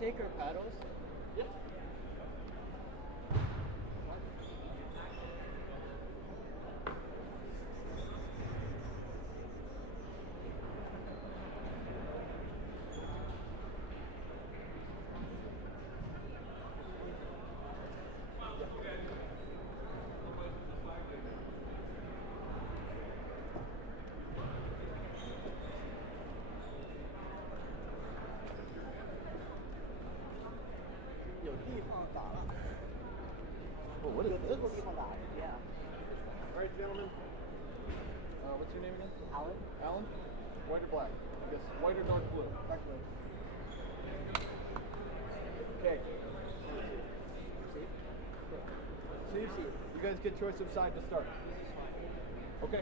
we take our paddles? Yeah. 有地方打了。有这个地方打 yeah. All right, gentlemen. What's your name again? Alan? Alan? White or black? I guess white or dark blue? Dark blue. Okay. See? See? You guys get choice of side to start. Okay.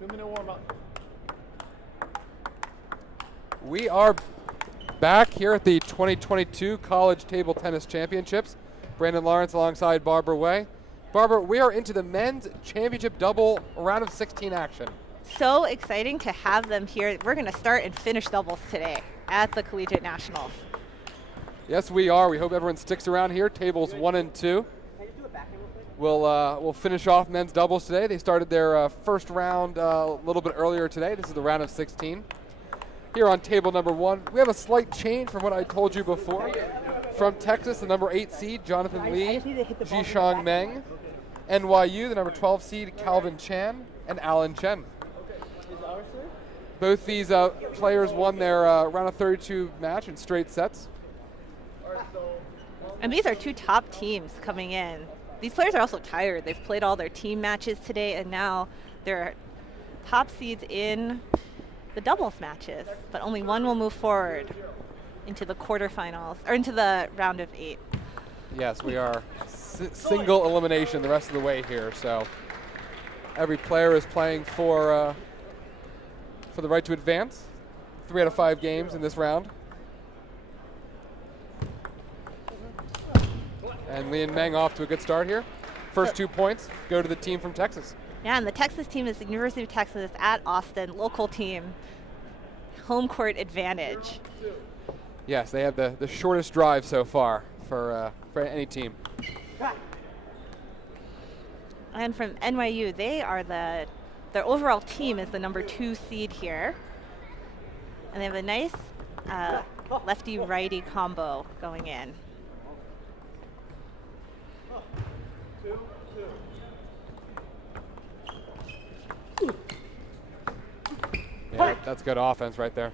2-minute warm up. We are back here at the 2022 College Table Tennis Championships. Brandon Lawrence alongside Barbara Way. Barbara, we are into the men's championship double round of 16 action. So exciting to have them here. We're going to start and finish doubles today at the Collegiate Nationals. Yes, we are. We hope everyone sticks around here. Tables 1 and 2. Can you do it back real quick? We'll finish off men's doubles today. They started their first round a little bit earlier today. This is the round of 16. Here on table number 1, we have a slight change from what I told you before. From Texas, the number 8 seed, Jonathan Lee, Jishong Meng. NYU, the number 12 seed, Calvin Chan, and Alan Chen. Is ours through? Both these players won their round of 32 match in straight sets. And these are two top teams coming in. These players are also tired. They've played all their team matches today, and now they're top seeds in the doubles matches, but only one will move forward into the quarterfinals, or into the round of 8. Yes, we are single elimination the rest of the way here, so every player is playing for the right to advance. 3 out of 5 games in this round. And Lee and Meng off to a good start here. First 2 points go to the team from Texas. Yeah, and the Texas team is the University of Texas at Austin, local team, home court advantage. Yes, they have the shortest drive so far for any team. And from NYU, they are their overall team is the number 2 seed here. And they have a nice lefty-righty combo going in. Yeah, that's good offense right there.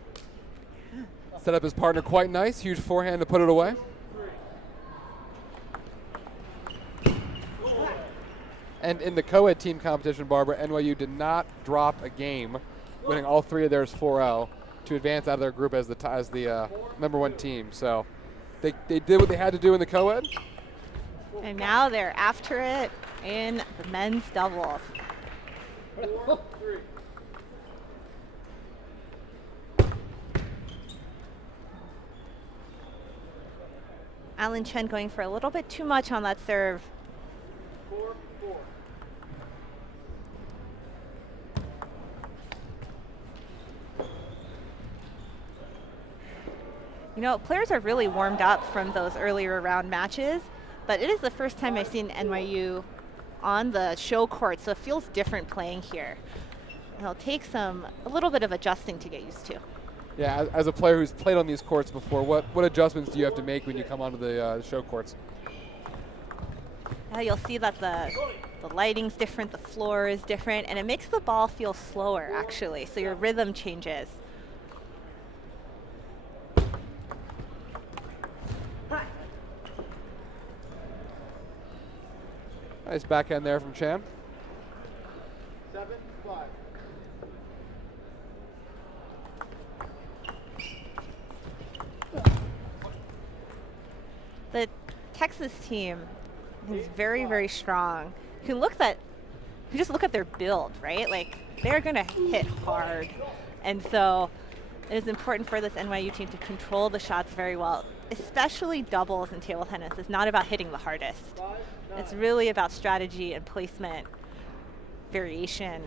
Set up his partner quite nice. Huge forehand to put it away. And in the Coed team competition, Barbara, NYU did not drop a game, winning all 3 of theirs 4-0 to advance out of their group as the number 1 team. So they did what they had to do in the Coed. And now they're after it in the men's doubles. Alan Chen going for a little bit too much on that serve. 4-4. You know, players are really warmed up from those earlier round matches, but it is the first time I've seen NYU on the show court, so it feels different playing here. It'll take a little bit of adjusting to get used to. Yeah, as a player who's played on these courts before, what adjustments do you have to make when you come onto the show courts? You'll see that the lighting's different, the floor is different, and it makes the ball feel slower, actually, so your rhythm changes. Nice backhand there from Chan. 7-5. The Texas team is very, very strong. You just look at their build, right? Like, they're going to hit hard. And so it is important for this NYU team to control the shots very well, especially doubles in table tennis. It's not about hitting the hardest. It's really about strategy and placement, variation.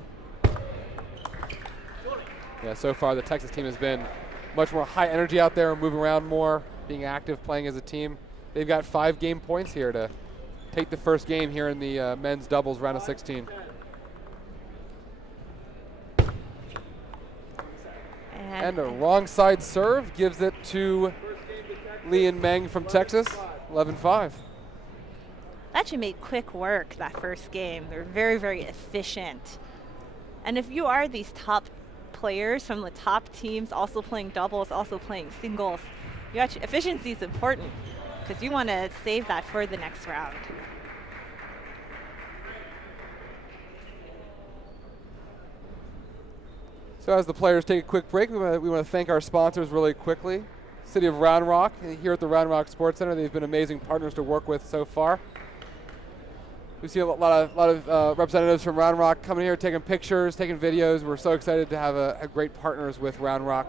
Yeah, so far the Texas team has been much more high energy out there, moving around more, being active, playing as a team. They've got 5 game points here to take the first game here in the men's doubles round of 16. And a wrong side serve gives it to Lee and Meng from Texas, 11-5. That should make quick work, that first game. They're very, very efficient. And if you are these top players from the top teams, also playing doubles, also playing singles, efficiency is important because you want to save that for the next round. So as the players take a quick break, we want to thank our sponsors really quickly. City of Round Rock, here at the Round Rock Sports Center, they've been amazing partners to work with so far. We see a lot of representatives from Round Rock coming here, taking pictures, taking videos. We're so excited to have a great partners with Round Rock.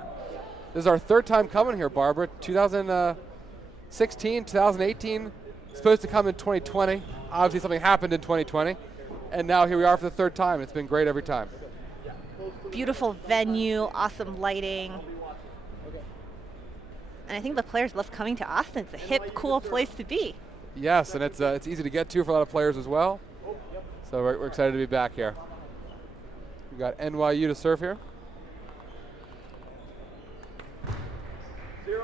This is our 3rd time coming here, Barbara. 2016, 2018, supposed to come in 2020. Obviously something happened in 2020. And now here we are for the 3rd time. It's been great every time. Beautiful venue, awesome lighting. And I think the players love coming to Austin. It's a hip, cool place to be. Yes, and it's easy to get to for a lot of players as well. So we're excited to be back here. We've got NYU to serve here. 0-0.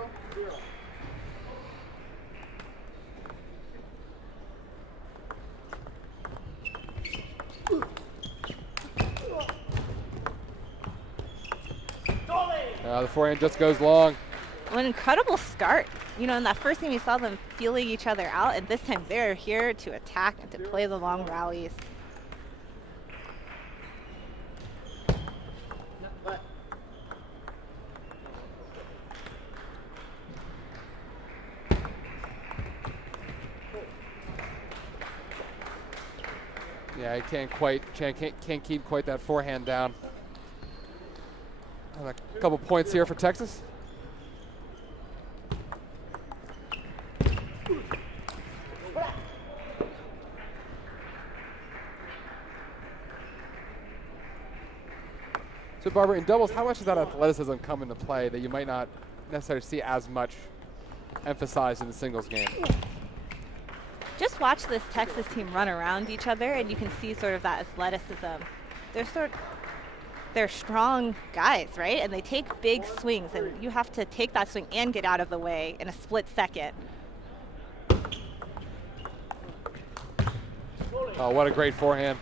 The forehand just goes long. An incredible start. You know, in that first game, you saw them feeling each other out, and this time they're here to attack and to play the long rallies. Yeah, he can't keep quite that forehand down. And a couple points here for Texas. So Barbara, in doubles, how much does that athleticism come into play that you might not necessarily see as much emphasized in the singles game? Just watch this Texas team run around each other, and you can see sort of that athleticism. They're strong guys, right? And they take big swings, and you have to take that swing and get out of the way in a split second. Oh, what a great forehand.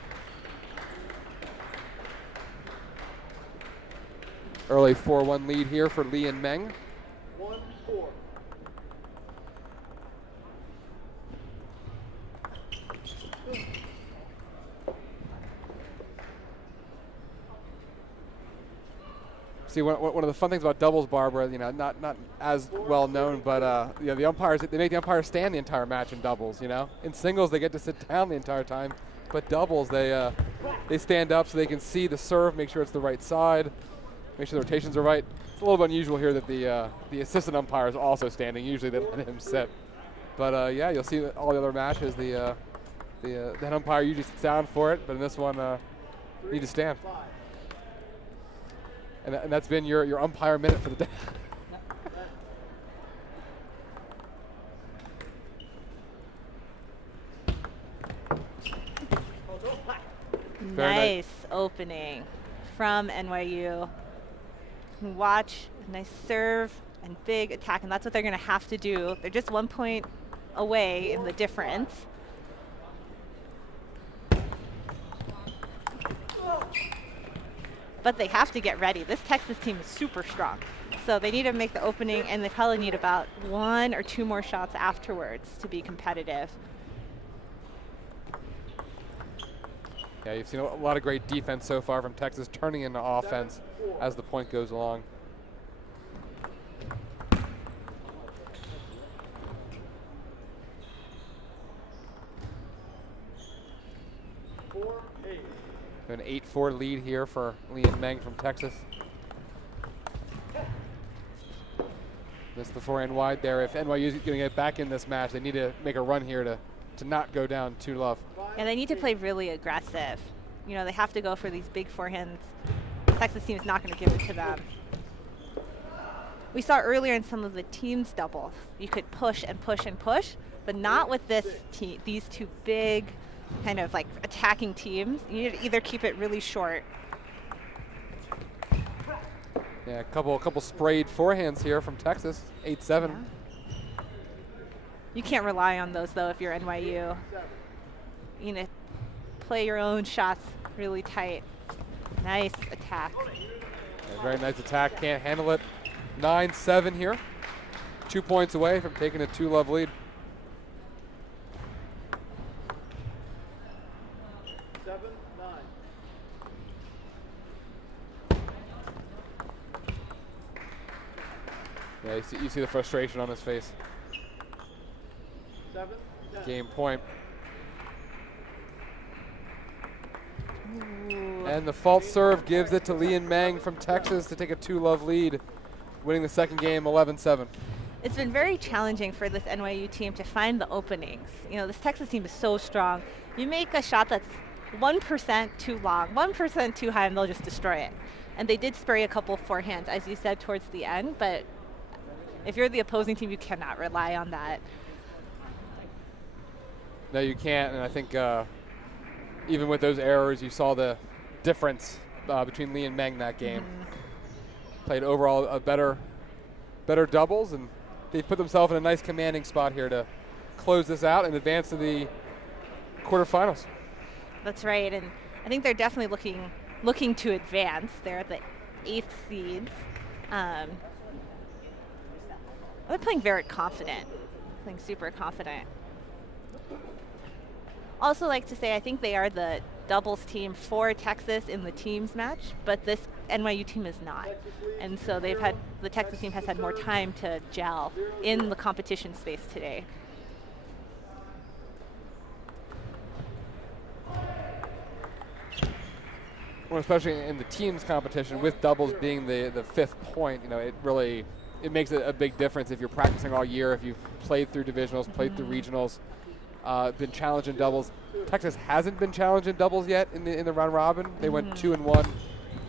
Early 4-1 lead here for Lee and Meng. 1-4. See, one of the fun things about doubles, Barbara, you know, not as well known, but you know, the umpires, they make the umpires stand the entire match in doubles. You know, in singles they get to sit down the entire time, but doubles they stand up so they can see the serve, make sure it's the right side, make sure the rotations are right. It's a little bit unusual here that the assistant umpire is also standing. Usually they let him sit, but yeah, you'll see that all the other matches the head umpire usually sits down for it, but in this one you need to stand. And that's been your umpire minute for the day. Nice opening from NYU. Watch, nice serve and big attack, and that's what they're going to have to do. They're just 1 point away in the difference. But they have to get ready. This Texas team is super strong. So they need to make the opening, and they probably need about 1 or 2 more shots afterwards to be competitive. Yeah, you've seen a lot of great defense so far from Texas, turning into offense as the point goes along. An 8-4 lead here for Lee and Meng from Texas. Missed the forehand wide there. If NYU is going to get back in this match, they need to make a run here to not go down 2-love. Yeah, they need to play really aggressive. You know, they have to go for these big forehands. Texas team is not going to give it to them. we saw earlier in some of the teams doubles, you could push and push and push, but not with these two big kind of like attacking teams. You need to either keep it really short. Yeah, a couple sprayed forehands here from Texas, 8-7. Yeah. You can't rely on those though if you're NYU. You need to play your own shots really tight. Nice attack. Yeah, very nice attack, can't handle it. 9-7 here. 2 points away from taking a 2-love lead. Yeah, you see the frustration on his face. 7, 10. Game point. Ooh. And the false serve gives it to Lian Meng from Texas to take a 2-love lead, winning the second game 11-7. It's been very challenging for this NYU team to find the openings. You know, this Texas team is so strong. You make a shot that's 1% too long, 1% too high, and they'll just destroy it. And they did spray a couple forehands, as you said, towards the end, but if you're the opposing team, you cannot rely on that. No, you can't, and I think even with those errors, you saw the difference between Lian Meng that game. Played overall a better doubles, and they've put themselves in a nice commanding spot here to close this out and advance to the quarterfinals. Thats right, and I think they're definitely looking to advance. They're at the 8th seeds. They're playing very confident, playing super confident. Also like to say, I think they are the doubles team for Texas in the teams match, but this NYU team is not. And so the Texas team has had more time to gel in the competition space today. Well, especially in the teams competition, with doubles being the 5th point, you know, it makes a big difference if you're practicing all year, if you've played through divisionals, played through regionals, been challenged in doubles. Texas hasn't been challenged in doubles yet in the round robin. They went 2-1,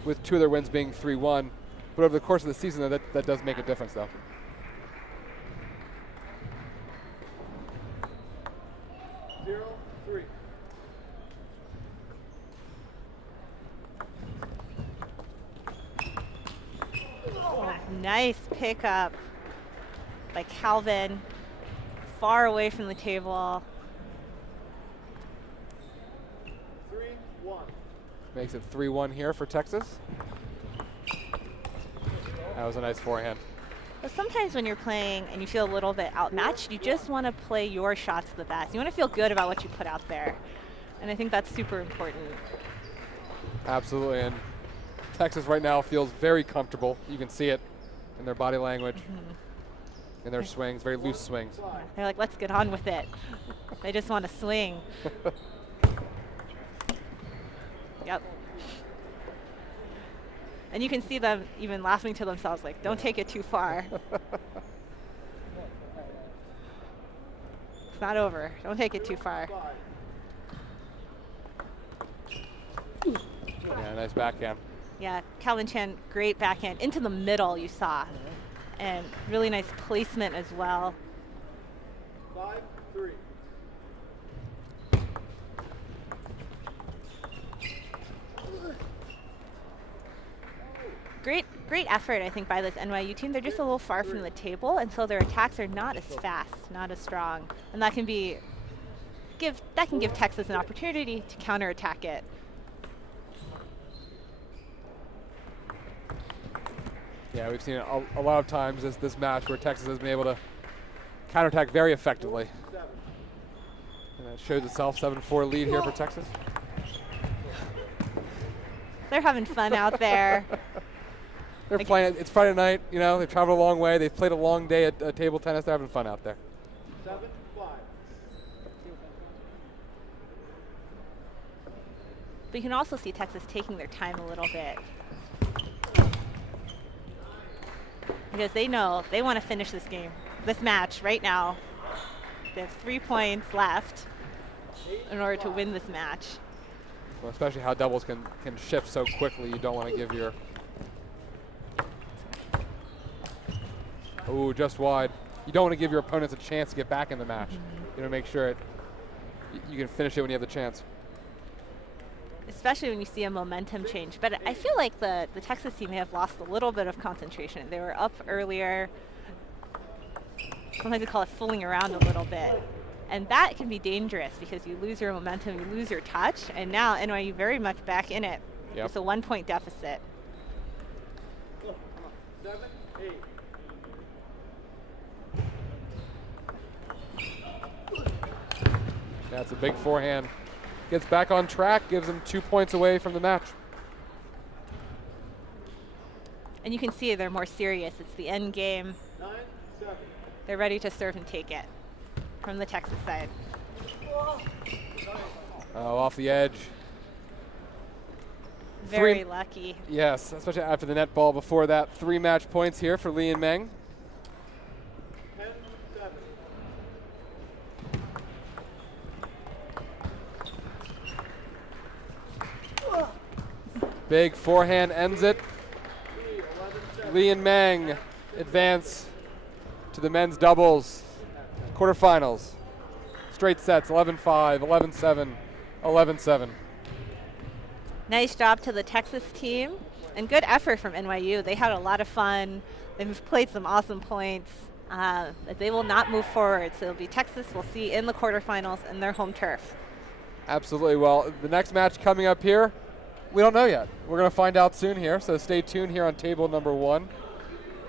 with 2 of their wins being 3-1. But over the course of the season, that does make a difference, though. Nice pickup by Calvin, far away from the table. 3-1. Makes it 3-1 here for Texas. That was a nice forehand. But sometimes when you're playing and you feel a little bit outmatched, you just want to play your shots the best. You want to feel good about what you put out there. And I think that's super important. Absolutely, and Texas right now feels very comfortable. You can see it in their body language, in their swings, very loose swings. They're like, let's get on with it. They just want to swing. Yep. And you can see them even laughing to themselves, like, don't take it too far. It's not over. Don't take it too far. Yeah, nice backhand. Yeah, Calvin Chan, great backhand. Into the middle, you saw. And really nice placement as well. 5-3. Great effort, I think, by this NYU team. They're just a little far from the table, and so their attacks are not as fast, not as strong. And that can give Texas an opportunity to counterattack it. Yeah, we've seen it a lot of times this match where Texas has been able to counterattack very effectively. And that shows itself, 7-4 lead here for Texas. They're having fun out there. They're playing, it's Friday night, you know, they've traveled a long way, they've played a long day at table tennis, they're having fun out there. 7-5. But you can also see Texas taking their time a little bit. Because they know they want to finish this match right now. They have 3 points left in order to win this match. Well, especially how doubles can shift so quickly, you don't want to give your Ooh, just wide. You don't want to give your opponents a chance to get back in the match. You want to make sure you can finish it when you have the chance. Especially when you see a momentum change. But I feel like the Texas team may have lost a little bit of concentration. They were up earlier. Sometimes we call it fooling around a little bit. And that can be dangerous because you lose your momentum, you lose your touch, and now NYU very much back in it. Yep. It's a 1-point deficit. 7, 8. That's a big forehand. Gets back on track, gives them 2 points away from the match. And you can see they're more serious. It's the end game. 9, 7. They're ready to serve and take it from the Texas side. Oh, off the edge. Very lucky. Yes, especially after the net ball before that. 3 match points here for Lee and Meng. 10, 7. Big forehand ends it. Lee and Meng advance to the men's doubles quarterfinals. Straight sets, 11-5, 11-7, 11-7. Nice job to the Texas team, and good effort from NYU. They had a lot of fun. They've played some awesome points. But they will not move forward, so it'll be Texas we'll see in the quarterfinals in their home turf. Absolutely. Well, the next match coming up here, we don't know yet. We're going to find out soon here, so stay tuned here on table number 1.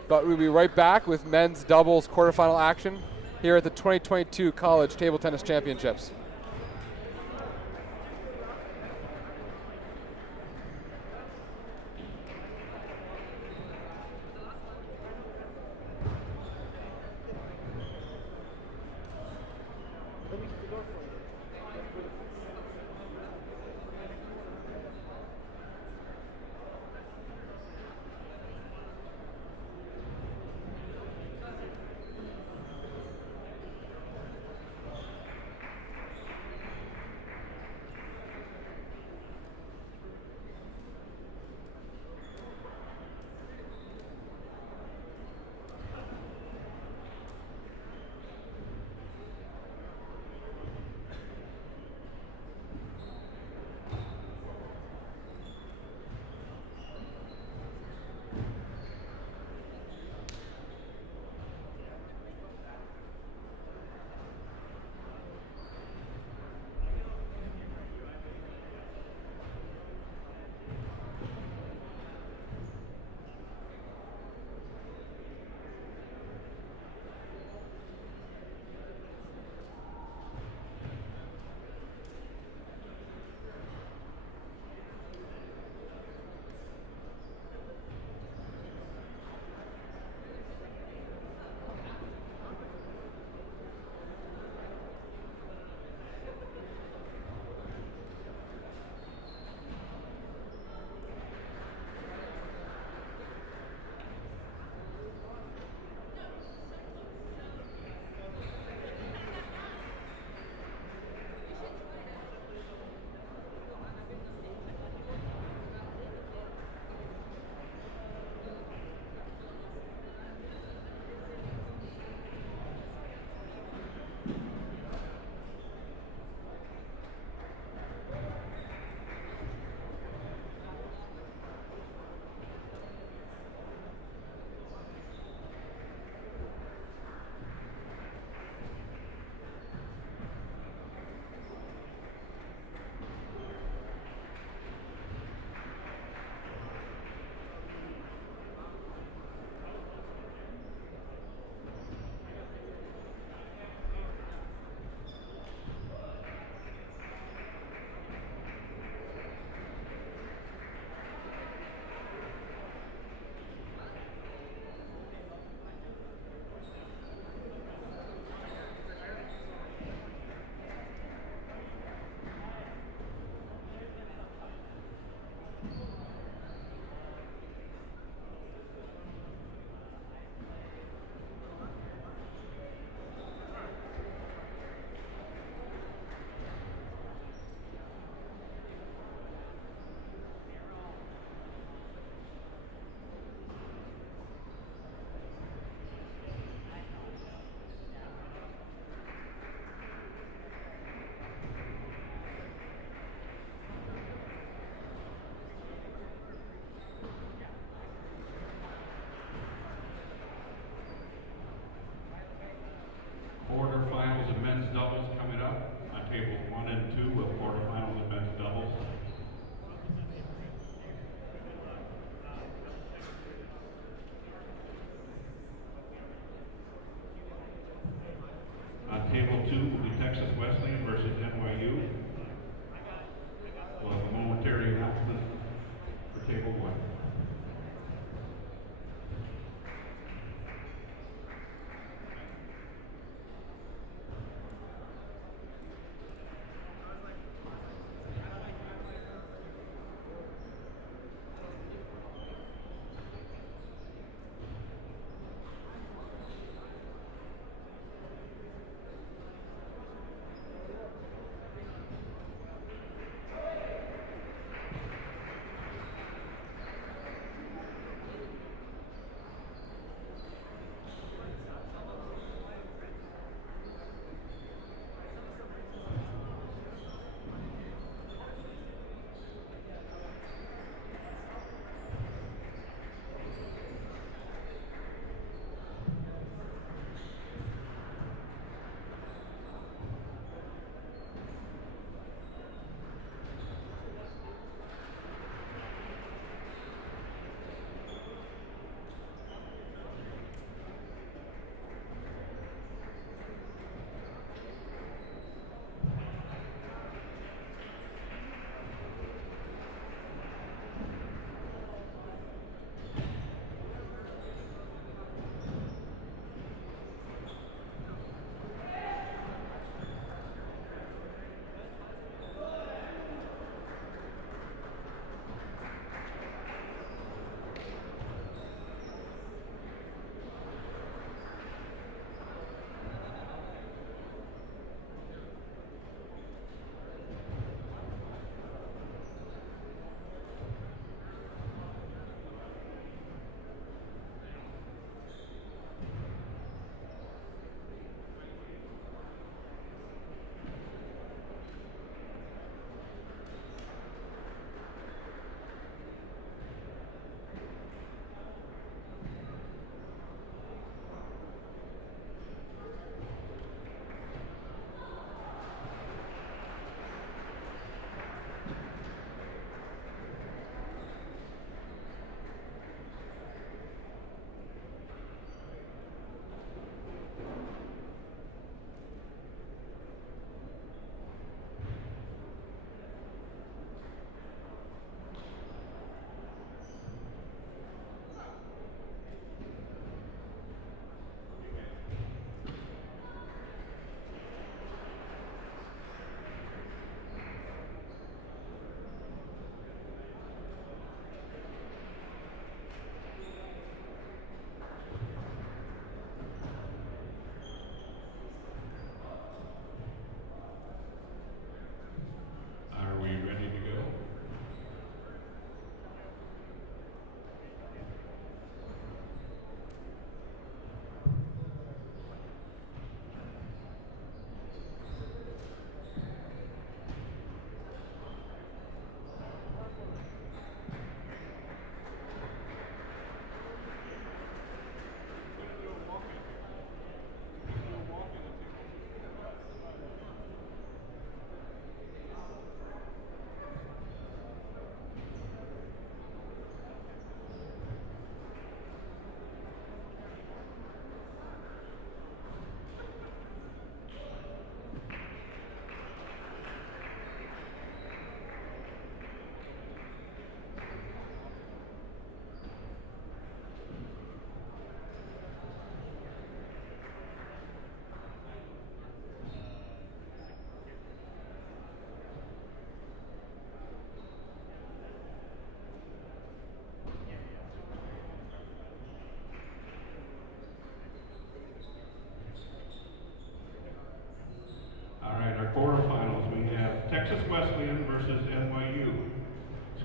But we'll be right back with men's doubles quarterfinal action here at the 2022 College Table Tennis Championships.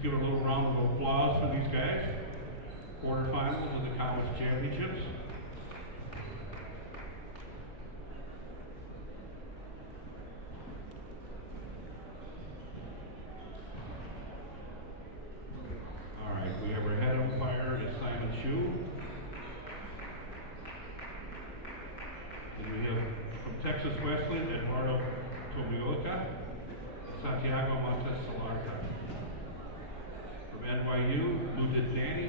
give a little round of applause for these guys. Quarterfinals of the college championships. All right, we have our head umpire is Simon Shu. And we have from Texas Wesleyan, Eduardo Tomioka, Santiago Montes Salarca. From NYU, Ludit Danny,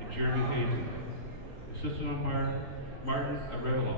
and Jeremy Hazen. Assistant umpire, Martin Arevalo.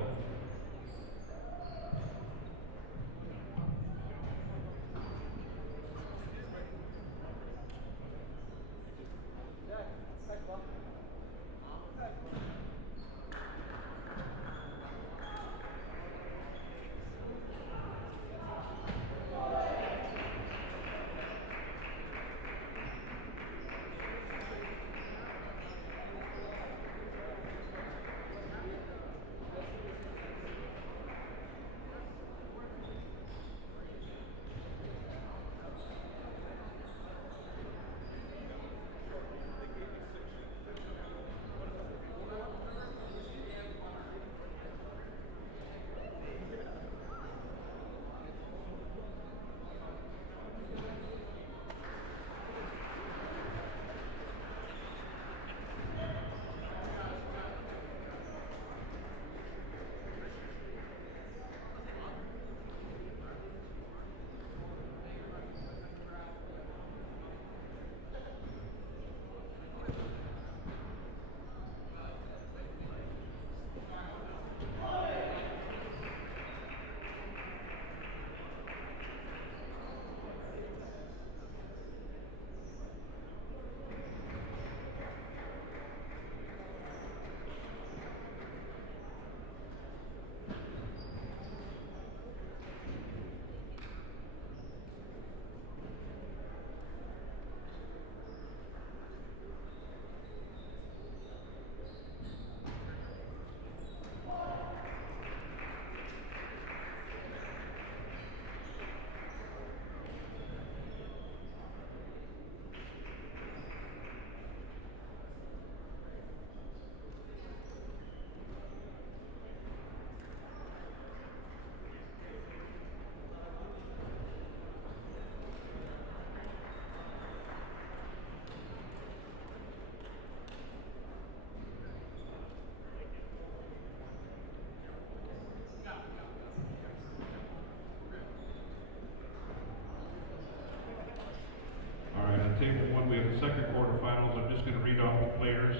Table one, we have the second quarterfinals. I'm just going to read off the players.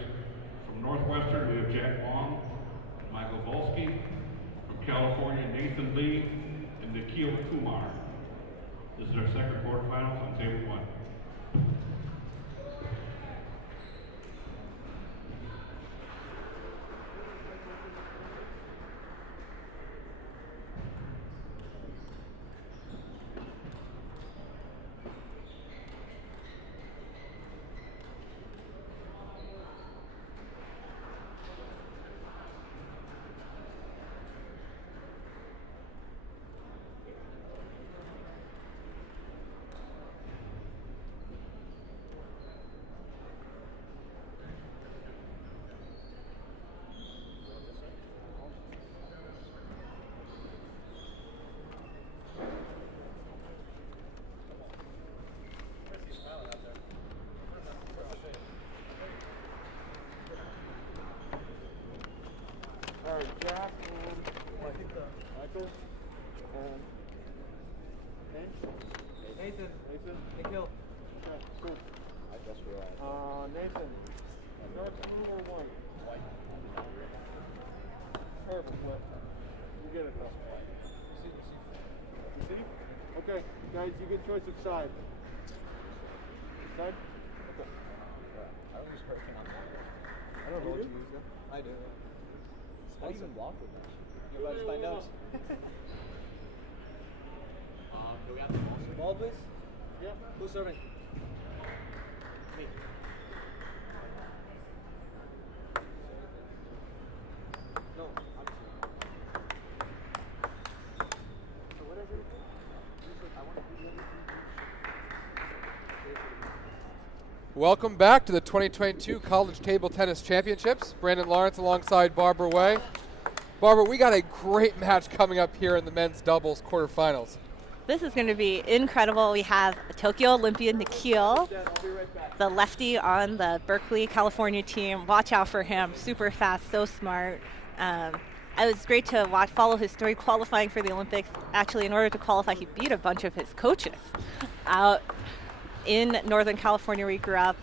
From Northwestern, we have Jack Long, Michael Volsky. From California, Nathan Lee, and Nikhil Kumar. This is our second quarterfinals on table one. Jack and I think Michael and Nathan. Nikhil. Okay, cool. I guess we're at. Nathan. North number one. Perfect. You get it though. You see? Okay, guys, you get choice of side. Side? Okay. I always hurricane on that. I don't know what you use. I do. How do you even block with this? You're about to find out. Do we have the ball, please? Yeah. Who's serving? Me. No, I'm serving. So what is it? I want to do everything. Welcome back to the 2022 College Table Tennis Championships. Brandon Lawrence alongside Barbara Way. Barbara, we got a great match coming up here in the men's doubles quarterfinals. This is going to be incredible. We have Tokyo Olympian Nikhil, the lefty on the Berkeley, California team. Watch out for him. Super fast, so smart. It was great to follow his story qualifying for the Olympics. Actually, in order to qualify, he beat a bunch of his coaches out in Northern California where he grew up.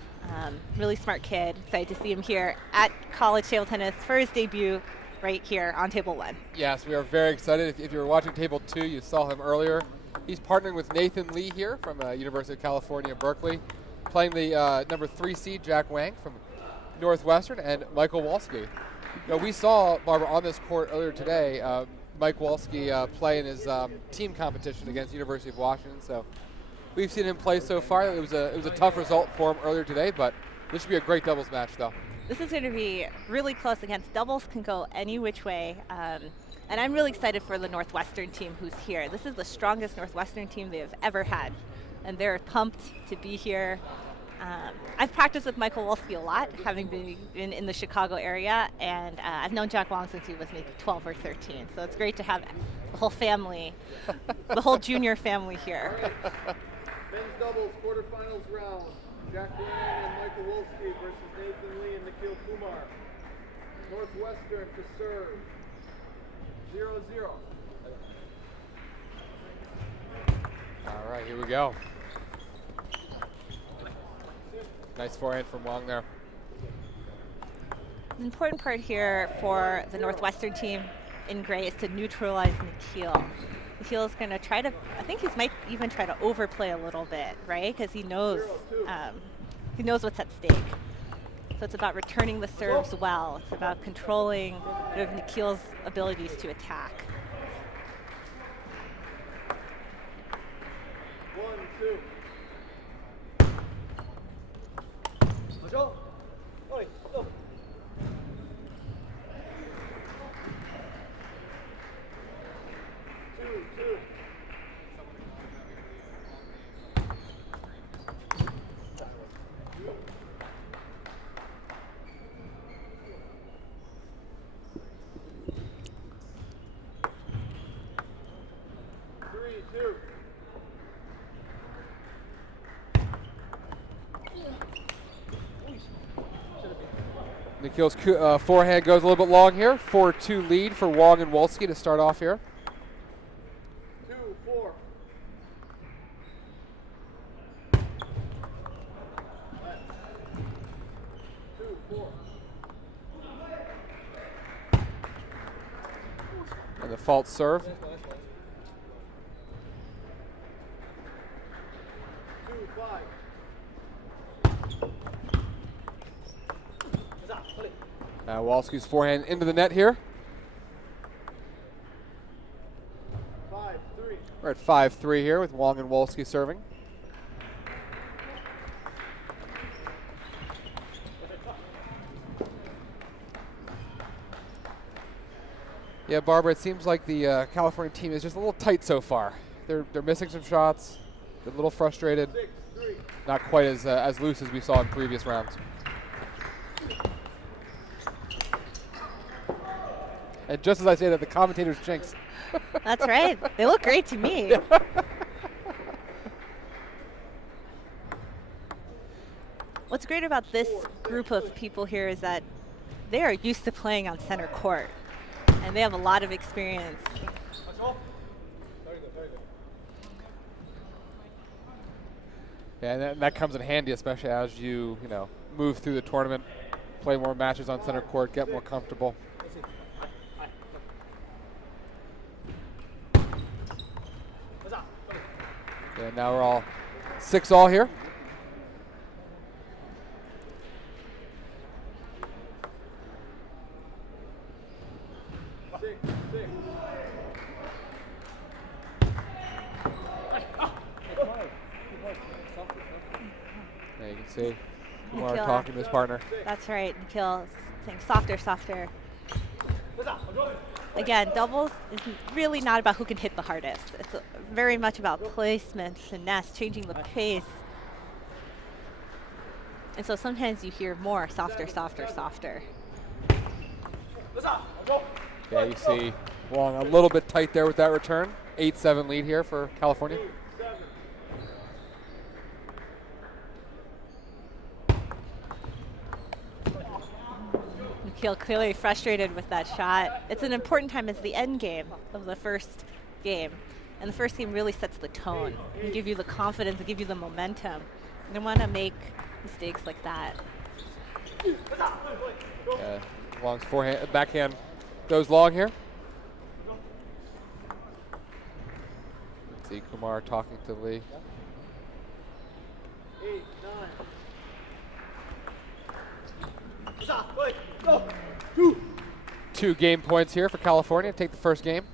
Really smart kid. Excited to see him here at college table tennis for his debut right here on Table 1. Yes, we are very excited. If you were watching Table 2, you saw him earlier. He's partnering with Nathan Lee here from University of California, Berkeley, playing the number 3 seed Jack Wang from Northwestern and Michael Walski. You know, we saw, Barbara, on this court earlier today, Mike Walski play in his team competition against University of Washington. So we've seen him play so far. It was a tough result for him earlier today, but this should be a great doubles match, though. This is going to be really close against doubles, can go any which way. And I'm really excited for the Northwestern team who's here. This is the strongest Northwestern team they've ever had, and they're pumped to be here. I've practiced with Michael Wolski a lot, having been in the Chicago area, and I've known Jack Wong since he was maybe 12 or 13. So it's great to have the whole family, the whole junior family here. Men's doubles quarterfinals round. Jack Wang and Michael Wolski versus Nathan Lee and Nikhil Kumar. Northwestern to serve. 0-0. All right, here we go. Nice forehand from Wong there. The important part here for the Northwestern team in gray is to neutralize Nikhil. Nikhil is going to try to, I think he might even try to overplay a little bit, right? Because he knows what's at stake. So it's about returning the serves well. It's about controlling Nikhil's abilities to attack. 1-2. Go. Oi, go. 2-2. Nikhil's forehand goes a little bit long here. 4-2 lead for Wong and Wolski to start off here. 2-4. And the false serve. 2-5. Wolski's forehand into the net here. 5-3. We're at 5-3 here with Wong and Wolski serving. Yeah, Barbara, it seems like the California team is just a little tight so far. They're missing some shots. They're a little frustrated. 6-3. Not quite as loose as we saw in previous rounds. And just as I say that, the commentators jinx. That's right. They look great to me. What's great about this group of people here is that they are used to playing on center court, and they have a lot of experience. Yeah, and that comes in handy, especially as you move through the tournament, play more matches on center court, get more comfortable. And now we're all 6-all here. There you can see Kumar talking to his partner. That's right. Nikhil saying softer, softer. Again, doubles is really not about who can hit the hardest. It's very much about placement, finesse, changing the pace. And so sometimes you hear more softer, softer, softer. Yeah, you see Wong a little bit tight there with that return. 8-7 lead here for California. Nikhil clearly frustrated with that shot. It's an important time. It's the end game of the first game. And the first game really sets the tone and give you the confidence and give you the momentum. You don't want to make mistakes like that. Yeah, Wong's forehand, backhand goes long here. Let's see Kumar talking to Lee. 8, 9. 2 game points here for California. Take the first game.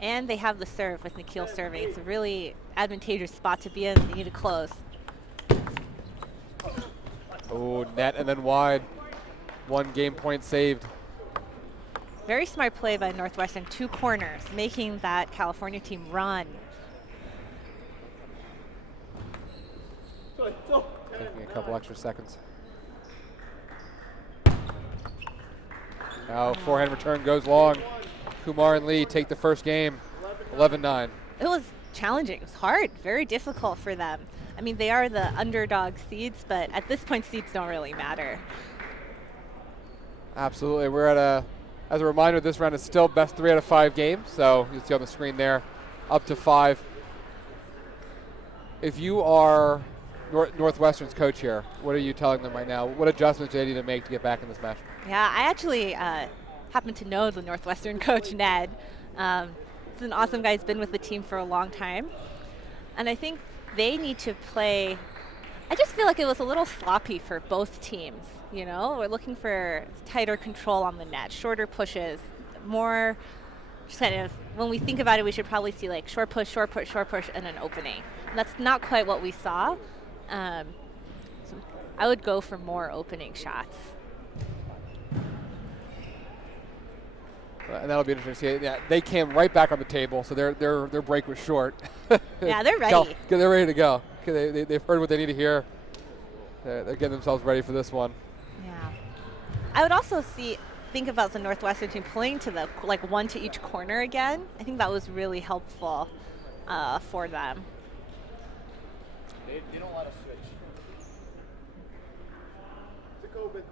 And they have the serve with Nikhil serving. It's a really advantageous spot to be in. They need to close. Oh, net and then wide. 1 game point saved. Very smart play by Northwestern. 2 corners, making that California team run. Taking a couple extra seconds. Now forehand return goes long. Kumar and Lee take the first game, 11-9. It was challenging. It was hard, very difficult for them. I mean, they are the underdog seeds, but at this point, seeds don't really matter. Absolutely. We're at as a reminder, this round is still best 3 out of 5 games. So you see on the screen there, up to 5. If you are Northwestern's coach here, what are you telling them right now? What adjustments do they need to make to get back in this match? Yeah, I actually happen to know the Northwestern coach, Ned. He's an awesome guy. He's been with the team for a long time. And I think they need to play. I just feel like it was a little sloppy for both teams. You know, we're looking for tighter control on the net, shorter pushes, more just kind of, when we think about it, we should probably see like short push, and an opening. And that's not quite what we saw. So I would go for more opening shots. And that'll be interesting to see. Yeah, they came right back on the table, so their break was short. Yeah, they're ready. They're ready to go. They've heard what they need to hear. They're getting themselves ready for this one. Yeah. I would also think about the Northwestern team playing to the 1 to each corner again. I think that was really helpful for them. They don't want to switch. It's a Coed thing.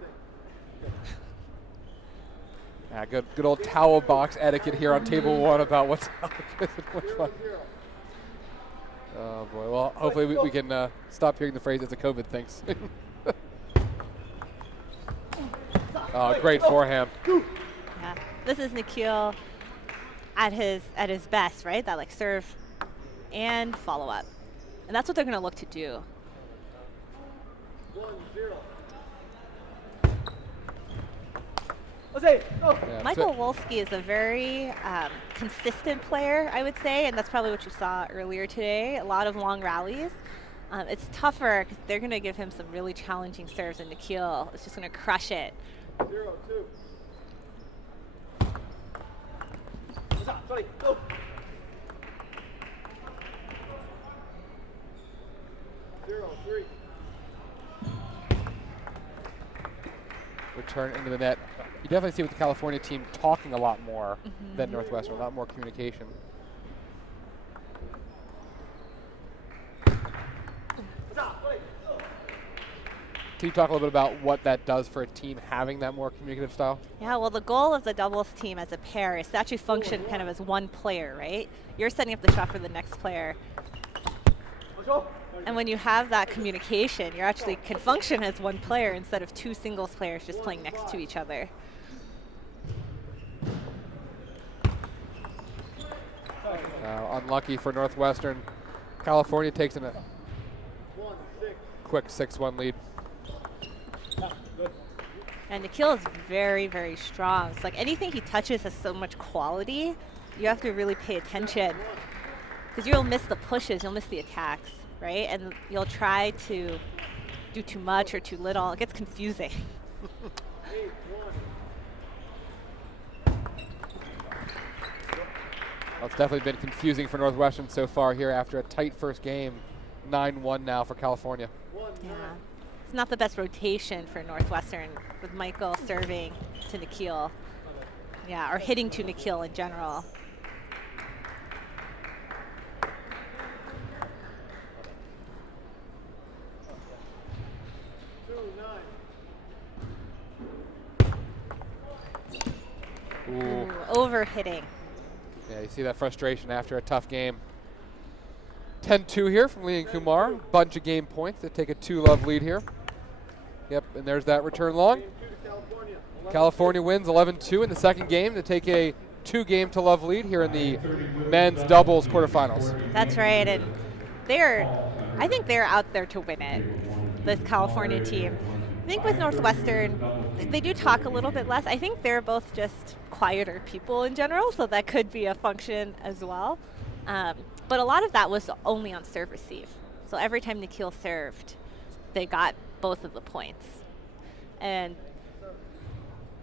Yeah, good old towel box etiquette here on table 1 about what's which one. Oh boy, well hopefully we can stop hearing the phrase "it's a COVID thing." Oh, great forehand. Yeah, this is Nikhil at his best, right? That like serve and follow up, and that's what they're going to look to do. 1-0. Yeah, Michael Wolski is a very consistent player, I would say, and that's probably what you saw earlier today. A lot of long rallies. It's tougher because they're going to give him some really challenging serves, and Nikhil is just going to crush it. 0-2. 0-3. Return into the net. You definitely see with the California team talking a lot more than Northwestern, a lot more communication. Can you talk a little bit about what that does for a team having that more communicative style? Yeah, well, the goal of the doubles team as a pair is to actually function kind of as one player, right? You're setting up the shot for the next player. And when you have that communication, you actually can function as one player instead of 2 singles players just playing next to each other. Unlucky for Northwestern. California takes in a quick 6-1 lead. And Nikhil is very, very strong. It's like anything he touches has so much quality. You have to really pay attention because you'll miss the pushes, you'll miss the attacks, right? And you'll try to do too much or too little. It gets confusing. Well, it's definitely been confusing for Northwestern so far here after a tight first game. 9-1 now for California. Yeah. it's not the best rotation for Northwestern with Michael serving to Nikhil. Yeah, or hitting to Nikhil in general. Ooh. Overhitting. Yeah, you see that frustration after a tough game. 10-2 here from Lee and Kumar. Bunch of game points to take a 2-love lead here. Yep, and there's that return long. California wins 11-2 in the second game to take a 2-game-to-love lead here in the men's doubles quarterfinals. That's right, and I think they're out there to win it, this California team. I think with Northwestern, they do talk a little bit less. I think they're both just quieter people in general, so that could be a function as well. But a lot of that was only on serve receive. So every time Nikhil served, they got both of the points. And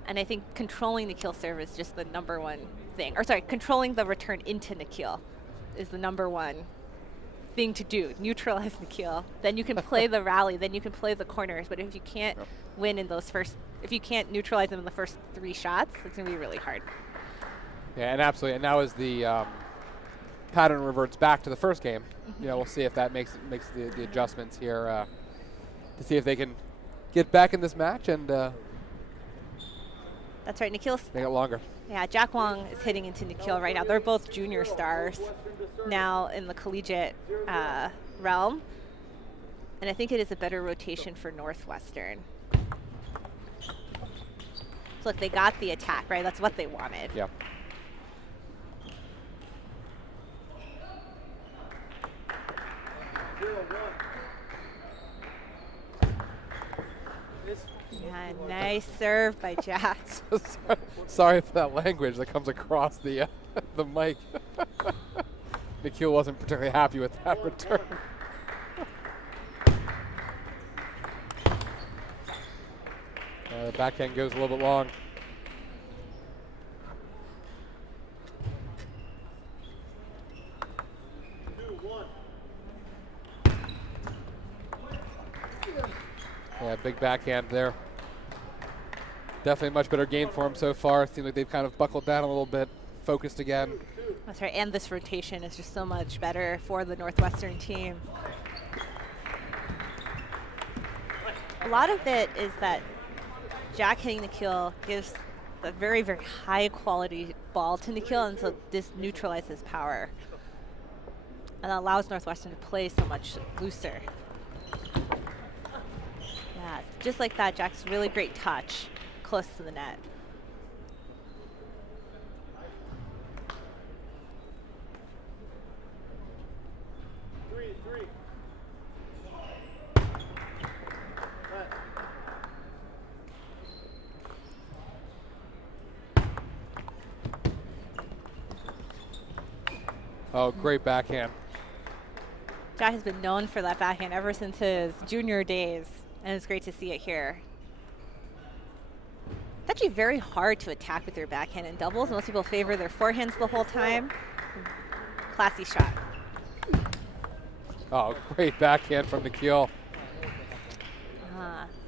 I think controlling Nikhil serve is just the number one thing. Or sorry, controlling the return into Nikhil is the number one thing to do. Neutralize Nikhil. Then you can play the rally, then you can play the corners. But if you can't win in those if you can't neutralize them in the first 3 shots, it's going to be really hard. Yeah, and absolutely. And now as the pattern reverts back to the first game, you know, we'll see if that makes the adjustments here to see if they can get back in this match and that's right, Nikhil's make it longer. Yeah, Jack Wong is hitting into Nikhil right now. They're both junior stars now in the collegiate realm. And I think it is a better rotation for Northwestern. So look, they got the attack, right? That's what they wanted. Yeah. Yeah, nice serve by Jack. Sorry for that language that comes across the the mic. Nikhil wasn't particularly happy with that return. The backhand goes a little bit long. Yeah, big backhand there. Definitely a much better game for him so far. Seems like they've kind of buckled down a little bit, focused again. That's right, and this rotation is just so much better for the Northwestern team. A lot of it is that Jack hitting Nikhil gives a very, very high quality ball to Nikhil, and so this neutralizes power. And allows Northwestern to play so much looser. Yeah, just like that, Jack's really great touch close to the net. Oh, great backhand. Jack has been known for that backhand ever since his junior days, and it's great to see it here. It's actually very hard to attack with your backhand in doubles. Most people favor their forehands the whole time. Classy shot. Oh, great backhand from Nikhil.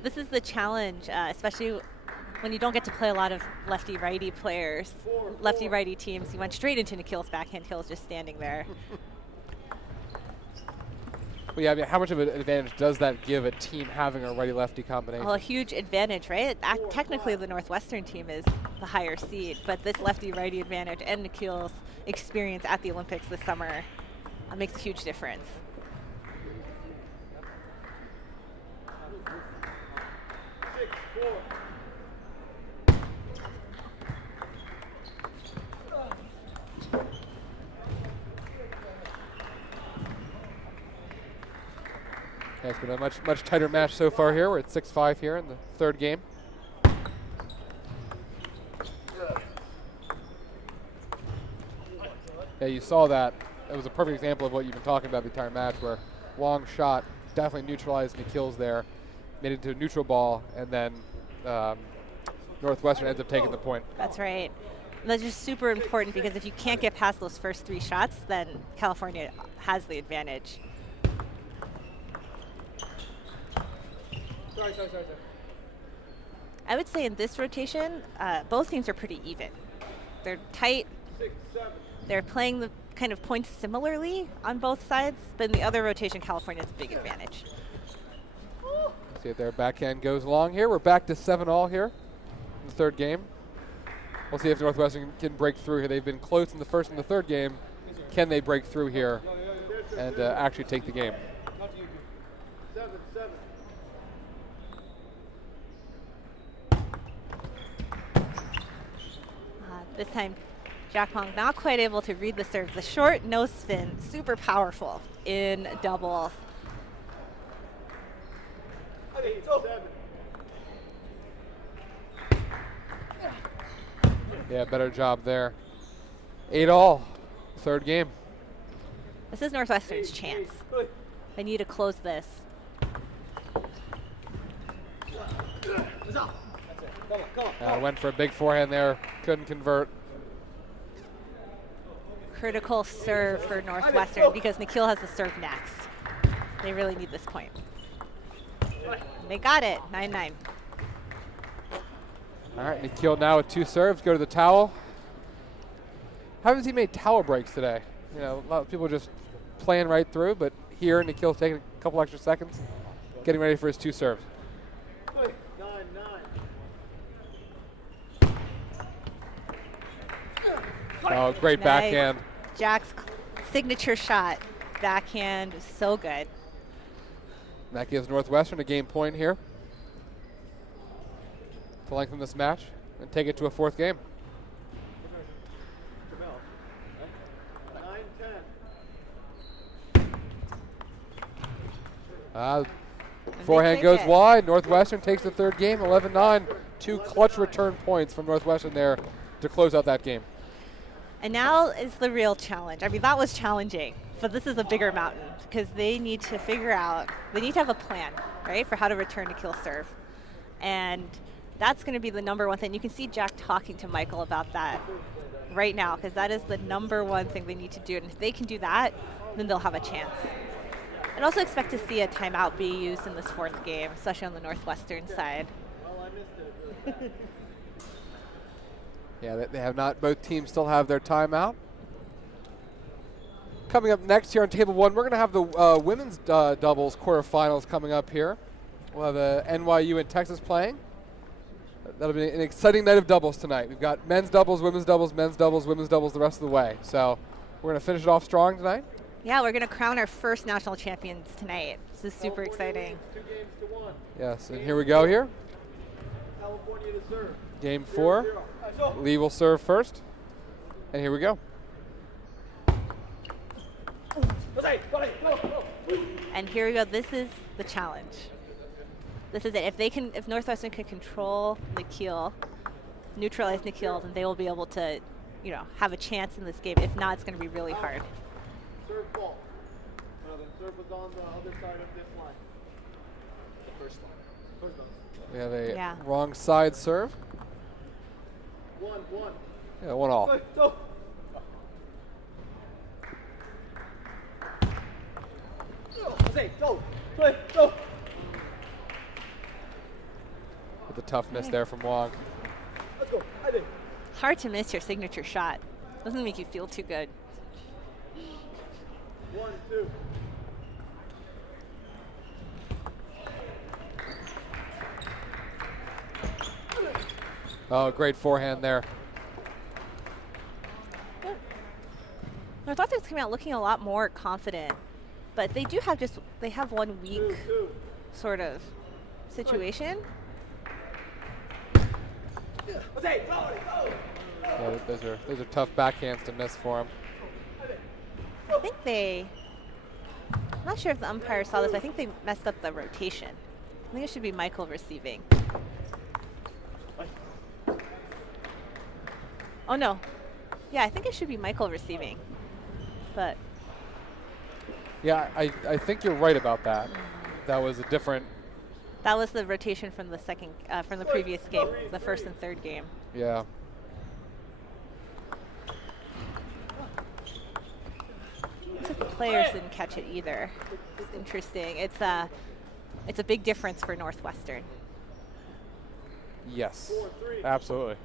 This is the challenge, especially when you don't get to play a lot of lefty-righty players, lefty-righty teams. He went straight into Nikhil's backhand. Nikhil's just standing there. Well, yeah, I mean, how much of an advantage does that give a team having a righty-lefty combination? Well, a huge advantage, right? Technically, the Northwestern team is the higher seed, but this lefty-righty advantage and Nikhil's experience at the Olympics this summer makes a huge difference. Yeah, it's been a much tighter match so far here. We're at 6-5 here in the third game. Yeah, you saw that. It was a perfect example of what you've been talking about the entire match, where long shot definitely neutralized Nikhil's there, made it into a neutral ball, and then Northwestern ends up taking the point. That's right. And that's just super important, because if you can't get past those first 3 shots, then California has the advantage. Sorry. I would say in this rotation, both teams are pretty even. They're tight. 6, 7. They're playing the kind of points similarly on both sides, but in the other rotation, California has a big advantage. See if their backhand goes long here. We're back to 7-all here in the third game. We'll see if Northwestern can break through here. They've been close in the first and the third game. Can they break through here and actually take the game? 7, 7. This time, Jack Hong not quite able to read the serve. The short nose spin, super powerful in doubles. 8, 7. Yeah, better job there. 8-all, third game. This is Northwestern's chance. They need to close this. Went for a big forehand there, couldn't convert. Critical serve for Northwestern because Nikhil has the serve next. They really need this point. They got it, 9-9. All right, Nikhil now with 2 serves, go to the towel. Haven't seen many towel breaks today. You know, a lot of people just playing right through, but here Nikhil's taking a couple extra seconds, getting ready for his 2 serves. 9, 9. Oh, great backhand. Jack's signature shot, backhand, so good. And that gives Northwestern a game point here to lengthen this match and take it to a 4th game. 9, 10. Forehand goes wide. Northwestern takes the 3rd game, 11-9. 2 clutch return points from Northwestern there to close out that game. And now is the real challenge. I mean, that was challenging, but this is a bigger mountain because they need to figure out, they need to have a plan, right, for how to return Nikhil's serve. And that's going to be the number one thing. You can see Jack talking to Michael about that right now because that is the number one thing they need to do. And if they can do that, then they'll have a chance. And also expect to see a timeout be used in this 4th game, especially on the Northwestern side. Oh, I missed it. Yeah, they have not. Both teams still have their timeout. Coming up next here on table 1, we're going to have the women's doubles quarterfinals coming up here. We'll have NYU and Texas playing. That'll be an exciting night of doubles tonight. We've got men's doubles, women's doubles, women's doubles the rest of the way. So we're going to finish it off strong tonight. Yeah, we're going to crown our first national champions tonight. This is super exciting. 2 games to 1. Yes, and here we go here. California to serve. Game 4. 0-0. Lee will serve first. And here we go. And here we go. This is the challenge. This is it. If Northwestern can control Nikhil, neutralize Nikhil, then they will be able to, you know, have a chance in this game. If not, it's going to be really hard. Serve fault. No, the serve was on the other side of this line. The first line. We have a wrong side serve. 1, 1. Yeah, 1-all. With the toughness there from Wong. Let's go. I did. Hard to miss your signature shot. Doesn't make you feel too good. 1, 2. Oh, great forehand there. Northwestern's coming out looking a lot more confident, but they do have they have one weak sort of situation. Yeah, those are tough backhands to miss for him. I think I'm not sure if the umpire saw this, but I think they messed up the rotation. I think it should be Michael receiving. Oh no. Yeah, I think it should be Michael receiving. But yeah, I think you're right about that. That was a different. That was the rotation from the from the previous game, the 1st and 3rd game. Yeah. The players didn't catch it either. It's interesting. It's it's a big difference for Northwestern. Yes, absolutely.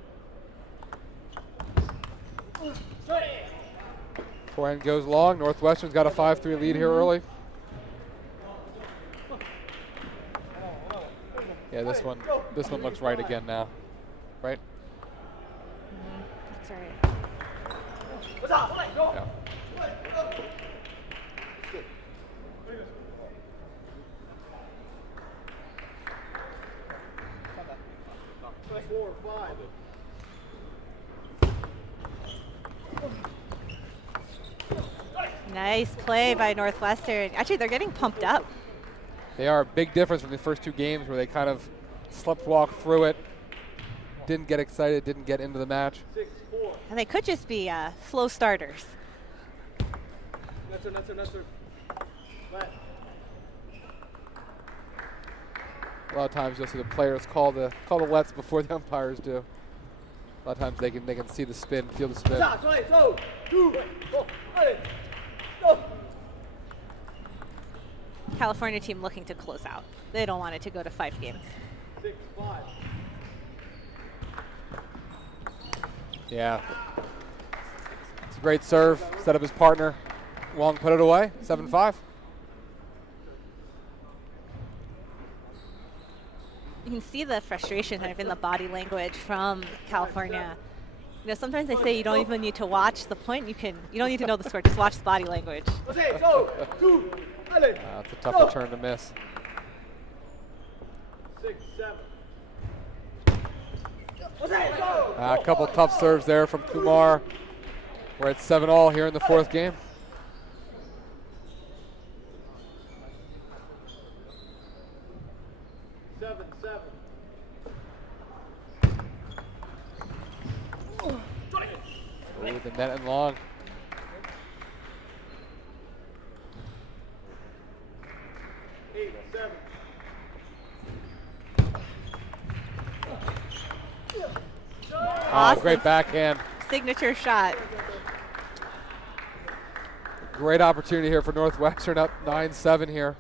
Forehand goes long. Northwestern's got a 5-3 lead here early. Yeah, this one looks right again now, right? That's right. Yeah. 4-5. Nice play by Northwestern. Actually, they're getting pumped up. They are a big difference from the first two games where they kind of sleptwalk through it, didn't get excited, didn't get into the match. 6-4. And they could just be slow starters. That's her. A lot of times you'll see the players call the lets before the umpires do. A lot of times they can see the spin, feel the spin. California team looking to close out. They don't want it to go to 5 games. 6-5. Yeah. It's a great serve. Set up his partner. Wong put it away. 7-5. You can see the frustration kind of in the body language from California. You know, sometimes they say you don't even need to watch the point. You don't need to know the score. Just watch the body language. That's a tough return to miss. 6-7. A couple tough serves there from Kumar. We're at 7-all here in the fourth game. Ooh, the net and long. Awesome. Oh, great backhand. Signature shot. Great opportunity here for Northwestern, up 9-7 here.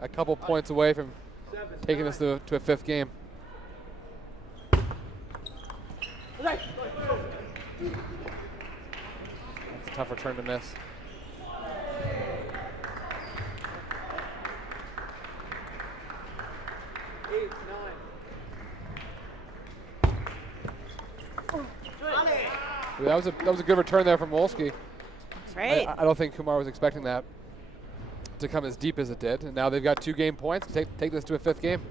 A couple points away from taking this to a fifth game. That's a tough return to miss. Ooh, that was a good return there from Wolski. That's right. I don't think Kumar was expecting that to come as deep as it did, and now they've got 2 game points to take this to a fifth game.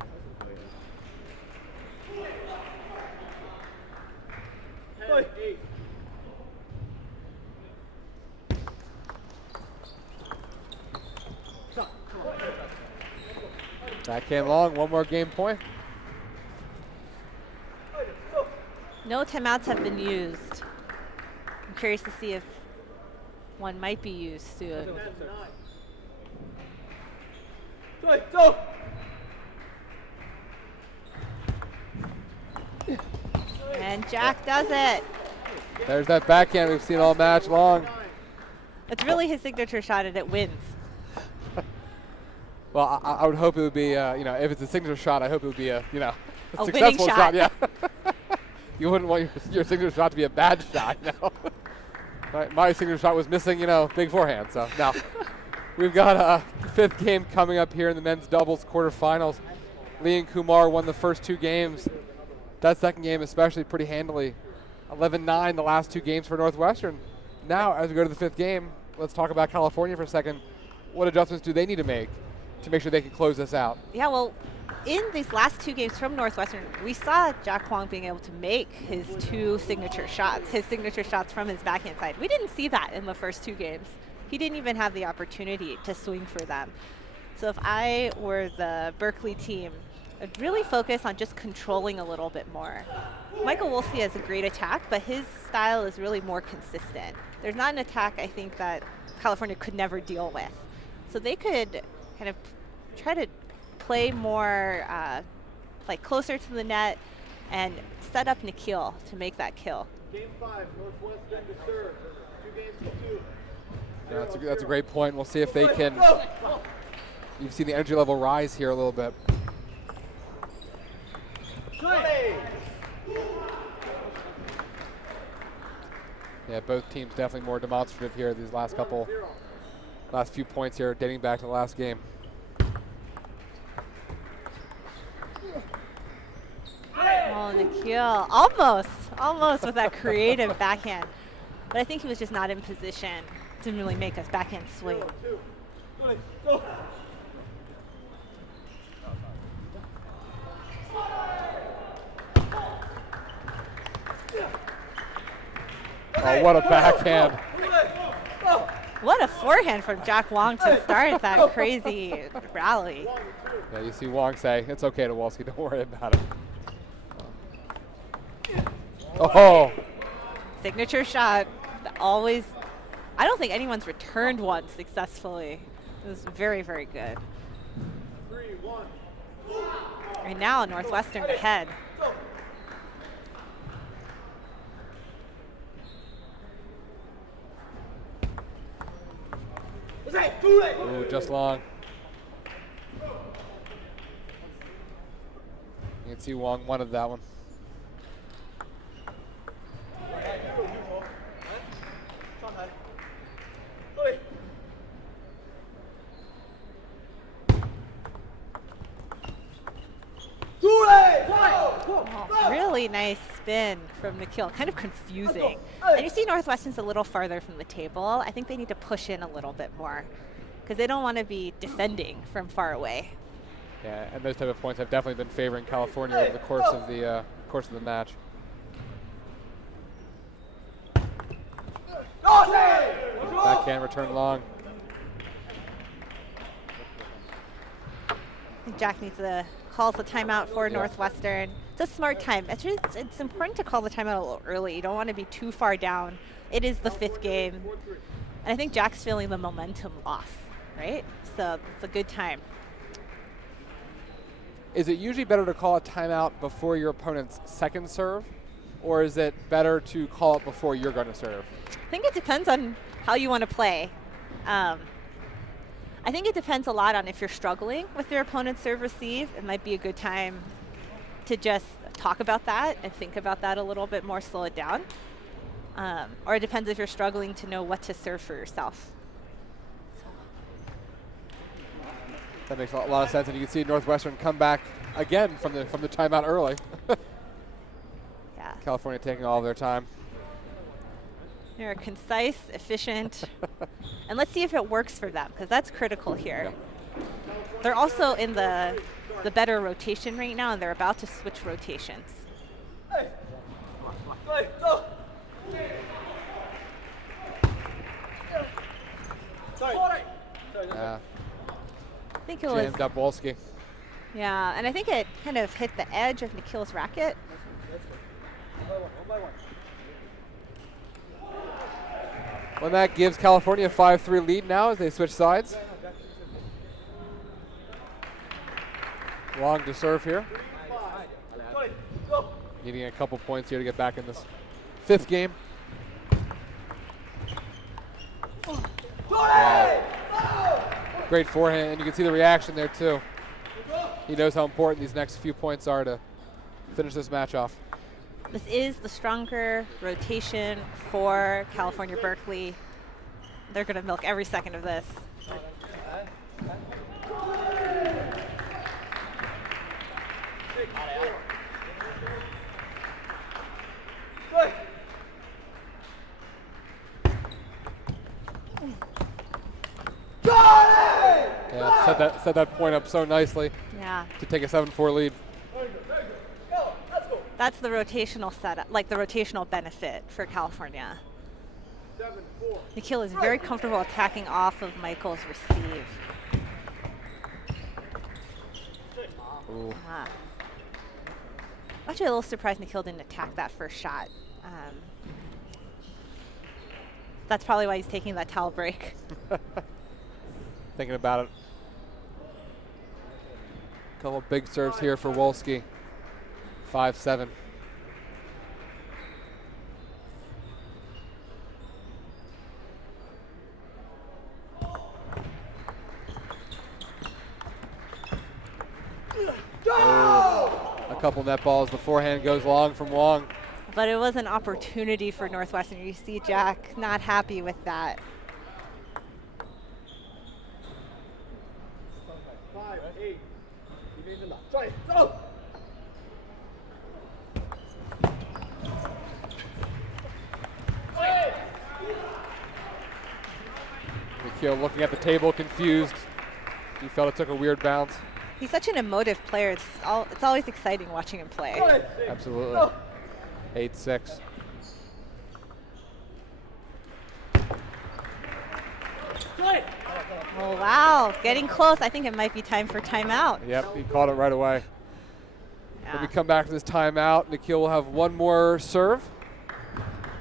Backhand long, 1 more game point. No timeouts have been used. I'm curious to see if one might be used soon. And Jack does it. There's that backhand we've seen all match long. It's really his signature shot and it wins. Well, I would hope it would be, if it's a signature shot, I hope it would be a winning successful shot. Yeah. You wouldn't want your signature shot to be a bad shot, My signature shot was missing, big forehand. So now we've got a fifth game coming up here in the men's doubles quarterfinals. Lee and Kumar won the first 2 games. That second game especially pretty handily. 11-9 the last 2 games for Northwestern. Now, as we go to the fifth game, let's talk about California for a second. What adjustments do they need to make sure they can close this out? Yeah, well, in these last 2 games from Northwestern, we saw Jack Huang being able to make his 2 signature shots from his backhand side. We didn't see that in the first 2 games. He didn't even have the opportunity to swing for them. So if I were the Berkeley team, I'd really focus on just controlling a little bit more. Michael Wolski has a great attack, but his style is really more consistent. There's not an attack, I think, that California could never deal with. So they could kind of try to play more like closer to the net and set up Nikhil to make that kill. Game 5, Northwestern to serve. 2 games to 2. That's a great point. We'll see if they can you've seen the energy level rise here a little bit. Yeah, both teams definitely more demonstrative here these last few points here, dating back to the last game. Oh, Nikhil, almost with that creative backhand. But I think he was just not in position to really make his backhand swing. Oh, what a backhand. What a forehand from Jack Wong to start that crazy rally. Yeah, you see Wong say, it's okay, Kowalski, don't worry about it. Oh. Signature shot. Always, I don't think anyone's returned one successfully. It was very, very good. 3-1. Right now, Northwestern ahead. Ooh, just long. You can see Wong wanted that one. Really nice spin from Nikhil, kind of confusing. And you see Northwestern's a little farther from the table. I think they need to push in a little bit more because they don't want to be defending from far away. Yeah, and those type of points have definitely been favoring California over the course of the match. Backhand return long. I think Jack needs to call the timeout for Northwestern. It's a smart time. It's important to call the timeout a little early. You don't want to be too far down. It is the 5th game. And I think Jack's feeling the momentum loss, right? So it's a good time. Is it usually better to call a timeout before your opponent's second serve? Or is it better to call it before you're going to serve? I think it depends on how you want to play. I think it depends a lot on if you're struggling with your opponent's serve receive. It might be a good time to just talk about that and think about that a little bit more, slow it down. Or it depends if you're struggling to know what to serve for yourself. That makes a lot of sense, and you can see Northwestern come back again from the timeout early. Yeah. California taking all of their time. They're concise, efficient, and let's see if it works for them, because that's critical here. Yeah. They're also in the better rotation right now, and they're about to switch rotations. I think it was jammed up Wolski. Yeah, and I think it kind of hit the edge of Nikhil's racket. Well, that gives California a 5-3 lead now as they switch sides. Long to serve here. Needing a couple points here to get back in this 5th game. Yeah. Great forehand, and you can see the reaction there too. He knows how important these next few points are to finish this match off. This is the stronger rotation for California Berkeley. They're going to milk every second of this. Yeah, set that point up so nicely. Yeah. To take a 7-4 lead. That's the rotational setup, like the rotational benefit for California. 7-4. Nikhil is very comfortable attacking off of Michael's receive. Ooh. Actually, a little surprised Nikhil didn't attack that first shot. That's probably why he's taking that towel break. Thinking about it. Couple big serves here for Wolski. 5-7. couple net balls. The forehand goes long from Wong. But it was an opportunity for Northwestern. You see Jack not happy with that. 5-8. Nikhil looking at the table, confused. He felt it took a weird bounce. He's such an emotive player. It's always exciting watching him play. Absolutely. 8-6. Oh, wow. Getting close. I think it might be time for timeout. Yep, he caught it right away. Yeah. When we come back to this timeout, Nikhil will have one more serve.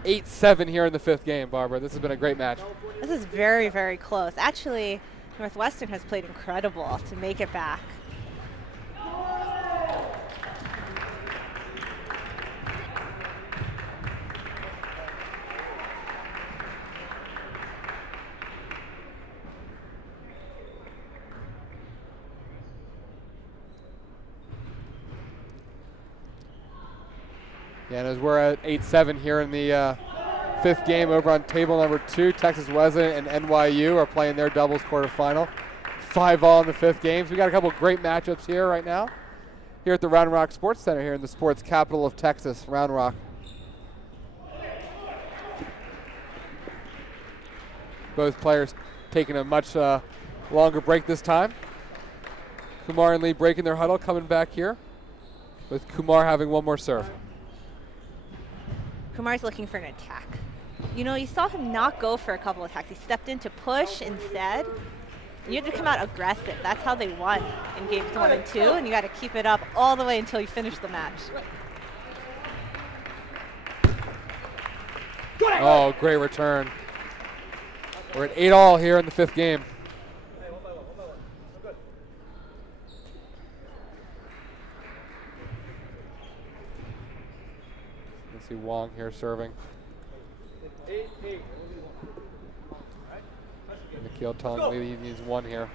8-7 here in the 5th game, Barbara. This has been a great match. This is very, very close. Actually, Northwestern has played incredible to make it back. Yeah, and as we're at 8-7 here in the 5th game over on table number 2, Texas Wesleyan and NYU are playing their doubles quarterfinal. 5-all in the 5th game. So we got a couple great matchups here right now here at the Round Rock Sports Center here in the sports capital of Texas, Round Rock. Both players taking a much longer break this time. Kumar and Lee breaking their huddle, coming back here with Kumar having one more serve. Kumar's looking for an attack. You know, you saw him not go for a couple of attacks. He stepped in to push instead. You have to come out aggressive. That's how they won in games 1 and 2, and you got to keep it up all the way until you finish the match. Oh, great return. We're at 8-all here in the 5th game. Let's see Wong here serving. 8-8. Nikhil telling Lee he needs one here.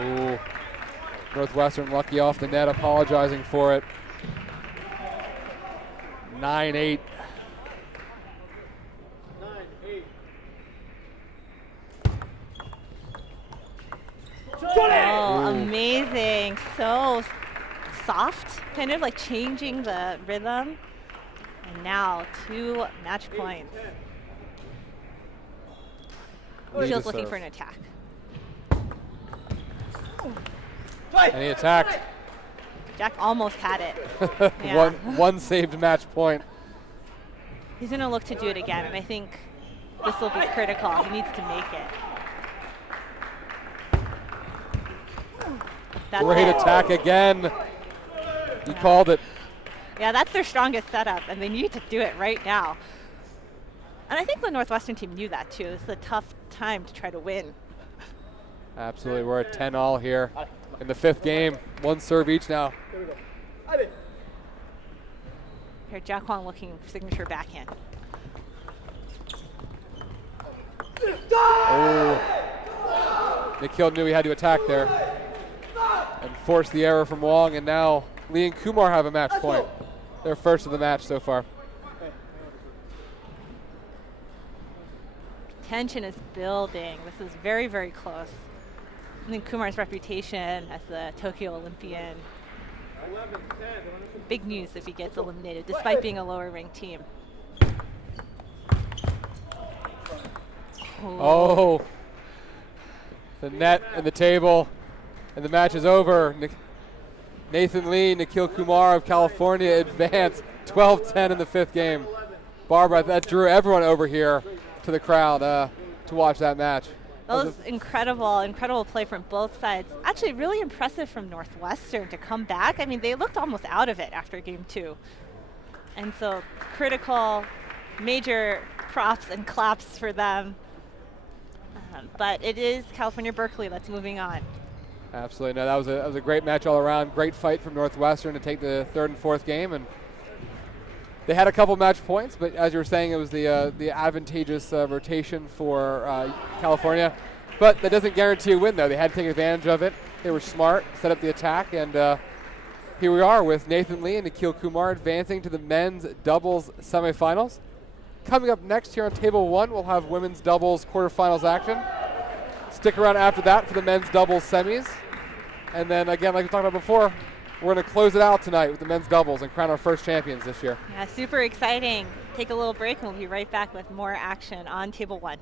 Ooh. Northwestern lucky off the net, apologizing for it. 9-8. 9-8. Oh, amazing. So soft, kind of like changing the rhythm. And now 2 match points. Lee Jill's to looking serve. for an attack. And he attacked. Jack almost had it. Yeah. one saved match point. He's going to look to do it again, and I think this will be critical. He needs to make it. That's Great it. attack again. He called it. Yeah, that's their strongest setup, and they need to do it right now. And I think the Northwestern team knew that, too. This is a tough time to try to win. Absolutely, we're at 10-all here in the 5th game. One serve each now. Here, Jack Huang looking for signature backhand. Oh. Nikhil knew he had to attack there and force the error from Wong, and now Lee and Kumar have a match point. Their first of the match so far. Tension is building. This is very, very close. I think Kumar's reputation as the Tokyo Olympian, 11-10. big news if he gets eliminated, despite being a lower ranked team. Oh. The net and the table, and the match is over. Nathan Lee, Nikhil Kumar of California advance 12-10 in the 5th game. Barbara, that drew everyone over here to the crowd to watch that match. That was incredible, incredible play from both sides. Actually, really impressive from Northwestern to come back. I mean, they looked almost out of it after game 2. And so critical, major props and claps for them. But it is California Berkeley that's moving on. Absolutely. No, that was a great match all around. Great fight from Northwestern to take the 3rd and 4th game, and they had a couple match points, but as you were saying, it was the advantageous rotation for California. But that doesn't guarantee a win, though. They had to take advantage of it. They were smart, set up the attack, and here we are with Nathan Lee and Nikhil Kumar advancing to the men's doubles semifinals. Coming up next here on table 1, we'll have women's doubles quarterfinals action. Stick around after that for the men's doubles semis. And then again, like we talked about before, we're going to close it out tonight with the men's doubles and crown our first champions this year. Yeah, super exciting. Take a little break and we'll be right back with more action on table 1.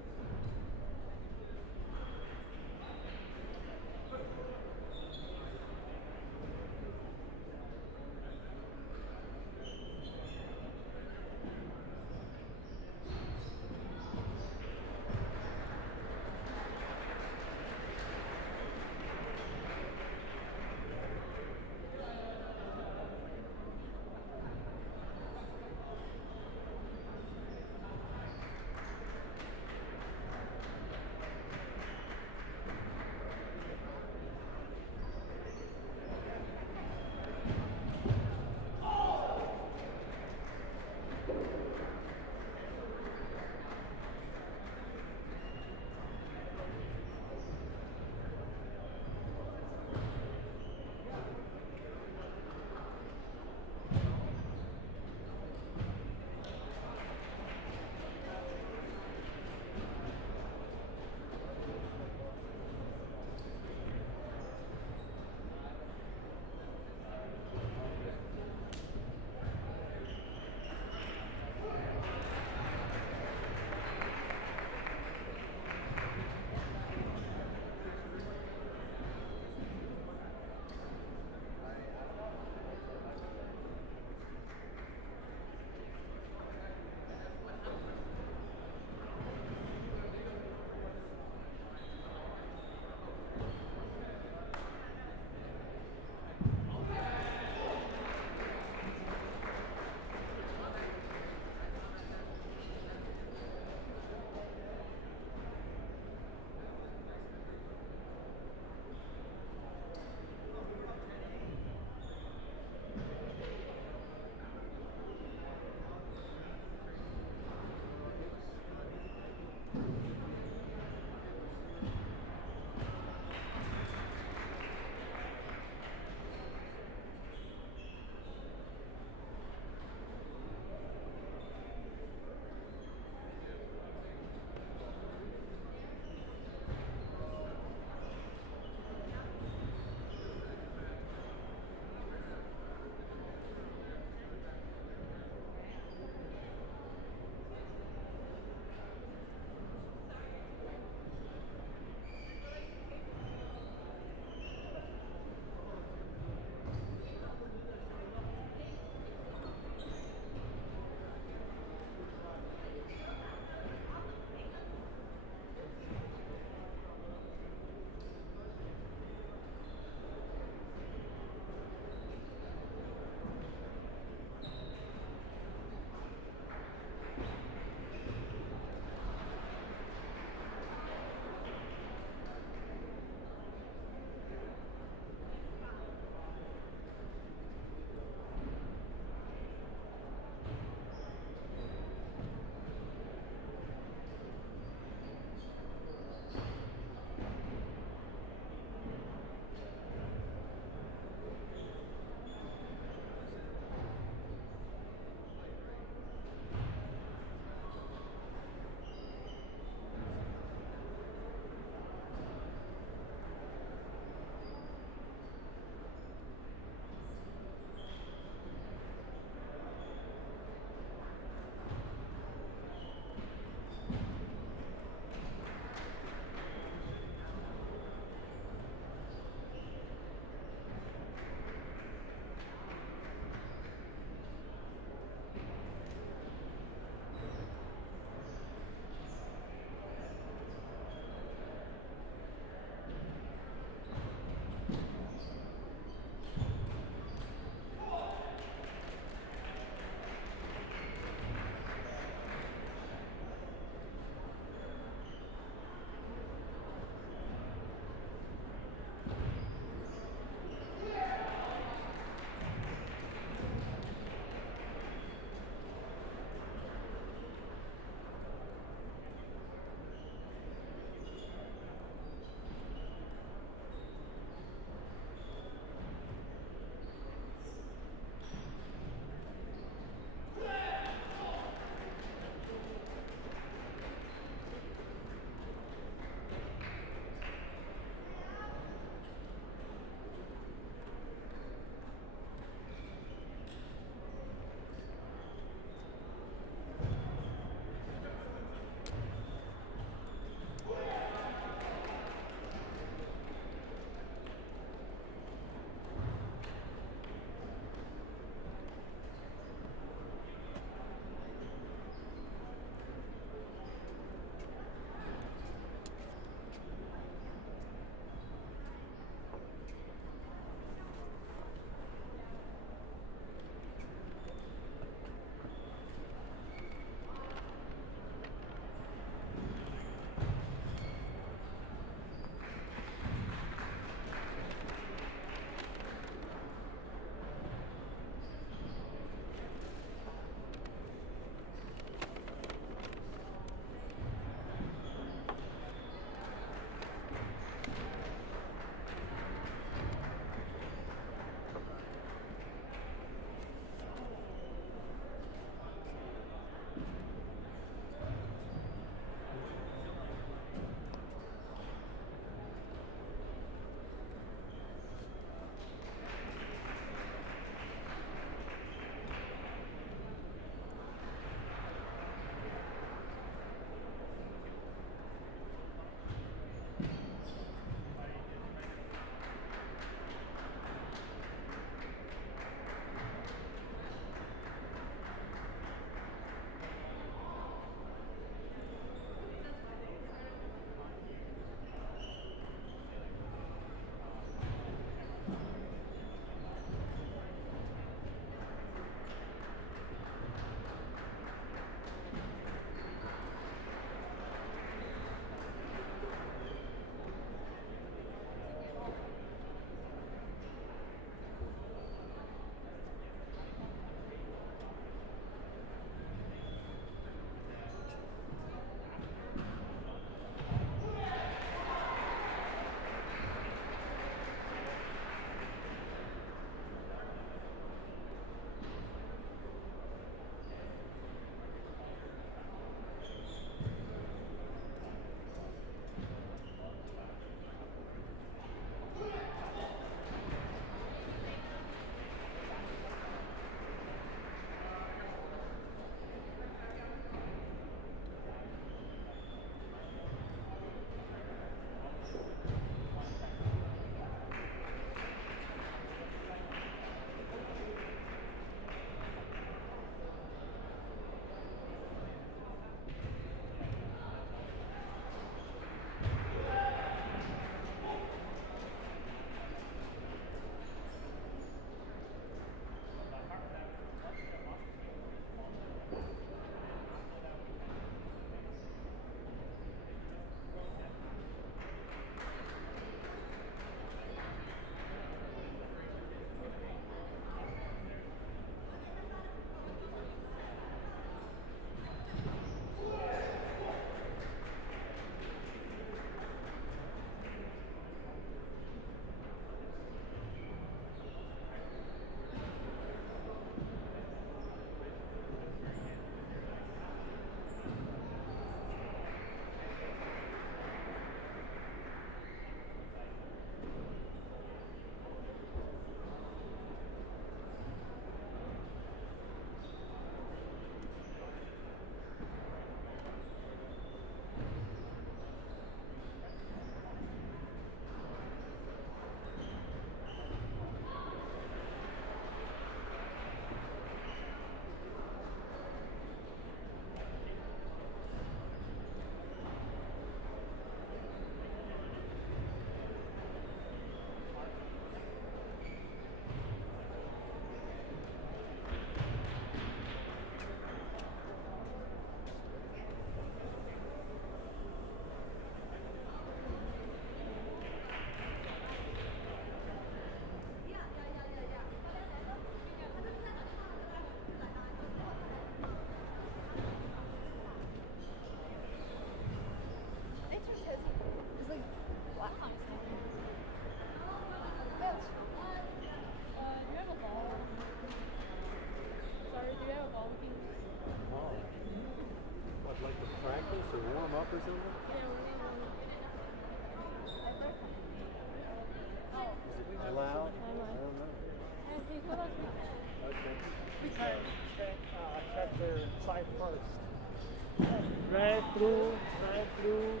Red, blue, red, blue.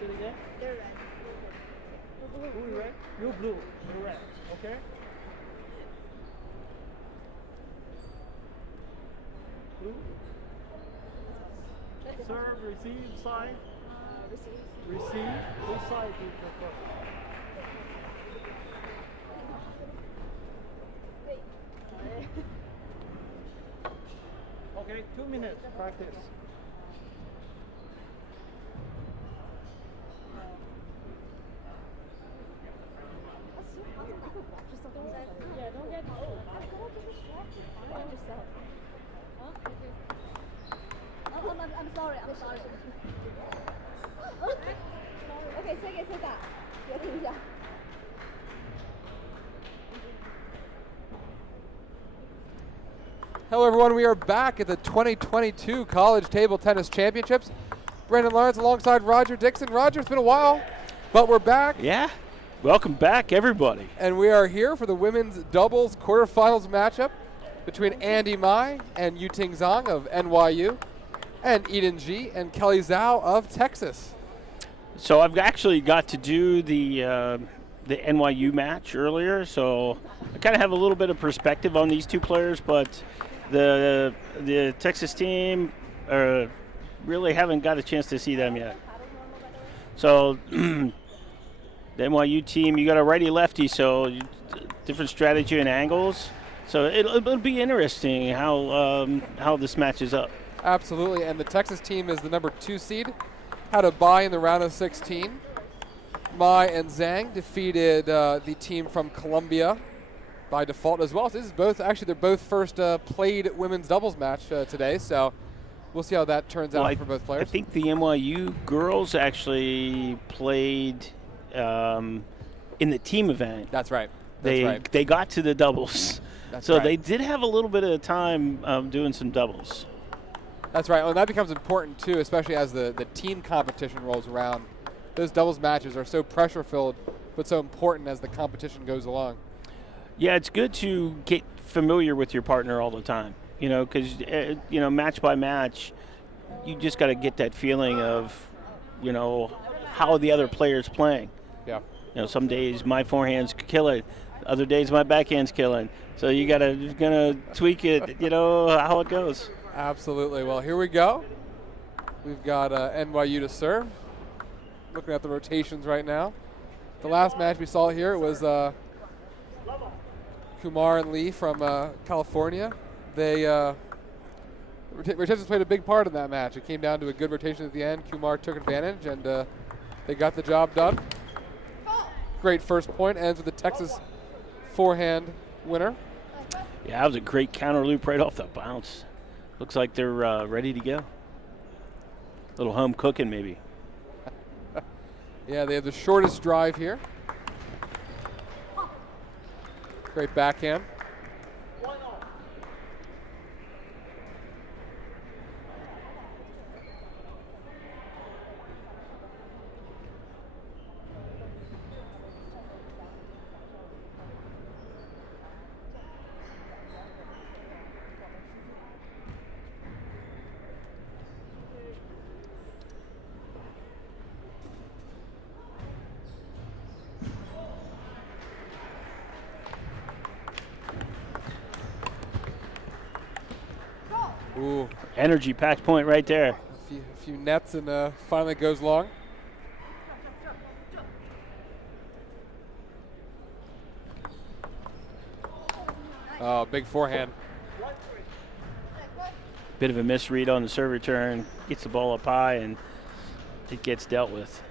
Say it again. They're red. Who is red? You blue. You red. Okay. Blue. Serve, receive, side. Receive. Which side do you prefer? Okay, 2 minutes practice. Yeah, don't get old. Find yourself. Huh? I'm sorry. I'm sorry. Okay, say that. 别停一下。 Hello, everyone. We are back at the 2022 College Table Tennis Championships. Brandon Lawrence alongside Roger Dixon. Roger, it's been a while, but we're back. Yeah. Welcome back, everybody. And we are here for the women's doubles quarterfinals matchup between Andy Mai and Yuting Zhang of NYU and Eden Ji and Kelly Zhao of Texas. So I've actually got to do the NYU match earlier, so I kind of have a little bit of perspective on these two players, but the Texas team really haven't got a chance to see them yet. So the NYU team, you got a righty-lefty, so different strategy and angles. So it'll be interesting how this matches up. Absolutely, and the Texas team is the number 2 seed. Had a bye in the round of 16. Mai and Zhang defeated the team from Columbia by default as well. So this is they're both first played women's doubles match today, so we'll see how that turns out for both players. I think the NYU girls actually played in the team event. That's right. They got to the doubles. That's so right. they did have a little bit of time doing some doubles. That's right. Well, and that becomes important too, especially as the team competition rolls around. Those doubles matches are so pressure-filled, but so important as the competition goes along. Yeah, it's good to get familiar with your partner all the time, because, match by match, you just got to get that feeling of, how the other player's playing. Yeah. Some days my forehand's killing, other days my backhand's killing. So you're gonna tweak it, how it goes. Absolutely. Well, here we go. We've got NYU to serve. Looking at the rotations right now. The last match we saw here was Kumar and Lee from California. Rotations played a big part in that match. It came down to a good rotation at the end. Kumar took advantage, and they got the job done. Great first point. Ends with the Texas forehand winner. Yeah, that was a great counter loop right off the bounce. Looks like they're ready to go. A little home cooking, maybe. Yeah, they have the shortest drive here. Great backhand. Ooh. Energy packed point right there. A few nets and finally goes long. Oh, big forehand. Bit of a misread on the serve return. Gets the ball up high and it gets dealt with.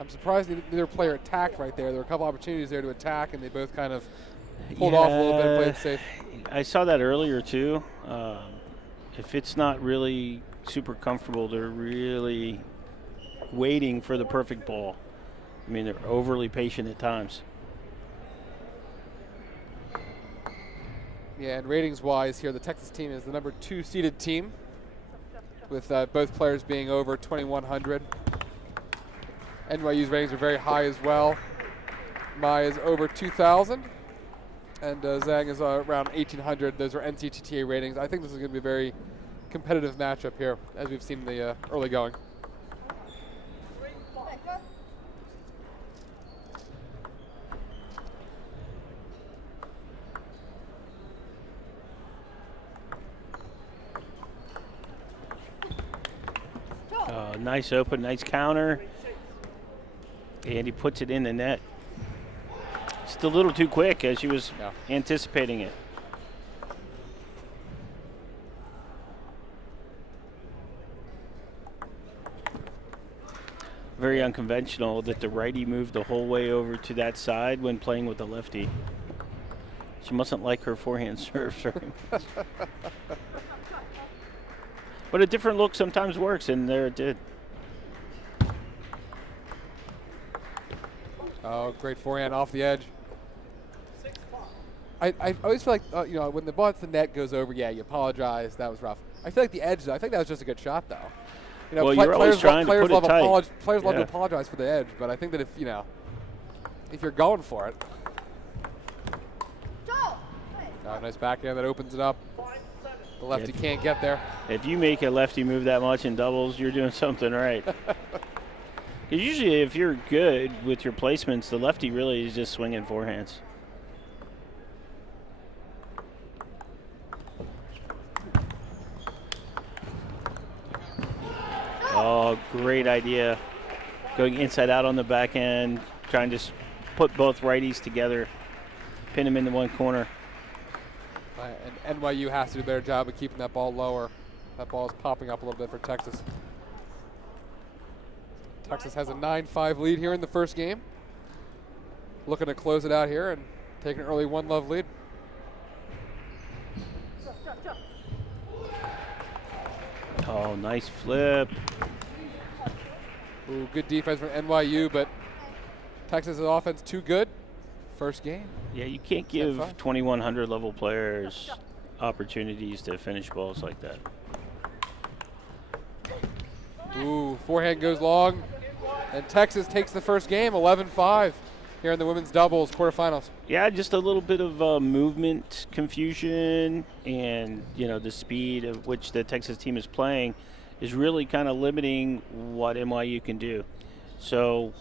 I'm surprised neither player attacked right there. There were a couple opportunities there to attack, and they both kind of pulled off a little bit and played safe. I saw that earlier, too. If it's not really super comfortable, they're really waiting for the perfect ball. I mean, they're overly patient at times. Yeah, and ratings-wise here, the Texas team is the number 2 seeded team, with both players being over 2,100. NYU's ratings are very high as well. Mai is over 2,000, and Zhang is around 1,800. Those are NCTTA ratings. I think this is going to be a very competitive matchup here, as we've seen in the early going. Nice open, nice counter. And he puts it in the net. Just a little too quick as she was anticipating it. Very unconventional that the righty moved the whole way over to that side when playing with the lefty. She mustn't like her forehand serves very much. But a different look sometimes works, and there it did. Oh, great forehand off the edge. I always feel like, you know, when the ball hits the net goes over, yeah, you apologize. That was rough. I feel like the edge, though, I think that was just a good shot, though. You know, well, you're always trying to put it tight. Players love to apologize for the edge, but I think that if, you know, if you're going for it. Oh, nice backhand that opens it up. The lefty can't get there. If you make a lefty move that much in doubles, you're doing something right. Because usually if you're good with your placements, the lefty really is just swinging forehands. Oh, great idea. Going inside out on the backhand, trying to put both righties together, pin them into one corner. And NYU has to do a better job of keeping that ball lower. That ball is popping up a little bit for Texas. Texas has a 9-5 lead here in the first game. Looking to close it out here and take an early 1-love lead. Oh, nice flip. Ooh, good defense from NYU, but Texas' offense too good. First game. Yeah, you can't give 2,100 level players opportunities to finish balls like that. Ooh, forehand goes long. And Texas takes the first game, 11-5 here in the women's doubles quarterfinals. Yeah, just a little bit of movement confusion, and you know the speed of which the Texas team is playing is really kind of limiting what NYU can do. So,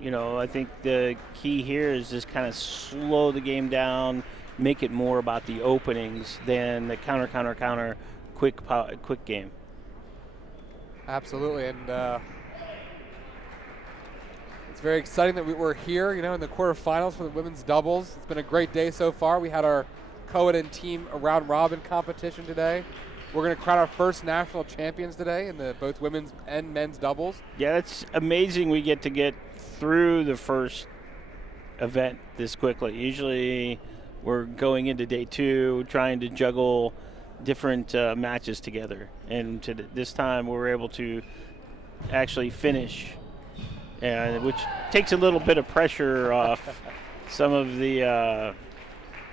you know, I think the key here is just kind of slow the game down, make it more about the openings than the counter, quick game. Absolutely, and it's very exciting that we're here, you know, in the quarterfinals for the women's doubles. It's been a great day so far. We had our Coed and team round robin competition today. We're going to crown our first national champions today in the both women's and men's doubles. Yeah, it's amazing we get through the first event this quickly. Usually we're going into day two trying to juggle different matches together. And this time we're able to actually finish, which takes a little bit of pressure off some of the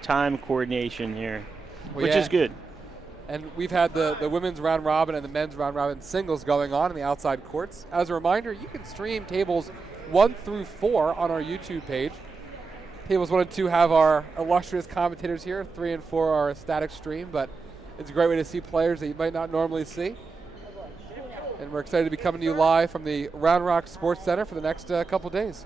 time coordination here, which is good. And we've had the women's round robin and the men's round robin singles going on in the outside courts. As a reminder, you can stream tables 1 through 4 on our YouTube page. Tables 1 and 2 have our illustrious commentators here. 3 and 4 are a static stream, but it's a great way to see players that you might not normally see. And we're excited to be coming to you live from the Round Rock Sports Center for the next couple days.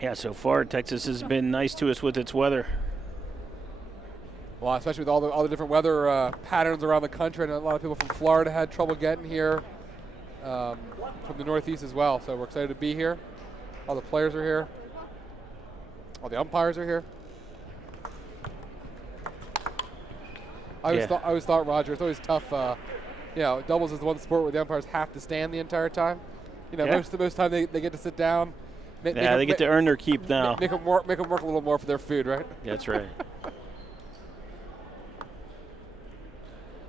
Yeah, so far Texas has been nice to us with its weather. Well, especially with all the different weather patterns around the country, and a lot of people from Florida had trouble getting here, from the Northeast as well. So we're excited to be here. All the players are here. All the umpires are here. I always thought, Roger, it's always tough. You know, doubles is the one sport where the umpires have to stand the entire time. You know, most of the time they get to sit down. They get to earn their keep now. Make them work a little more for their food, right? That's right.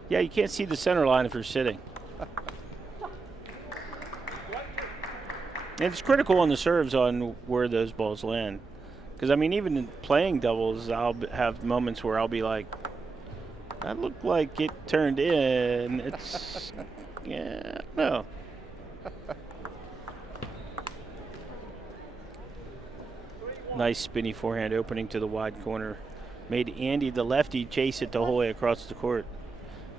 Yeah, you can't see the center line if you're sitting. And it's critical on the serves on where those balls land. Because, I mean, even in playing doubles, I'll have moments where I'll be like, that looked like it turned in. It's, yeah, no. Nice spinny forehand opening to the wide corner. Made Andy, the lefty, chase it the whole way across the court.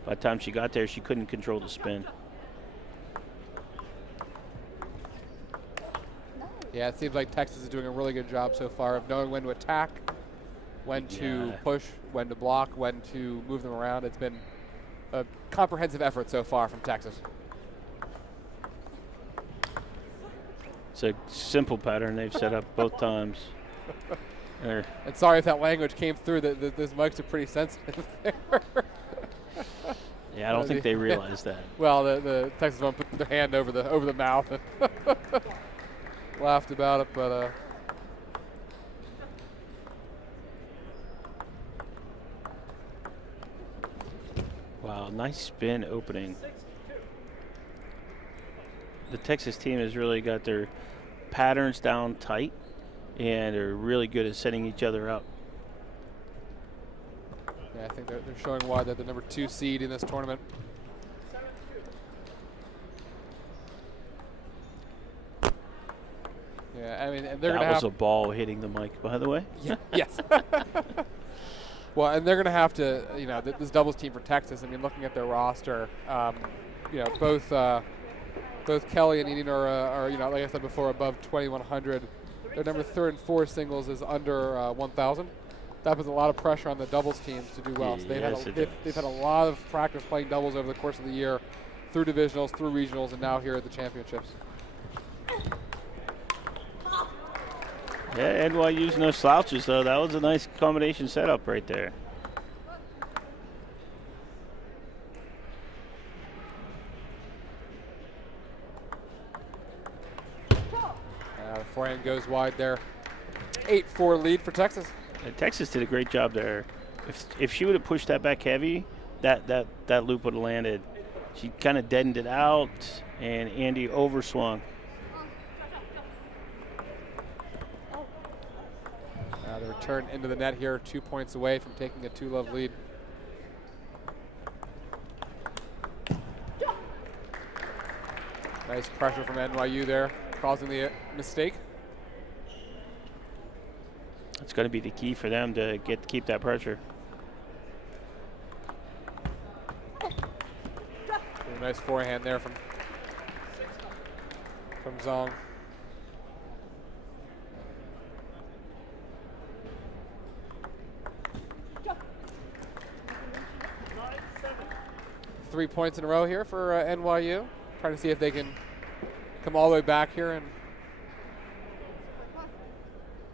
By the time she got there, she couldn't control the spin. Yeah, it seems like Texas is doing a really good job so far of knowing when to attack, when to push, when to block, when to move them around. It's been a comprehensive effort so far from Texas. It's a simple pattern they've set up both times. And sorry if that language came through. Those mics are pretty sensitive there. Yeah, I don't think they realize that. Well, the Texas one put their hand over the mouth and laughed about it, but wow, nice spin opening. The Texas team has really got their patterns down tight and are really good at setting each other up. Yeah, I think they're showing why they're the number 2 seed in this tournament. Yeah, I mean, and they're going to have... That was a ball hitting the mic, by the way. Yeah, yes. Well, and they're going to have to, you know, this doubles team for Texas, I mean, looking at their roster, you know, both Kelly and Eden are, you know, like I said before, above 2,100. Their number 3 and 4 singles is under 1,000. That puts a lot of pressure on the doubles teams to do well. So they've had a lot of practice playing doubles over the course of the year, through divisionals, through regionals, and now here at the championships. Yeah, NYU's no slouches, though. That was a nice combination setup right there. The forehand goes wide there. 8-4 lead for Texas. Texas did a great job there. If she would have pushed that back heavy, that loop would have landed. She kind of deadened it out, and Andy overswung. The return into the net here, 2 points away from taking a 2-love lead. Nice pressure from NYU there, causing the mistake. It's going to be the key for them to keep that pressure. A nice forehand there from Zhang. Three points in a row here for NYU. Trying to see if they can come all the way back here and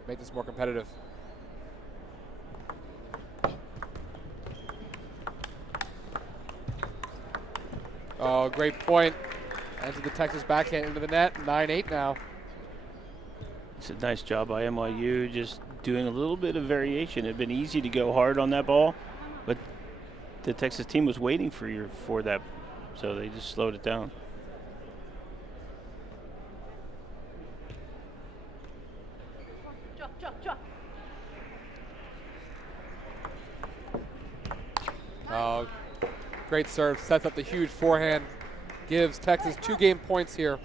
make this more competitive. Oh, great point. Enter the Texas backhand into the net. 9-8 now. It's a nice job by NYU, just doing a little bit of variation. It'd been easy to go hard on that ball, but the Texas team was waiting for that, so they just slowed it down. Oh, great serve, sets up the huge forehand, gives Texas 2 game points here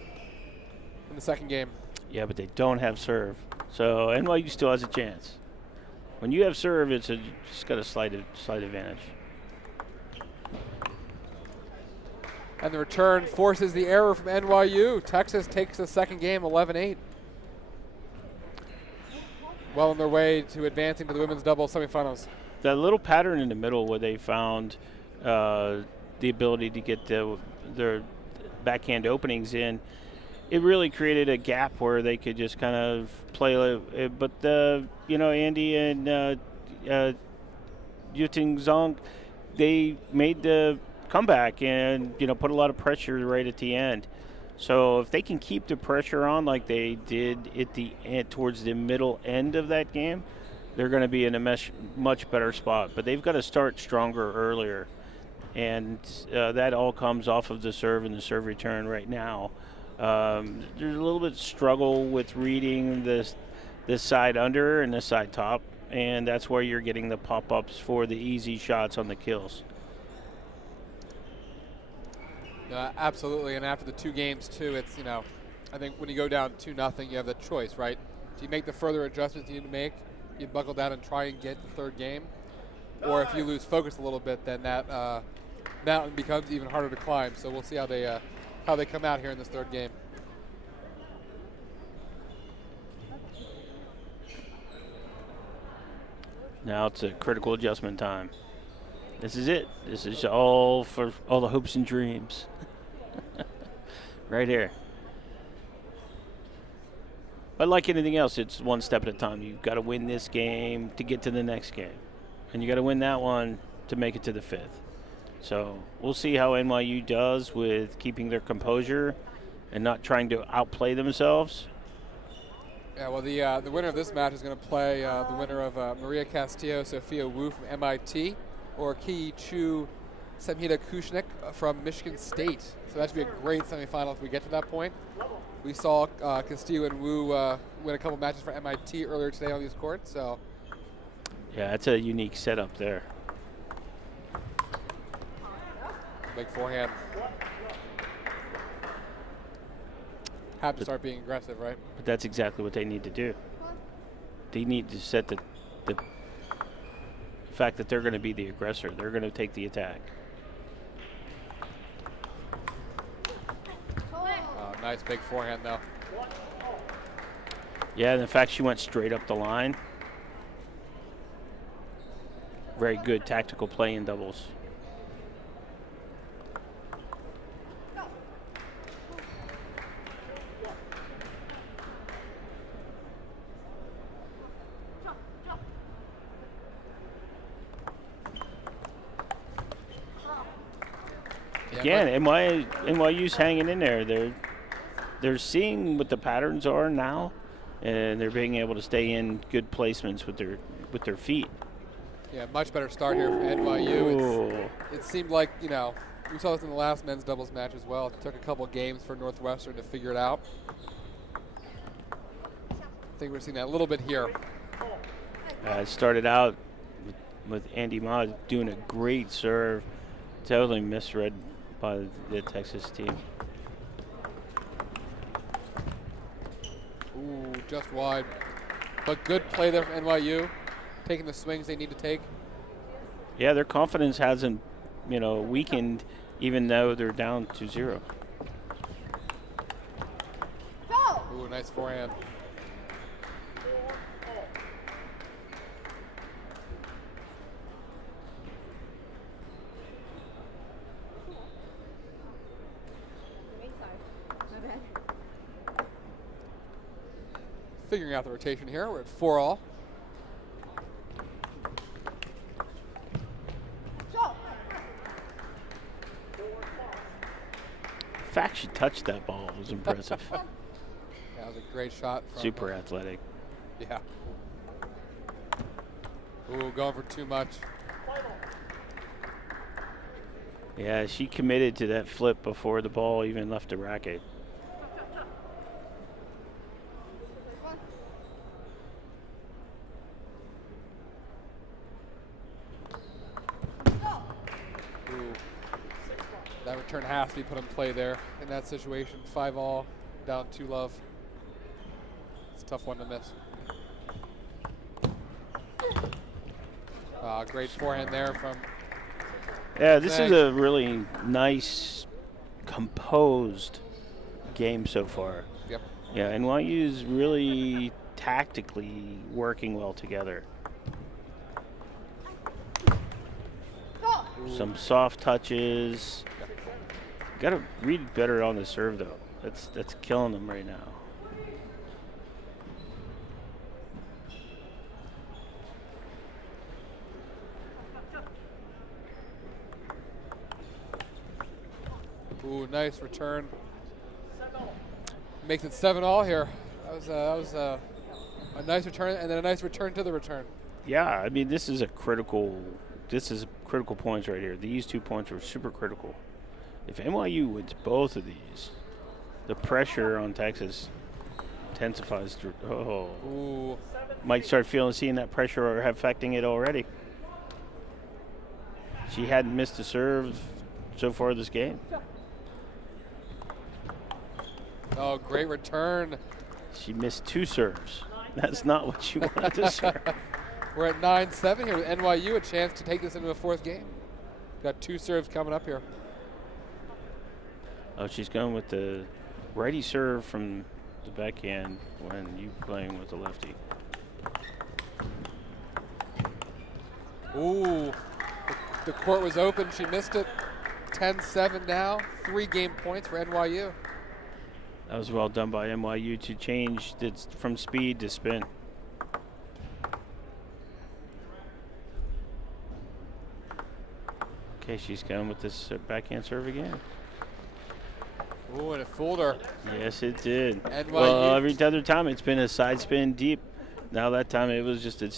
in the second game. Yeah, but they don't have serve, so NYU still has a chance. When you have serve, it's just got a slight advantage. And the return forces the error from NYU. Texas takes the second game 11-8. Well on their way to advancing to the women's doubles semifinals. That little pattern in the middle where they found the ability to get their backhand openings in, it really created a gap where they could just kind of play. But you know, Andy and Yuting Zhang, they made the comeback and, you know, put a lot of pressure right at the end. So if they can keep the pressure on like they did at the end, towards the middle end of that game, they're going to be in a much better spot. But they've got to start stronger earlier, and that all comes off of the serve and the serve return right now. There's a little bit of struggle with reading this side under and this side top, and that's where you're getting the pop-ups for the easy shots on the kills. Absolutely, and after the 2 games too, it's, you know, I think when you go down 2-0, you have the choice, right? Do you make the further adjustments you need to make? You buckle down and try and get the third game? Or if you lose focus a little bit, then that mountain becomes even harder to climb. So we'll see how they come out here in this third game. Now it's a critical adjustment time. This is it. This is all for all the hopes and dreams. Right here. But like anything else, it's one step at a time. You've got to win this game to get to the next game. And you got to win that one to make it to the fifth. So we'll see how NYU does with keeping their composure and not trying to outplay themselves. Yeah, well, the winner of this match is going to play the winner of Maria Castillo, Sophia Wu from MIT, or Ki Chu Samhita Kushnik from Michigan State. So that should be a great semifinal if we get to that point. We saw Castillo and Wu win a couple matches for MIT earlier today on these courts. So yeah, that's a unique setup there. Big forehand. Have to start being aggressive, right? But that's exactly what they need to do. They need to set the fact that they're going to be the aggressor. They're going to take the attack. Nice big forehand, though. Yeah, and the fact she went straight up the line. Very good tactical play in doubles. Again, NYU's hanging in there. They're seeing what the patterns are now, and they're being able to stay in good placements with their feet. Yeah, much better start here from NYU. It seemed like, we saw this in the last men's doubles match as well. It took a couple games for Northwestern to figure it out. I think we're seeing that a little bit here. It started out with Andy Ma doing a great serve. Totally misread by the Texas team. Ooh, just wide. But good play there from NYU, taking the swings they need to take. Yeah, their confidence hasn't, weakened even though they're down 2-0. Ooh, nice forehand. Figuring out the rotation here. We're at 4-all. The fact she touched that ball was impressive. That was a great shot. Super athletic. Yeah. Ooh, going for too much. Yeah, she committed to that flip before the ball even left the racket. That return has to be put in play there in that situation. 5-all, down 2-love. It's a tough one to miss. Great forehand there from. Yeah, this is a really nice, composed game so far. Yep. Yeah, NYU's really tactically working well together. Ooh. Some soft touches. Got to read better on the serve though. That's killing them right now. Ooh, nice return. Makes it 7-all here. That was a nice return, and then a nice return to the return. Yeah, I mean this is critical points right here. These 2 points are super critical. If NYU wins both of these, the pressure on Texas intensifies. Ooh. Might start seeing that pressure affecting it already. She hadn't missed a serve so far this game. Oh, great return. She missed 2 serves. That's not what you wanted to serve. We're at 9-7 here with NYU, a chance to take this into a fourth game. Got 2 serves coming up here. Oh, she's going with the righty serve from the backhand when you playing with the lefty. Ooh, the court was open. She missed it. 10-7 now. 3 game points for NYU. That was well done by NYU to change it from speed to spin. Okay, she's going with this backhand serve again. Ooh, and it fooled her. Yes, it did. NYU. Well, every other time it's been a side spin deep. Now that time it was just a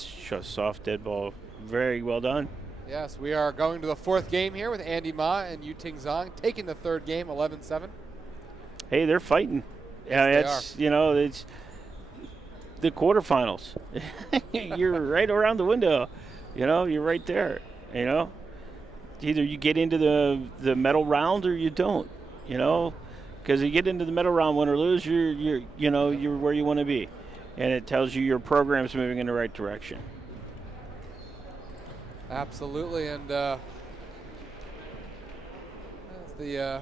soft dead ball. Very well done. Yes, we are going to the fourth game here with Andy Ma and Yu Ting Zhang taking the third game, 11-7. Hey, they're fighting. Yes, you know, it's the quarterfinals. You're right around the window. You know, you're right there. You know, either you get into the medal round or you don't. You know, because you get into the medal round, win or lose, you're where you want to be, and it tells you your program's moving in the right direction. Absolutely, and as the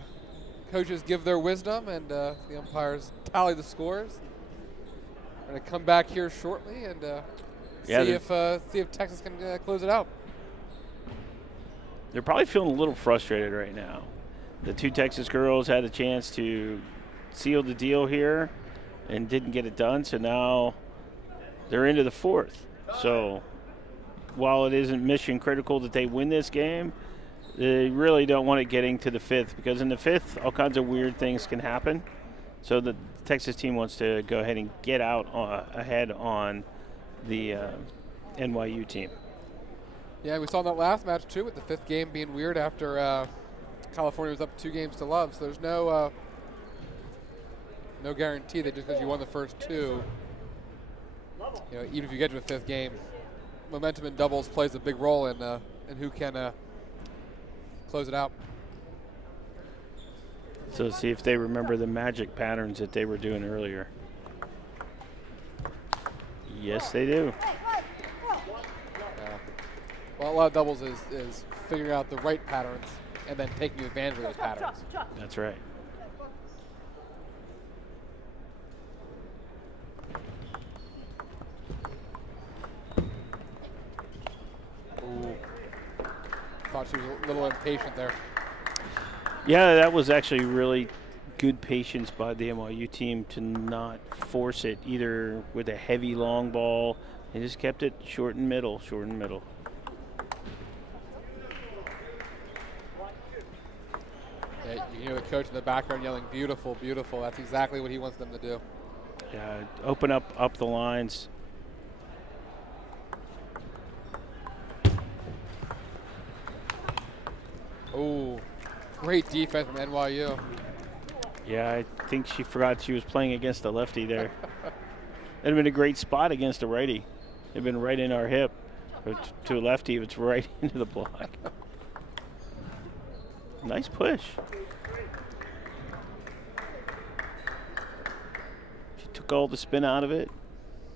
coaches give their wisdom and the umpires tally the scores, we're going to come back here shortly and see if Texas can close it out. They're probably feeling a little frustrated right now. The 2 Texas girls had a chance to seal the deal here and didn't get it done, so now they're into the fourth. So while it isn't mission critical that they win this game, they really don't want it getting to the fifth, because in the fifth, all kinds of weird things can happen. So the Texas team wants to go ahead and get out ahead on the NYU team. Yeah, we saw that last match too, with the 5th game being weird after California was up 2-0. So there's no guarantee that just because you won the first 2, even if you get to a 5th game, momentum in doubles plays a big role in who can close it out. So see if they remember the magic patterns that they were doing earlier. Yes, they do. Well, a lot of doubles is figuring out the right patterns and then taking advantage of those patterns. That's right. Ooh. Thought she was a little impatient there. Yeah, that was actually really good patience by the NYU team to not force it either with a heavy long ball. They just kept it short and middle, short and middle. Yeah, you hear the coach in the background yelling, "Beautiful, beautiful." That's exactly what he wants them to do. Yeah, open up the lines. Ooh, great defense from NYU. Yeah, I think she forgot she was playing against a lefty there. It'd have been a great spot against a righty. It'd been right in our hip. But to a lefty, it's right into the block. Nice push. She took all the spin out of it,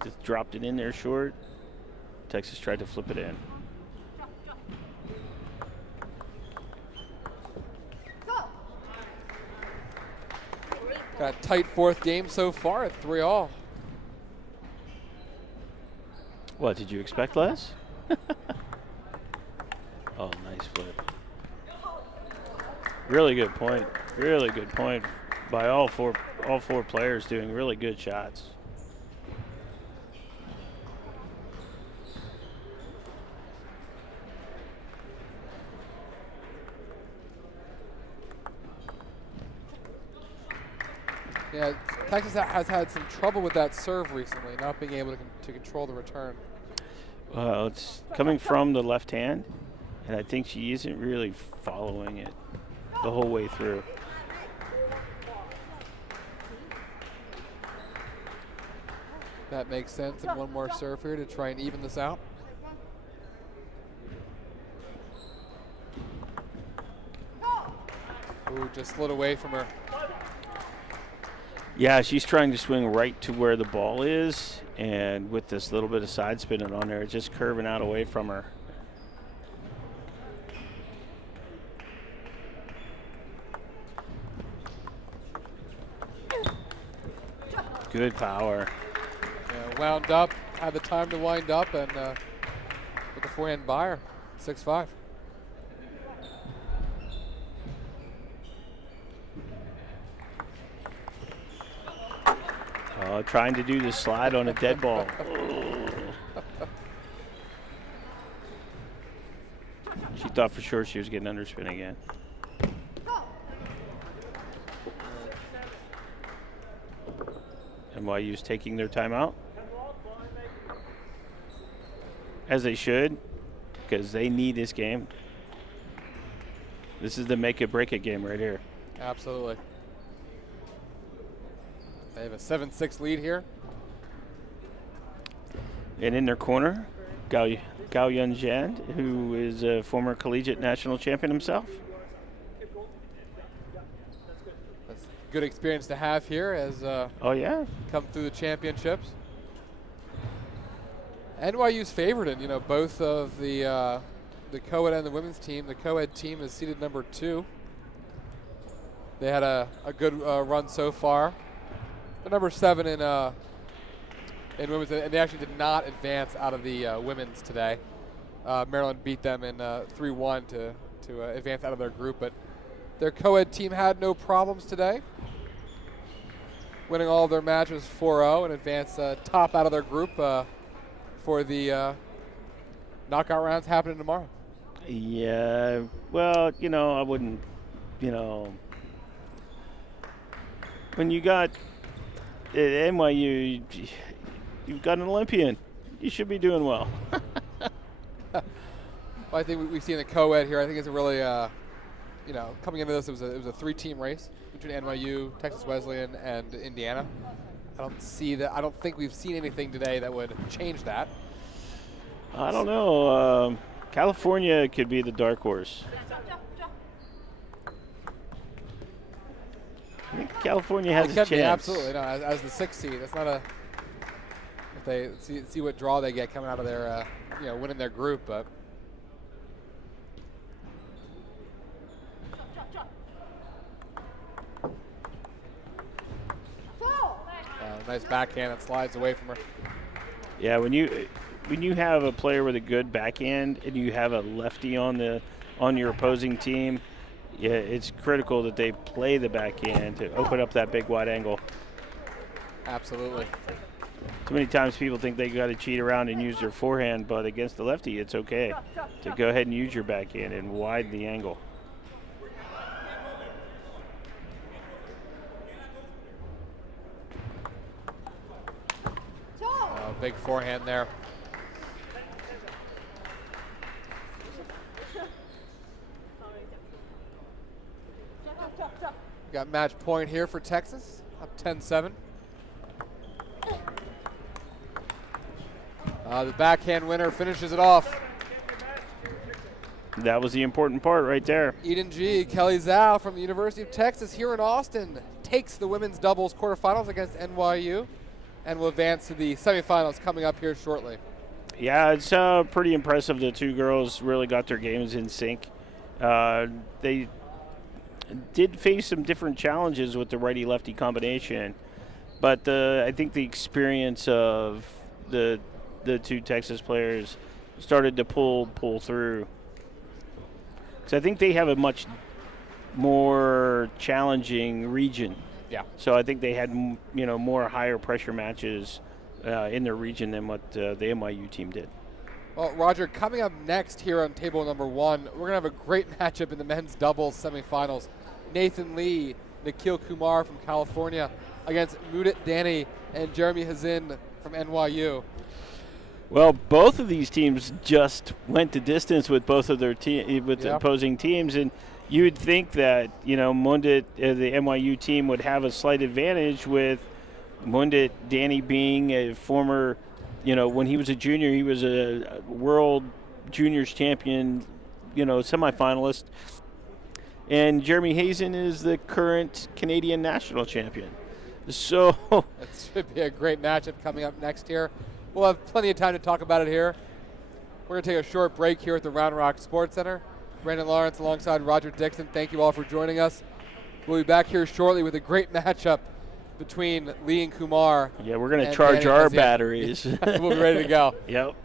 just dropped it in there short. Texas tried to flip it in. Got a tight 4th game so far at 3-all. What, did you expect less? Oh, nice flip. Really good point. Really good point by all four players doing really good shots. Yeah, Texas has had some trouble with that serve recently, not being able to control the return. Well, it's coming from the left hand, and I think she isn't really following it the whole way through. That makes sense, and one more serve here to try and even this out. Ooh, just slid away from her. Yeah, she's trying to swing right to where the ball is, and with this little bit of side spinning on there, it's just curving out away from her. Good power. Yeah, wound up, had the time to wind up, and with the forehand by her, 6-5. Oh, trying to do the slide on a dead ball. She thought for sure she was getting underspin again. NYU's taking their timeout, as they should, because they need this game. This is the make it break it game right here. Absolutely. They have a 7-6 lead here. And in their corner, Gao Yunjian, who is a former collegiate national champion himself. That's a good experience to have here as Oh yeah, come through the championships. NYU's favored in both of the Coed and the women's team. The Coed team is seeded number 2. They had a good run so far. They're number 7 in women's, and they actually did not advance out of the women's today. Maryland beat them in 3-1 to advance out of their group, but their Coed team had no problems today, winning all of their matches 4-0 and advance top out of their group for the knockout rounds happening tomorrow. Yeah, well, I wouldn't, when you got at NYU, you've got an Olympian. You should be doing well. Well, I think we've seen the Coed here. I think it's a really, coming into this, it was a 3-team race between NYU, Texas Wesleyan, and Indiana. I don't think we've seen anything today that would change that. I don't know. California could be the dark horse. I think California has a chance. Absolutely, no. As the 6th seed, it's not a. If they see what draw they get coming out of their, winning their group, but. Nice backhand that slides away from her. Yeah, when you have a player with a good backhand and you have a lefty on your opposing team, yeah, it's critical that they play the backhand to open up that big wide angle. Absolutely. Too many times people think they got to cheat around and use their forehand, but against the lefty, it's okay to go ahead and use your backhand and widen the angle. Big forehand there. Got match point here for Texas, up 10-7. The backhand winner finishes it off. That was the important part right there. Eden G. Kelly Zhao from the University of Texas here in Austin takes the women's doubles quarterfinals against NYU and will advance to the semifinals coming up here shortly. Yeah, it's pretty impressive. The two girls really got their games in sync. They did face some different challenges with the righty-lefty combination, but I think the experience of the two Texas players started to pull through. Because I think they have a much more challenging region. Yeah. So I think they had more higher pressure matches in their region than what the NYU team did. Well, Roger, coming up next here on table number 1, we're going to have a great matchup in the men's doubles semifinals. Nathan Lee, Nikhil Kumar from California against Mudit Dani and Jeremy Hazin from NYU. Well, both of these teams just went the distance with both of their the opposing teams, and you would think that Mundit, the NYU team, would have a slight advantage with Mundit Dani being a former, when he was a junior, he was a world juniors champion, semifinalist, and Jeremy Hazen is the current Canadian national champion. So It should be a great matchup coming up next here. We'll have plenty of time to talk about it here. We're going to take a short break here at the Round Rock Sports Center. Brandon Lawrence alongside Roger Dixon, thank you all for joining us. We'll be back here shortly with a great matchup between Lee and Kumar. yeah, we're going to charge our batteries. We'll be ready to go. Yep.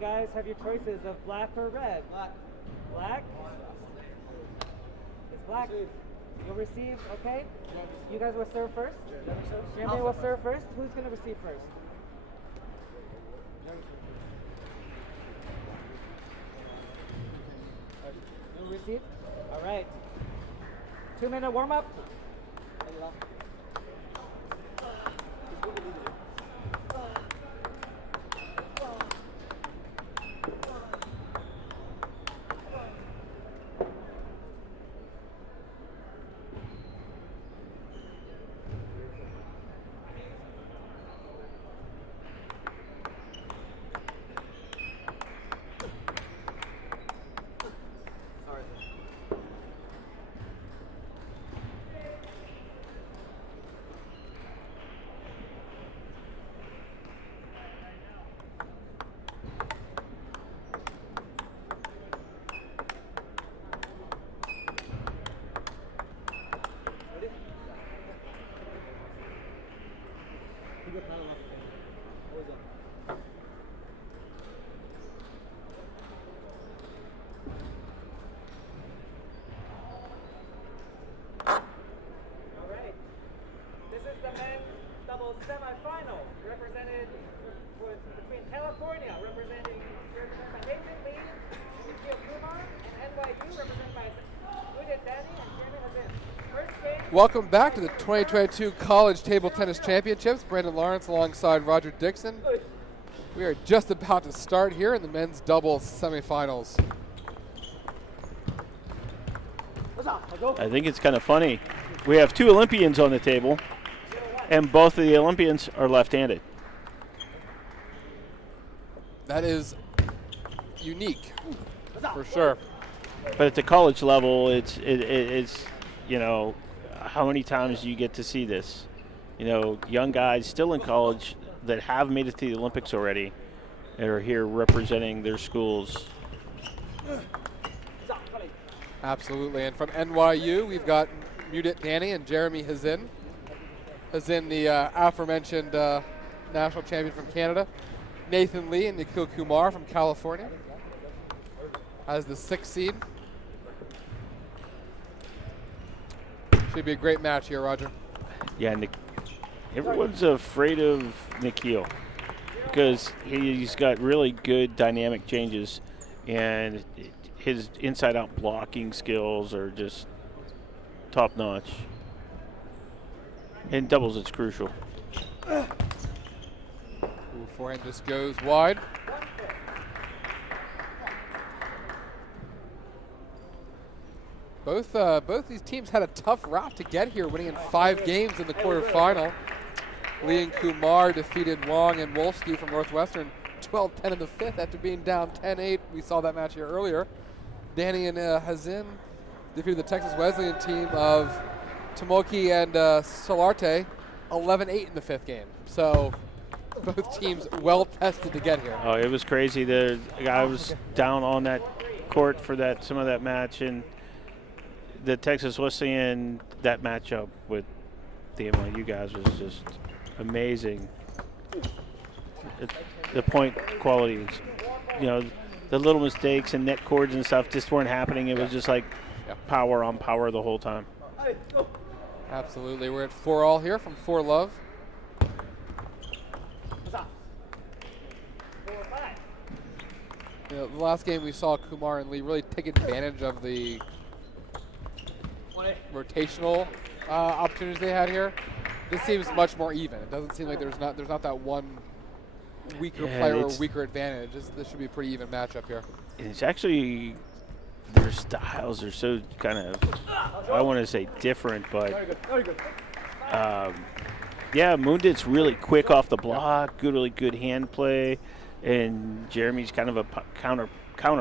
guys have your choices of black or red. Black. Black? It's black. You'll receive, okay? You guys will serve first? Jeremy will serve first. Who's going to receive first? You'll receive? All right. 2-minute warm-up. Semifinal represented between California representing by Nathan Lee, Nikhil Kumar, and NYU represented by Coed and Jeremy Hazin. First game. Welcome back to the 2022 College Table Tennis Championships. Brandon Lawrence alongside Roger Dixon. We are just about to start here in the men's doubles semifinals. I think it's kind of funny. We have 2 Olympians on the table, and both of the Olympians are left-handed. That is unique, for sure. But at the college level, it's you know, how many times do you get to see this? You know, young guys still in college that have made it to the Olympics already and are here representing their schools. Absolutely, and from NYU, we've got Mudit Danny and Jeremy Hazin. Hazin, the aforementioned national champion from Canada. Nathan Lee and Nikhil Kumar from California as the 6th seed. Should be a great match here, Roger. Yeah, everyone's afraid of Nikhil because he's got really good dynamic changes, and his inside-out blocking skills are just top-notch. In doubles, it's crucial. Ooh, forehand just goes wide. Both these teams had a tough route to get here, winning in 5 games in the quarterfinal. Lee and Kumar defeated Wong and Wolski from Northwestern 12-10 in the 5th after being down 10-8. We saw that match here earlier. Danny and Hazin defeated the Texas Wesleyan team of Tomoki and Solarte 11-8 in the 5th game. So both teams well tested to get here. Oh, it was crazy. The guy was down on that court for some of that match, and the Texas Wesleyan, that matchup with the NYU guys was just amazing. The point quality, you know, the little mistakes and net cords and stuff just weren't happening. It was just like power on power the whole time. Absolutely. We're at 4-all here from 4-Love. You know, the last game we saw Kumar and Lee really take advantage of the rotational opportunities they had here. This seems much more even. It doesn't seem like there's not that one weaker player or weaker advantage. This should be a pretty even matchup here. It's actually, their styles are so kind of, I want to say different, but yeah, Moondit's really quick off the block, really good hand play, and Jeremy's kind of a counter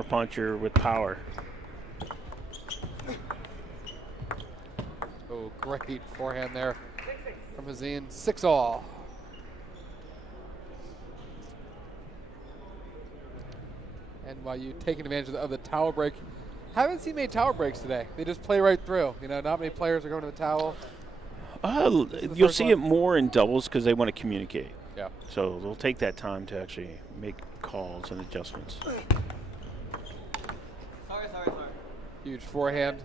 puncher with power. Oh, great forehand there from Hazin. 6-all. NYU taking advantage of the towel break. Haven't seen many towel breaks today. They just play right through. You know, not many players are going to the towel. You'll see it more in doubles because they want to communicate. Yeah. So they'll take that time to actually make calls and adjustments. Huge forehand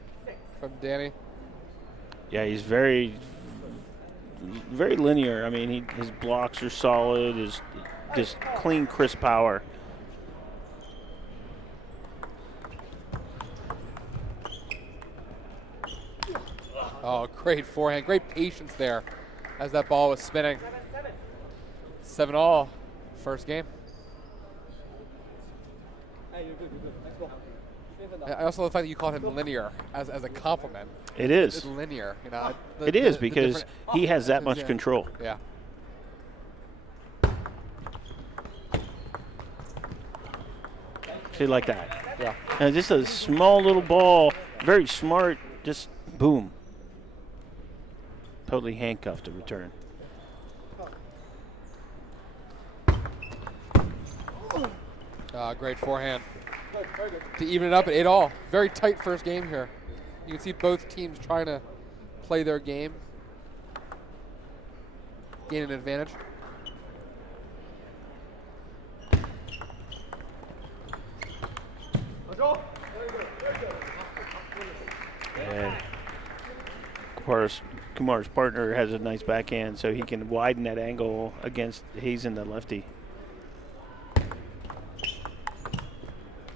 from Danny. Yeah, he's very linear. I mean, his blocks are solid. His just clean, crisp power. Oh, great forehand. Great patience there as that ball was spinning. 7-all, first game. Hey, you're good. Next ball. I also love the fact that you called him linear as a compliment. It is. It's linear. You know, It is because different- he has that much yeah. control. Yeah. See, like that. Yeah. And just a small little ball, very smart, just boom. Totally handcuffed to return. Great forehand. To even it up at 8-all. Very tight first game here. You can see both teams trying to play their game, gain an advantage. And Kumar's partner has a nice backhand, so he can widen that angle against Hazen, the lefty.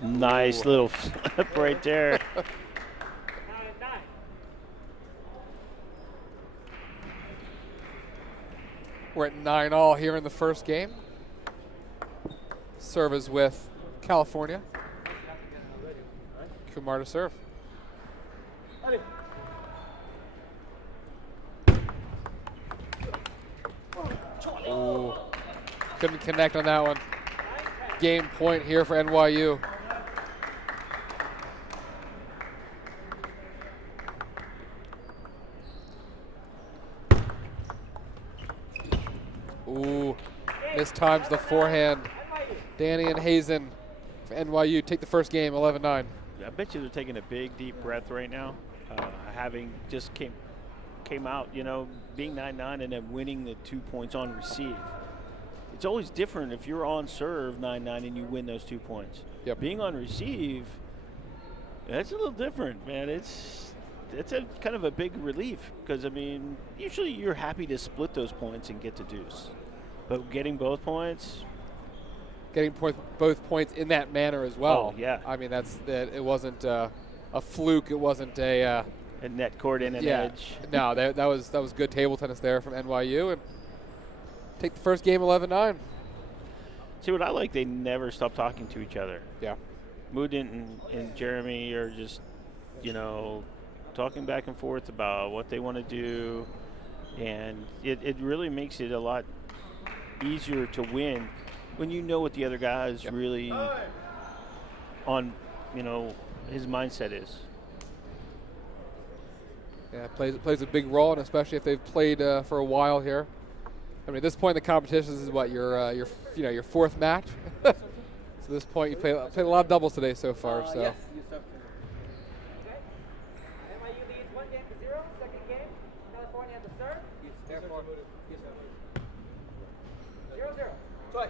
Nice little flip right there. 9-9. We're at 9-all here in the first game. Serve is with California. Kumar to serve. Ooh. Couldn't connect on that one. Game point here for NYU. Ooh, mistimes the forehand. Danny and Hazen for NYU take the first game, 11-9. I bet you they're taking a big, deep breath right now, having just came out, you know, being 9-9 and then winning the 2 points on receive. It's always different if you're on serve 9-9 and you win those 2 points. Yep. Being on receive, that's a little different, man. It's a kind of a big relief because, I mean, usually you're happy to split those points and get to deuce. But getting both points, Getting both points in that manner as well. Oh, yeah. I mean, it wasn't a fluke. It wasn't a net court in an edge. No, that was good table tennis there from NYU, and take the first game 11-9. See what I like? They never stop talking to each other. Yeah. Mudin and Jeremy are just, you know, talking back and forth about what they want to do, and it really makes it a lot easier to win when you know what the other guy is really on, you know, his mindset is. Yeah, it plays a big role, and especially if they've played for a while here. I mean, at this point in the competition, this is what your fourth match. So at this point, you played a lot of doubles today so far. So. Yes, you serve. Okay. NYU leads 1-0. Second game, California at the serve. Therefore, 0-0. try.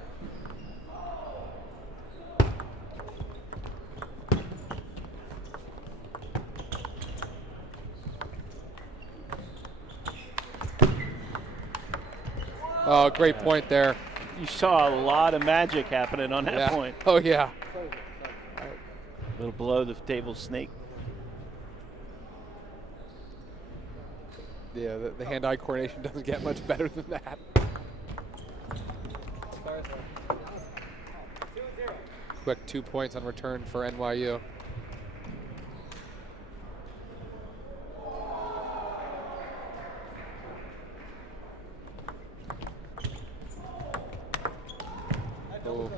Oh, great point there. You saw a lot of magic happening on that point. Oh, yeah. Little below the table snake. Yeah, the hand-eye coordination doesn't get much better than that. 2-0. Quick 2 points on return for NYU. Oh.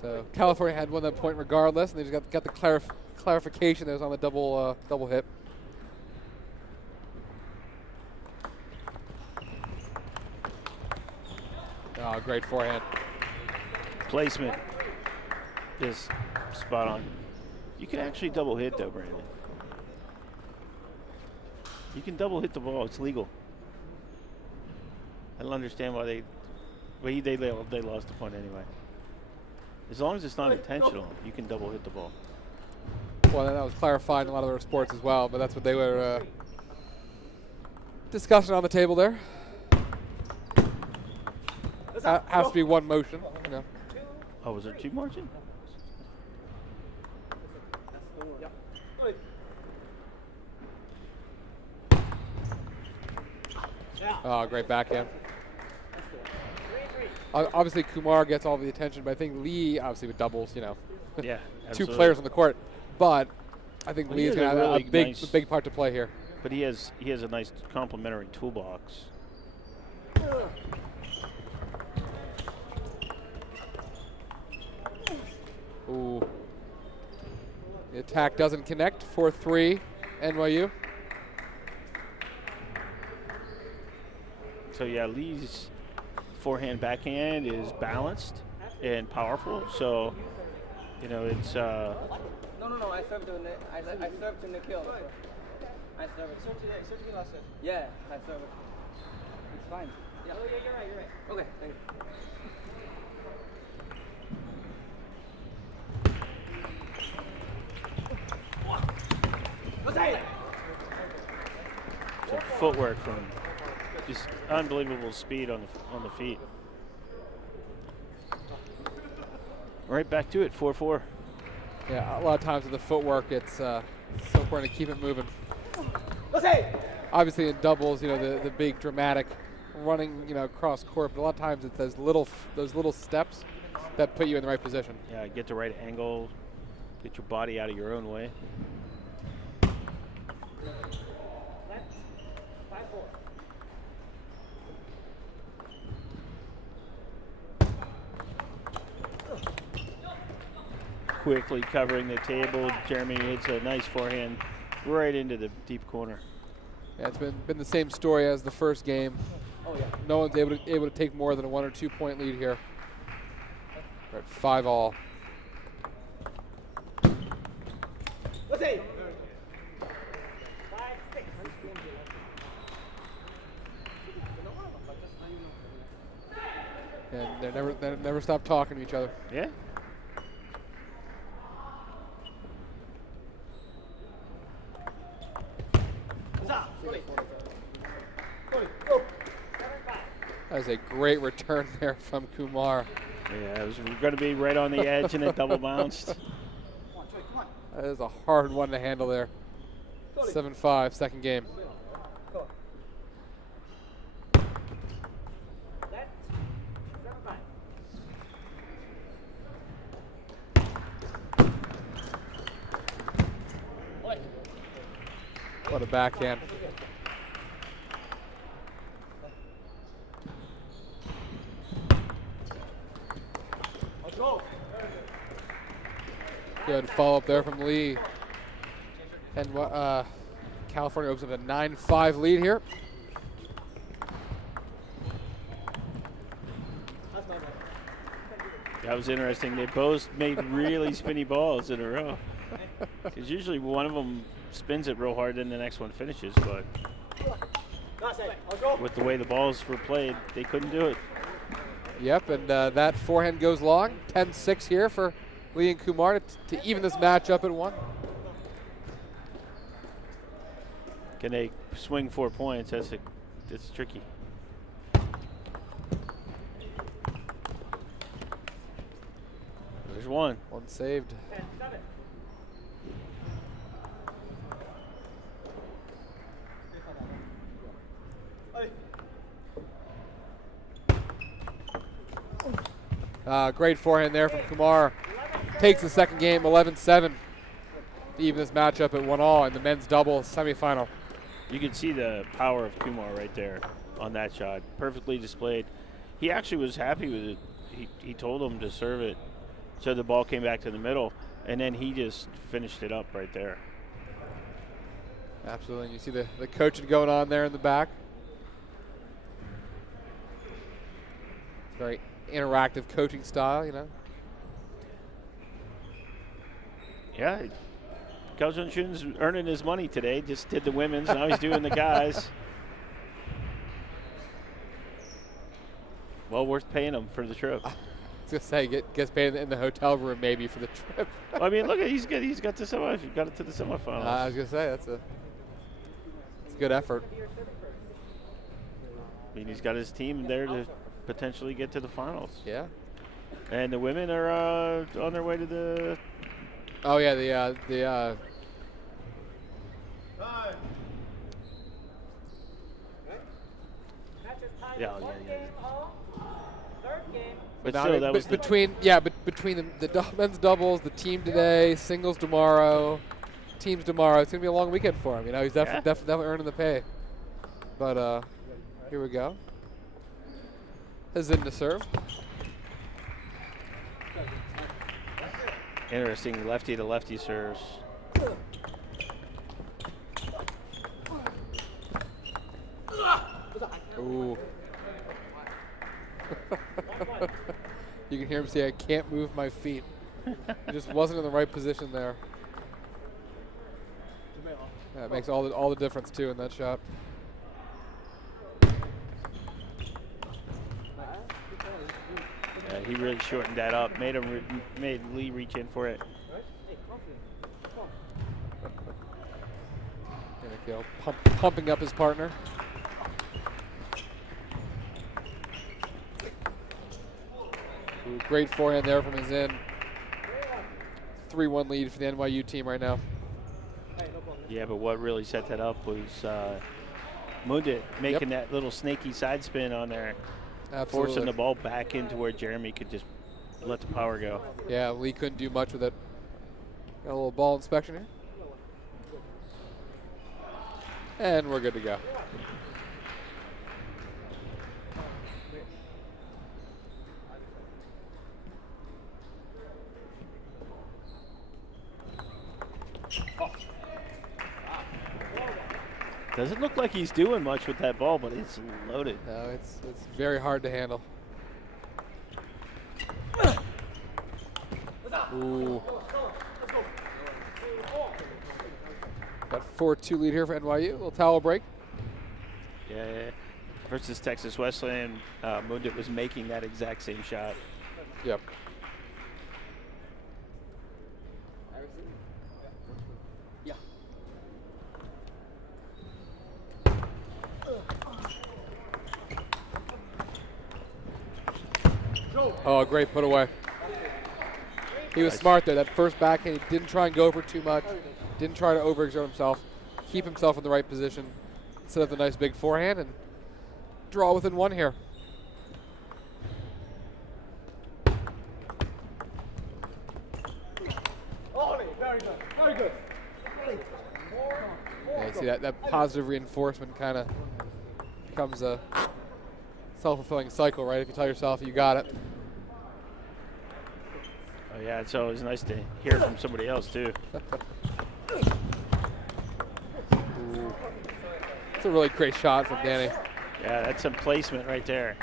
So California had won that point regardless, and they just got the clarification that was on the double hit. Oh, great forehand. Placement is spot on. You can actually double hit though, Brandon. You can double hit the ball. It's legal. I don't understand why they lost the point anyway. As long as it's not intentional, you can double hit the ball. Well, that was clarified in a lot of other sports as well, but that's what they were discussing on the table there. Has to be one motion, you know. Oh, was there 2 margin? Oh, great backhand. Obviously, Kumar gets all the attention, but I think Lee, obviously with doubles, you know, Yeah, 2 absolutely. players on the court. But I think Well, Lee he is has going to a have really a big part to play here. But he has a nice complementary toolbox. Ooh. The attack doesn't connect. 4-3, NYU. So yeah, Lee's forehand backhand is balanced and powerful. So, you know, it's No, I served to I served to Nikhil. I served it. Served to me last set. Yeah, I served it. It's fine. Yeah. Oh, yeah, you're right. Okay, thank you. some footwork from just unbelievable speed on the feet. Right back to it, 4-4. Yeah, a lot of times with the footwork, it's so important to keep it moving. Obviously in doubles, you know, the big dramatic running, you know, across court, but a lot of times it's those little steps that put you in the right position. Yeah, get the right angle, get your body out of your own way. Quickly covering the table, Jeremy hits a nice forehand right into the deep corner. Yeah, it's been the same story as the first game. Oh, yeah. No one's able to take more than a 1 or 2 point lead here. We're at 5-all. What's it? 5-6. And they never stop talking to each other. Yeah. That was a great return there from Kumar. Yeah, it was going to be right on the edge and it double bounced. That is a hard one to handle there. 7-5, second game. What a backhand. Good follow up there from Lee. And California opens up a 9-5 lead here. That was interesting. They both made really spinny balls in a row. Because usually one of them spins it real hard and the next one finishes, but with the way the balls were played, they couldn't do it. Yep, and that forehand goes long. 10-6 here for Lee and Kumar to even this match up at 1. Can they swing 4 points? That's tricky. There's one. One saved. 7. Great forehand there from Kumar. Takes the second game, 11-7. To even this matchup at 1-all in the men's double semifinal. You can see the power of Kumar right there on that shot. Perfectly displayed. He actually was happy with it. He told him to serve it, so the ball came back to the middle, and then he just finished it up right there. Absolutely. You see the coaching going on there in the back. Very interactive coaching style, you know. Yeah, Cao Zhengxun's earning his money today. Just did the women's, now he's doing the guys. Well worth paying him for the trip. I was gonna say gets paid in the hotel room maybe for the trip. Well, I mean, look, he's got the semi. He got it to the semifinals. I was gonna say it's a good effort. I mean, he's got his team there to potentially get to the finals. Yeah. And the women are on their way to the. Oh yeah, the Time. Match is tied Yeah, at one yeah. game all. Third game. But no, still, that was between the men's doubles, the team today, singles tomorrow, teams tomorrow. It's gonna be a long weekend for him. You know, he's definitely earning the pay. But here we go. Hazin to serve. interesting lefty to lefty serves. Ooh. You can hear him say, "I can't move my feet." He just wasn't in the right position there. That makes all the difference too in that shot. Yeah, he really shortened that up, made Lee reach in for it. There we go, pumping up his partner. Ooh, great forehand there from Hazin. 3-1 lead for the NYU team right now. Yeah, but what really set that up was Mundit making that little snaky side spin on there. Absolutely. Forcing the ball back into where Jeremy could just let the power go. Yeah, Lee couldn't do much with it. Got a little ball inspection here. And we're good to go. Doesn't look like he's doing much with that ball, but it's loaded. No, it's very hard to handle. Ooh. Got 4-2 lead here for NYU. Little towel break. Yeah. Versus Texas Wesleyan, Mundit was making that exact same shot. Yep. Yeah. Oh, great put away. He was smart there. That first backhand, he didn't try and go for too much. Didn't try to overexert himself. Keep himself in the right position. Set up the nice big forehand and draw within one here. Very good. Very good. Yeah, you see that positive reinforcement kind of becomes a self-fulfilling cycle, right? If you tell yourself you got it. Oh yeah, it's always nice to hear from somebody else too. Ooh. It's a really great shot from Danny. Yeah, that's some placement right there.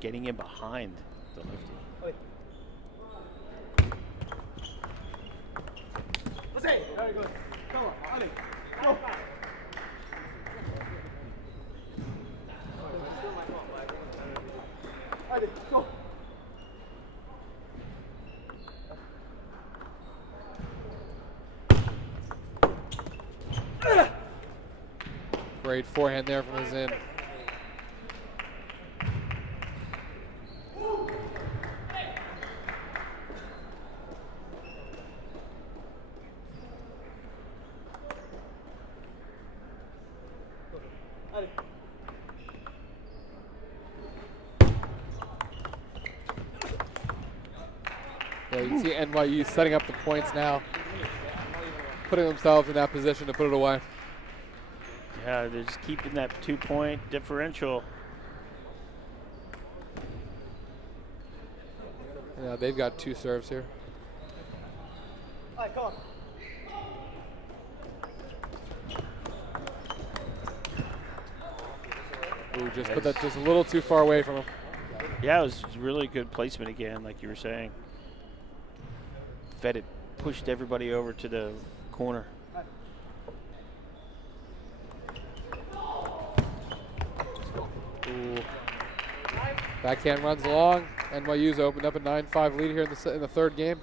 Getting in behind the lefty. Very good. Come on, Ali. Go. Ali, go. Great forehand there from Hazin. Yeah, you can see NYU setting up the points now, putting themselves in that position to put it away. Yeah, they're just keeping that 2-point differential. Yeah, they've got 2 serves here. All right, come on. Ooh, just put that just a little too far away from him. Yeah, it was really good placement again, like you were saying. Fed it, pushed everybody over to the corner. Ooh. Backhand runs long. NYU's opened up a 9-5 lead here in the third game.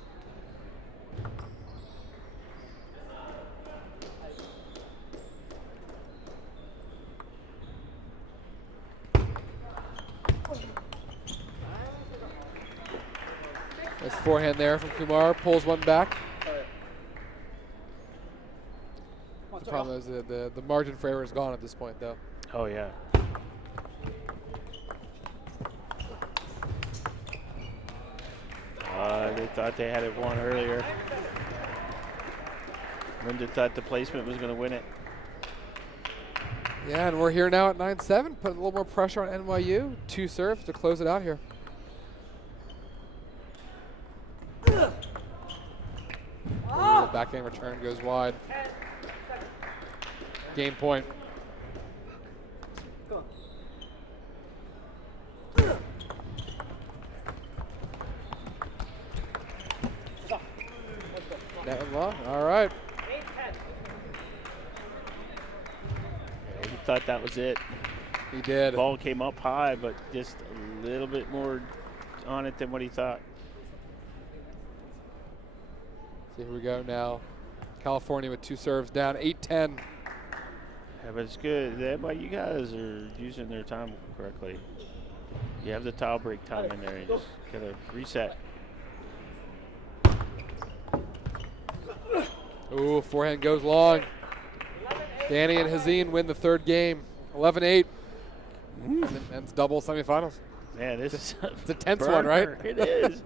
Nice forehand there from Kumar. Pulls one back. The problem is the margin for error is gone at this point, though. Oh, yeah. They thought they had it won earlier. Linda thought the placement was going to win it. Yeah, and we're here now at 9-7, putting a little more pressure on NYU. 2 serves to close it out here. The backhand return goes wide. Game point. Net and long. All right. He thought that was it. He did. Ball came up high, but just a little bit more on it than what he thought. So here we go now. California with 2 serves down, 8-10. Yeah, but it's good. You guys are using their time correctly. You have the tile break time in there. You just gotta reset. Ooh, forehand goes long. Danny and Hazine win the third game, 11-8. Men's double semifinals. Man, this is it's a tense one, right? It is.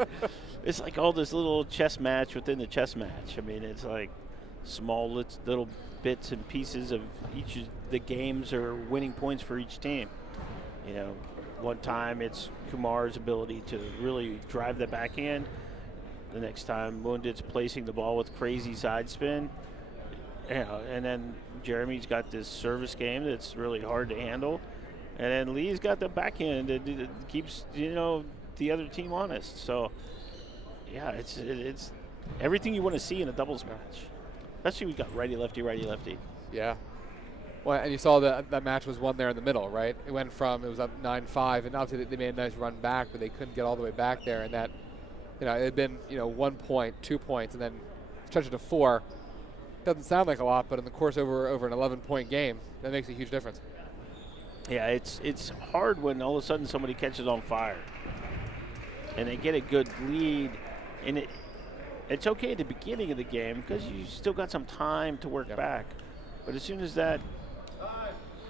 It's like all this little chess match within the chess match. I mean, it's like small little bits and pieces of each of the games are winning points for each team. You know, one time it's Kumar's ability to really drive the backhand. The next time Wounded's placing the ball with crazy side spin. You know, and then Jeremy's got this service game that's really hard to handle. And then Lee's got the backhand that keeps, you know, the other team honest. So, yeah, it's everything you want to see in a doubles match. Especially we got righty-lefty, righty-lefty. Yeah. Well, and you saw that match was won there in the middle, right? It went from, it was up 9-5, and obviously they made a nice run back, but they couldn't get all the way back there. And that, you know, it had been, 1 point, 2 points, and then stretch it to 4. Doesn't sound like a lot, but in the course over an 11-point game, that makes a huge difference. Yeah, it's hard when all of a sudden somebody catches on fire and they get a good lead, and it's okay at the beginning of the game because you still got some time to work back. But as soon as that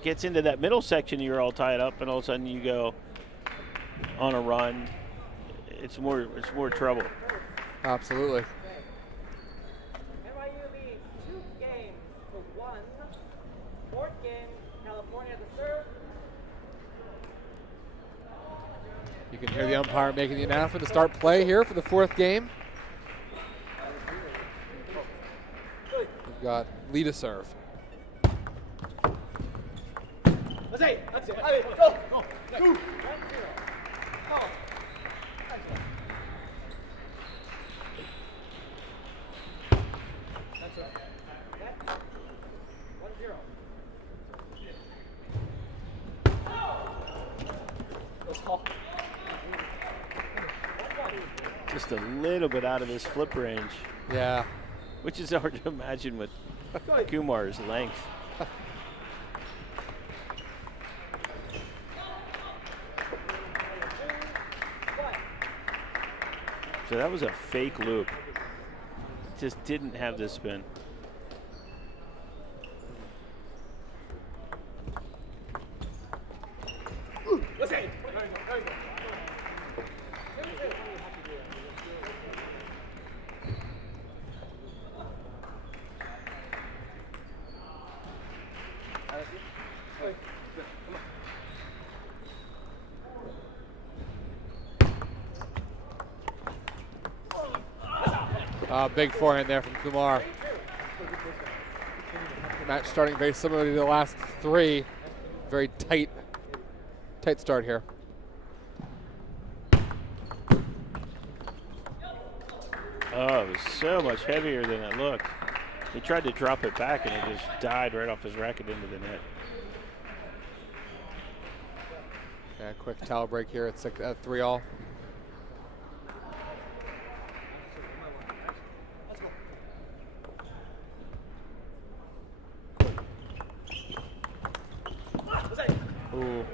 gets into that middle section, you're all tied up, and all of a sudden you go on a run. It's more trouble. Absolutely. NYU leads 2 games to 1. Fourth game, California to serve. You can hear the umpire making the announcement to start play here for the 4th game. We've got Lee to serve. That's it. Go. Go. 1-0. Oh. That's right. 1-0. Just a little bit out of his flip range. Yeah. Which is hard to imagine with Kumar's length. So that was a fake loop. Just didn't have this spin. Big forehand there from Kumar. Match starting very similarly to the last 3. Very tight start here. Oh, it was so much heavier than it looked. He tried to drop it back and it just died right off his racket into the net. Yeah, quick towel break here at 3-all. Ooh.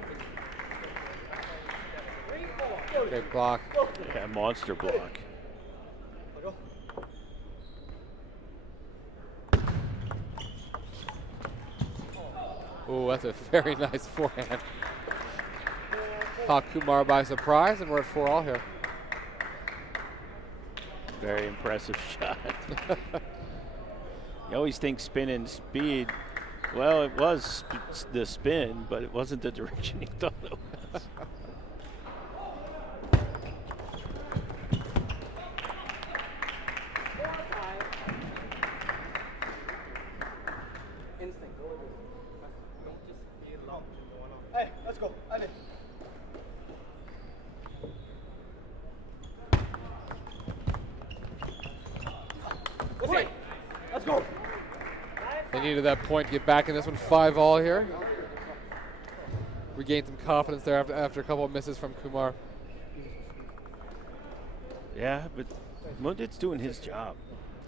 Big block. Yeah, monster block. Ooh, that's a very nice forehand. Caught Kumar by surprise, and we're at 4-all here. Very impressive shot. You always think spin and speed. Well, it was the spin, but it wasn't the direction you thought it was. Hey, let's go. Let's go. They needed that point to get back in this one. 5-all here. Regained some confidence there after a couple of misses from Kumar. Yeah, but Mundit's doing his job.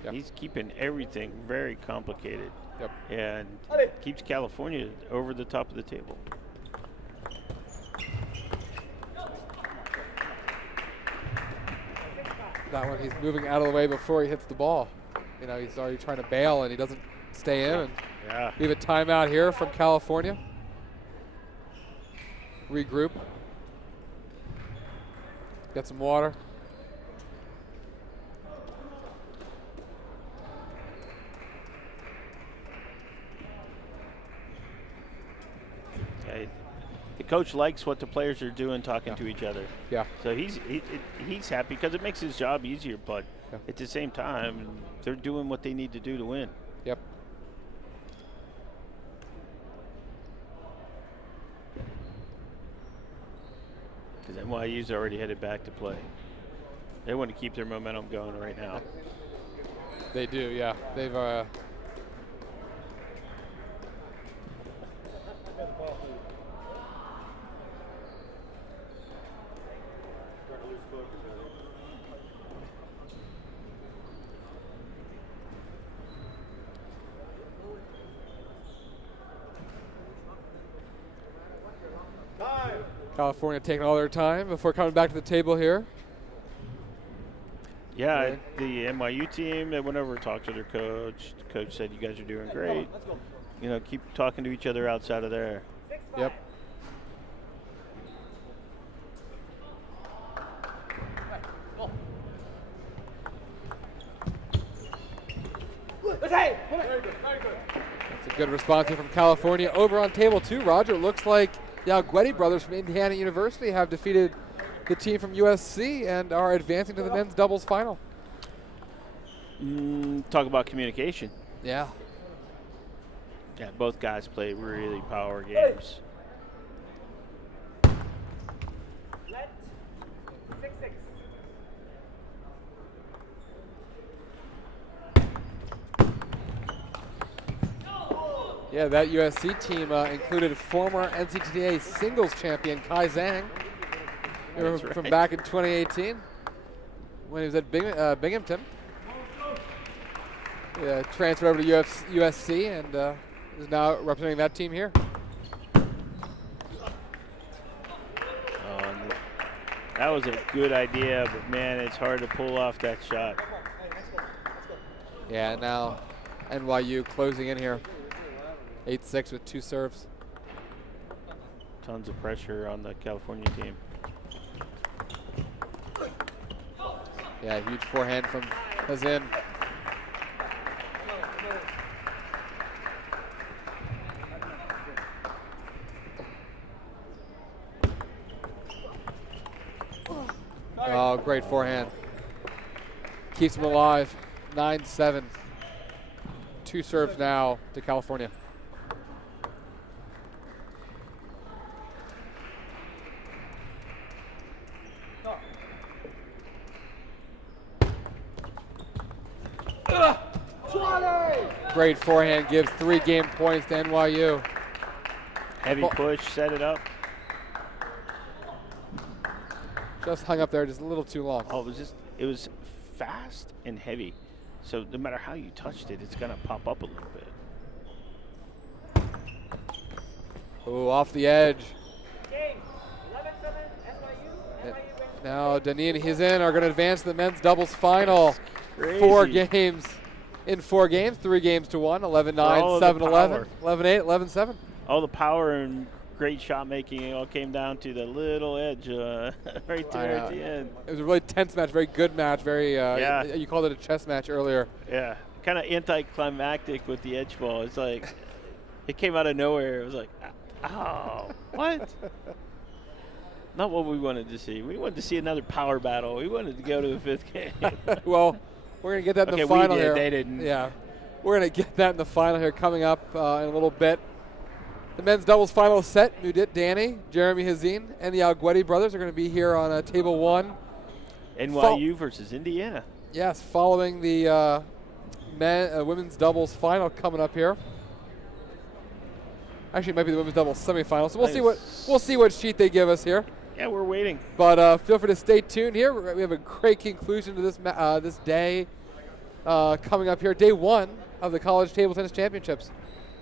Yep. He's keeping everything very complicated. Yep. And keeps California over the top of the table. That one, he's moving out of the way before he hits the ball. You know, he's already trying to bail, and he doesn't stay in. And yeah. we have a timeout here from California. Regroup. Get some water. Okay. The coach likes what the players are doing, talking to each other. Yeah. So he's happy because it makes his job easier, but at the same time, they're doing what they need to do to win. Yep. Because NYU's already headed back to play. They want to keep their momentum going right now. They do, yeah. They've California taking all their time before coming back to the table here. Yeah, Okay. the NYU team, they went over and talked to their coach. The coach said, you guys are doing great. You know, keep talking to each other outside of there. Yep. That's a good response here from California. Over on table 2, Roger, it looks like the Alguetti brothers from Indiana University have defeated the team from USC and are advancing to the men's doubles final. Talk about communication. Yeah. Yeah, both guys play really power games. Let 6-6. Yeah, that USC team included former NCTTA singles champion Kai Zhang from back in 2018 when he was at Binghamton. Transferred over to USC and is now representing that team here. That was a good idea, but man, it's hard to pull off that shot. Yeah, now NYU closing in here. 8-6 with 2 serves. Tons of pressure on the California team. Yeah, huge forehand from Hazin. Oh, great forehand. Keeps him alive. 9-7. 2 serves now to California. Great forehand gives 3 game points to NYU. Heavy push, set it up. Just hung up there just a little too long. Oh, it was fast and heavy. So no matter how you touched it, it's going to pop up a little bit. Oh, off the edge. Game 11-7 NYU. NYU wins. Now Dani and Hizin are going to advance to the men's doubles final. Crazy. 4 games in 4 games, 3 games to 1, 11-9, 7-11, 11-8, 11-7. All the power and great shot making, it all came down to the little edge right there at the end. It was a really tense match, very good match, very, you called it a chess match earlier. Yeah, kind of anticlimactic with the edge ball. It's like, it came out of nowhere. It was like, oh, what? Not what we wanted to see. We wanted to see another power battle. We wanted to go to the 5th game. Well, we're going to get that in the we final did. here. They didn't. Yeah, we're going to get that in the final here coming up in a little bit. The men's doubles final set, Nudit Dani, Jeremy Hizin, and the Alguetti brothers are going to be here on table 1. NYU versus Indiana. Yes, following the women's doubles final coming up here. Actually, it might be the women's doubles semifinal. So we'll see what sheet they give us here. Yeah, we're waiting. But feel free to stay tuned here. We have a great conclusion to this day coming up here. Day 1 of the College Table Tennis Championships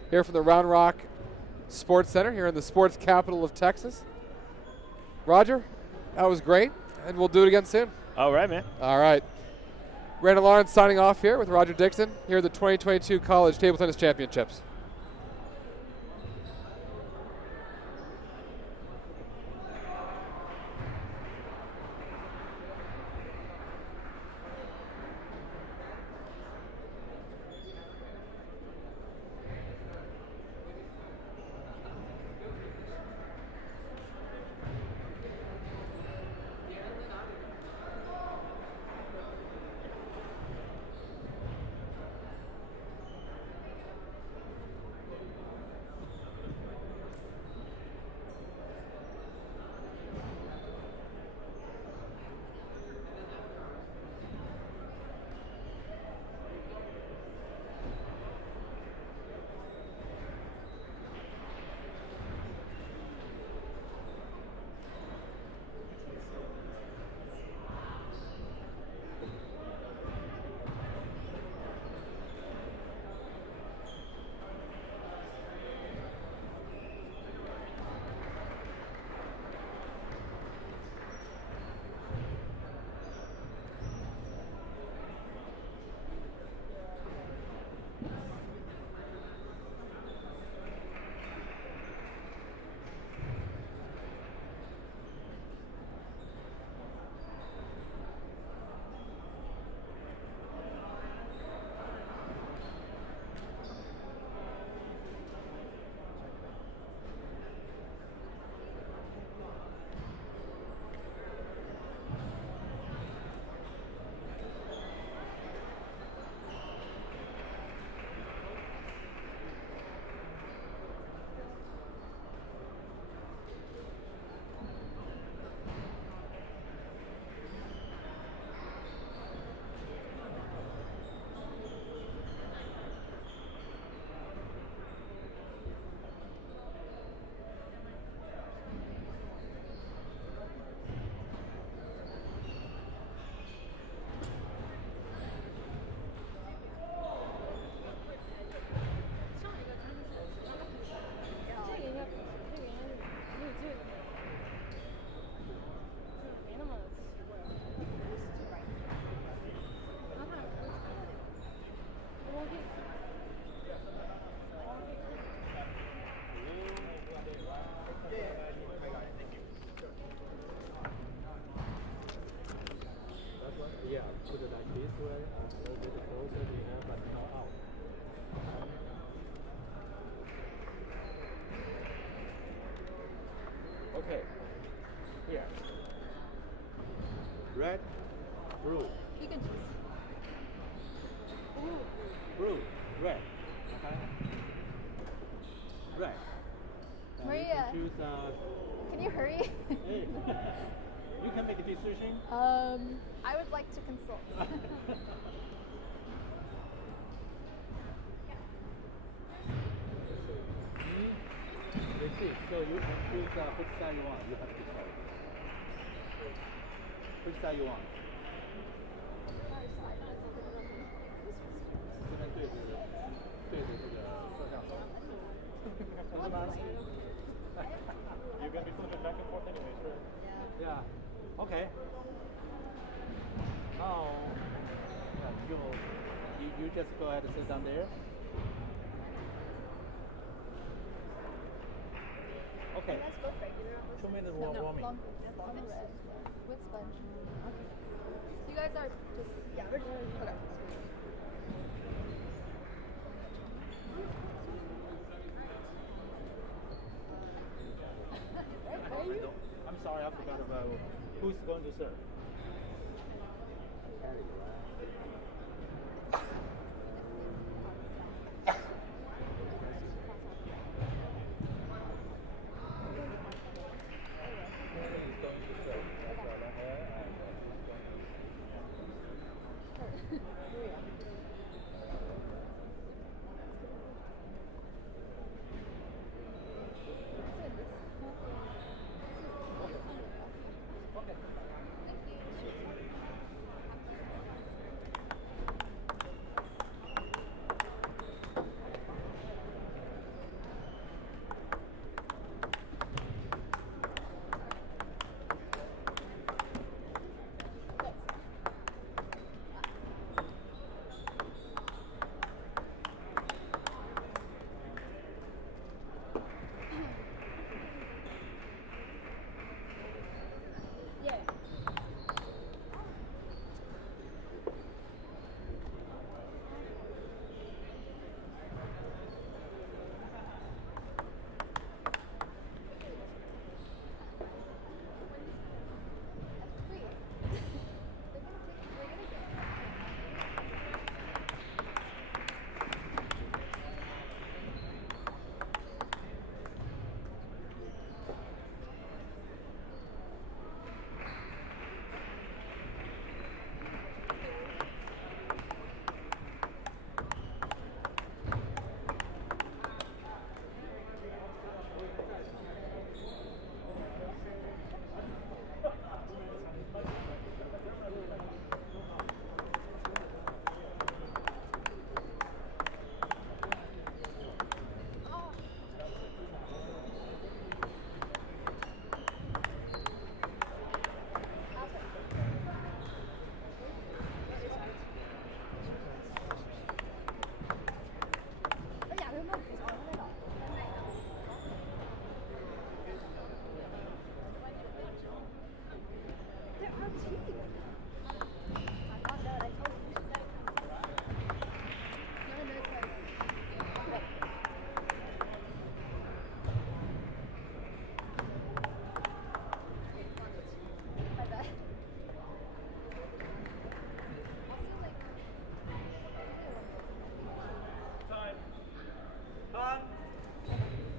here from the Round Rock Sports Center here in the sports capital of Texas. Roger, that was great, and we'll do it again soon. All right, man. All right. Brandon Lawrence signing off here with Roger Dixon here at the 2022 College Table Tennis Championships. Okay. Here. Red, blue. You can choose. Blue, red. Okay. Red. Maria, Choose, can you hurry? hey. You can make a decision. I would like to consult. Let's see. So you can choose which side you want. You have to decide. Which side you want? You're gonna be flipping back and forth anyways, right? Yeah. Okay. Now, you just go ahead and sit down there. Okay. 2 minutes warming. Long red with sponge. Okay. You guys are just okay. I'm sorry, I forgot about who's going to serve.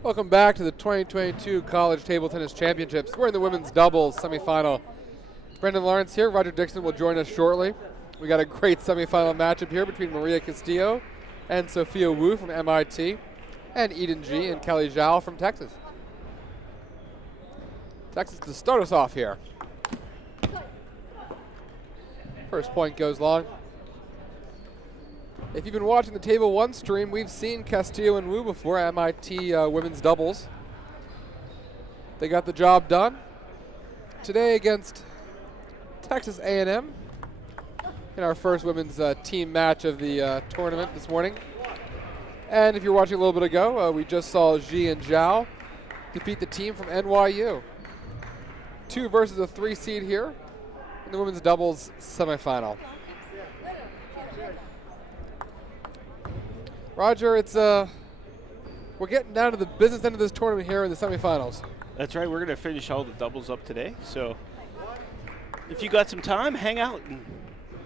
Welcome back to the 2022 College Table Tennis Championships. We're in the women's doubles semifinal. Brendan Lawrence here. Roger Dixon will join us shortly. We got a great semifinal matchup here between Maria Castillo and Sophia Wu from MIT, and Eden G and Kelly Zhao from Texas. Texas to start us off here. First point goes long. If you've been watching the Table 1 stream, we've seen Castillo and Wu before, MIT women's doubles. They got the job done today against Texas A&M in our first women's team match of the tournament this morning. And if you're watching a little bit ago, we just saw Xi and Zhao defeat the team from NYU. 2 versus a 3 seed here in the women's doubles semifinal. Roger, it's we're getting down to the business end of this tournament here in the semifinals. That's right. We're going to finish all the doubles up today. So if you got some time, hang out and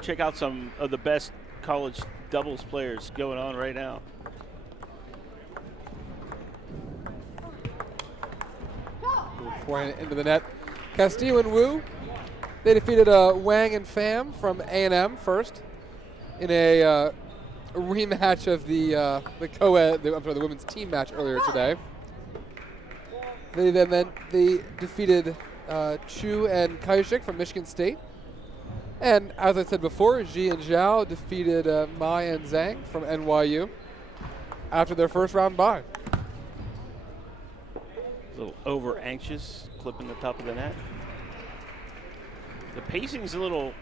check out some of the best college doubles players going on right now. Forehand into the net. Castillo and Wu, they defeated Wang and Pham from A&M first in a rematch of the Coed, the women's team match earlier today. They defeated Chu and Kaishik from Michigan State And as I said before, Ji and Zhao defeated Mai and Zhang from NYU after their first round bye. A little over anxious, clipping the top of the net. The pacing's a little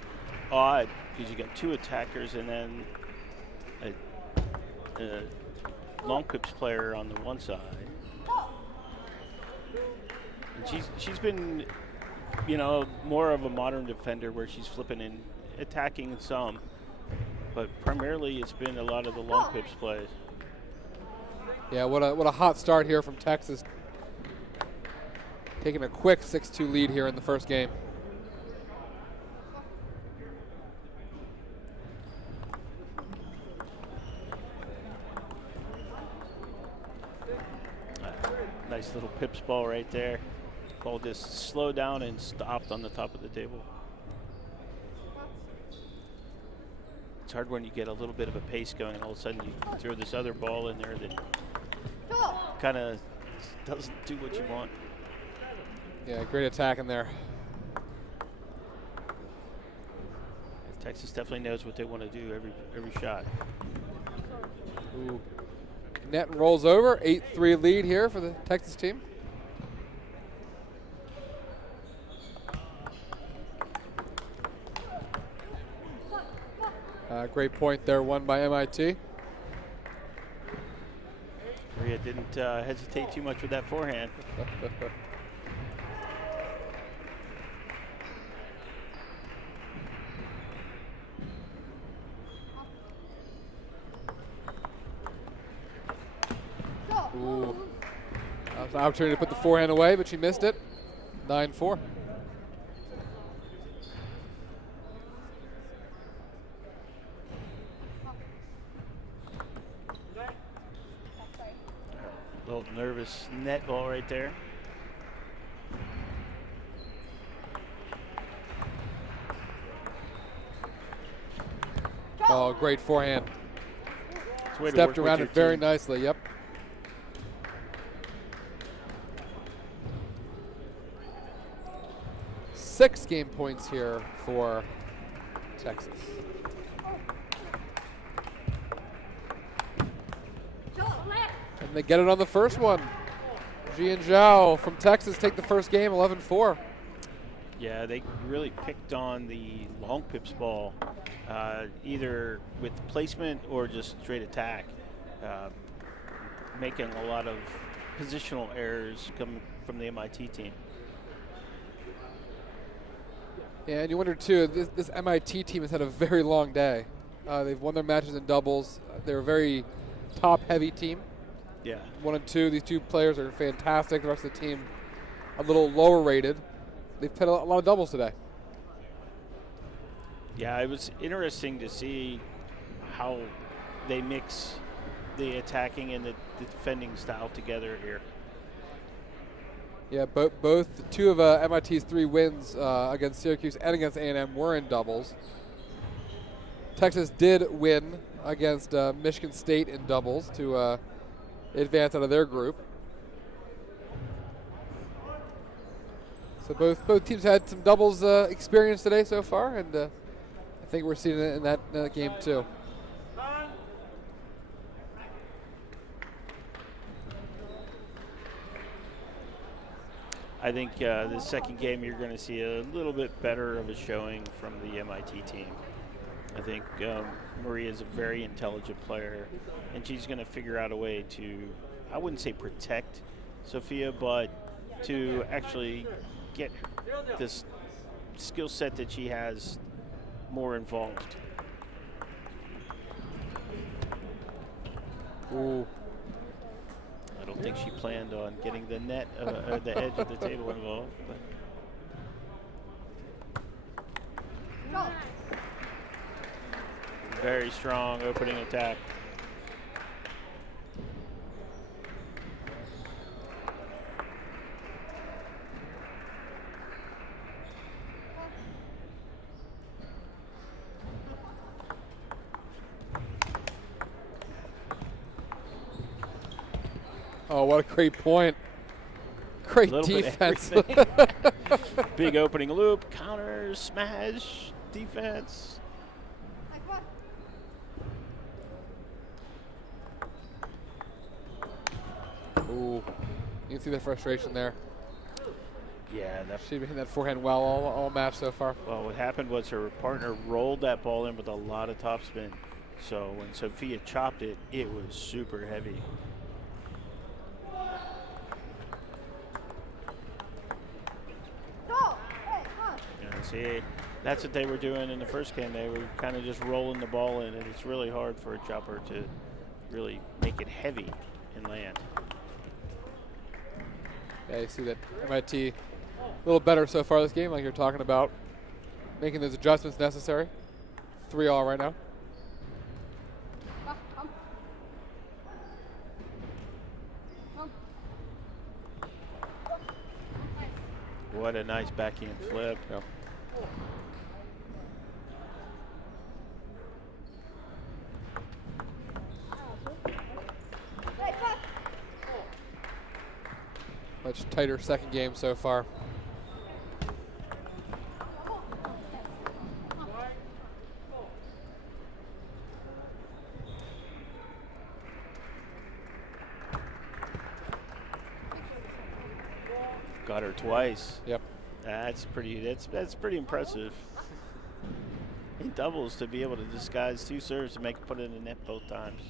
odd because you got 2 attackers and then a long pips player on the one side. And she's been, you know, more of a modern defender where she's flipping and attacking some, but primarily it's been a lot of the long pips plays. Yeah, what a hot start here from Texas. Taking a quick 6-2 lead here in the first game. Nice little pips ball right there. Ball just slowed down and stopped on the top of the table. It's hard when you get a little bit of a pace going and all of a sudden you throw this other ball in there that kind of doesn't do what you want. Yeah, great attack in there. Texas definitely knows what they want to do every shot. Ooh. Net rolls over, 8-3 lead here for the Texas team. Great point there, won by MIT. Maria didn't hesitate too much with that forehand. Ooh. That was an opportunity to put the forehand away, but she missed it. 9-4. Little nervous net ball right there. Oh, great forehand. Stepped around it very nicely, yep. Six game points here for Texas. And they get it on the first one. Ji and Zhao from Texas take the first game, 11-4. Yeah, they really picked on the long pips ball, either with placement or just straight attack, making a lot of positional errors coming from the MIT team. Yeah, and you wonder too, this MIT team has had a very long day. They've won their matches in doubles. They're a very top-heavy team. Yeah. 1 and 2, these two players are fantastic. The rest of the team a little lower rated. They've played a lot of doubles today. Yeah, it was interesting to see how they mix the attacking and the defending style together here. Yeah, both two of MIT's 3 wins against Syracuse and against A&M were in doubles. Texas did win against Michigan State in doubles to advance out of their group. So both teams had some doubles experience today so far, and I think we're seeing it in that game too. I think the second game you're going to see a little bit better of a showing from the MIT team. I think Maria is a very intelligent player, and she's going to figure out a way to, I wouldn't say protect Sophia, but to actually get this skill set that she has more involved. Ooh. I don't think she planned on getting the net, or the edge of the table involved. But. Very strong opening attack. Oh, what a great point. Great defense. Big opening loop, counters, smash, defense. Ooh, you can see the frustration there. Yeah, She's been hitting that forehand well all match so far. well, what happened was her partner rolled that ball in with a lot of topspin. So when Sophia chopped it, it was super heavy. Yeah, see, that's what they were doing in the first game. They were kind of just rolling the ball in, and it's really hard for a chopper to really make it heavy and land. Yeah, you see that MIT a little better so far this game, like you're talking about, making those adjustments necessary. 3-all right now. What a nice backhand flip. Yep. Much tighter second game so far. Got her twice. Yep. That's pretty impressive. In doubles, to be able to disguise 2 serves and put it in the net both times.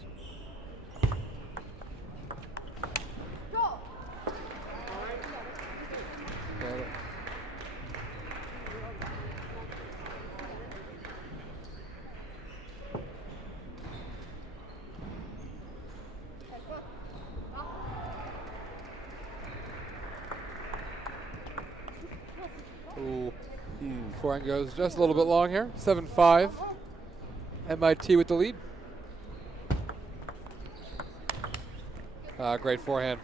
Ooh. Forehand goes just a little bit long here. 7-5. MIT with the lead. Great forehand.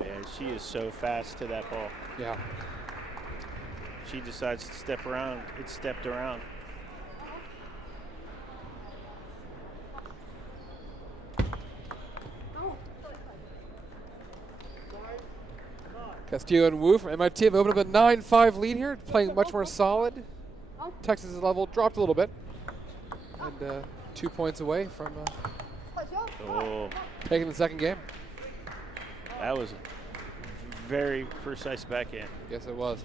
Yeah, she is so fast to that ball. Yeah. She decides to step around. It stepped around. Castillo and Wu from MIT have opened up a 9-5 lead here, playing much more solid. Texas' level dropped a little bit. And 2 points away from taking the second game. That was a very precise backhand. Yes, it was.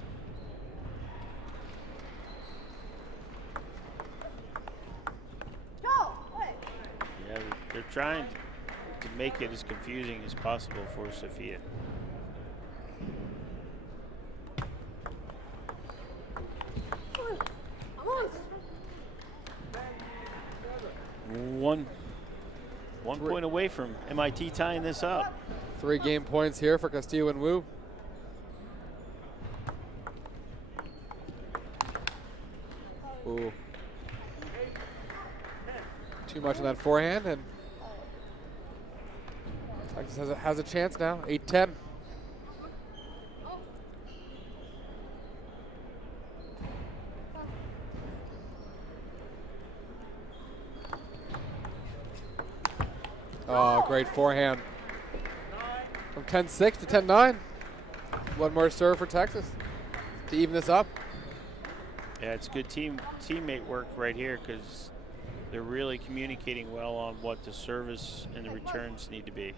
Yeah, they're trying to make it as confusing as possible for Sophia. One point away from MIT tying this up. 3 game points here for Castillo and Wu. Ooh. Too much on that forehand, and Texas has a chance now. 8-10. Oh, great forehand. From 10-6 to 10-9. One more serve for Texas to even this up. Yeah, it's good teammate work right here because they're really communicating well on what the service and the returns need to be.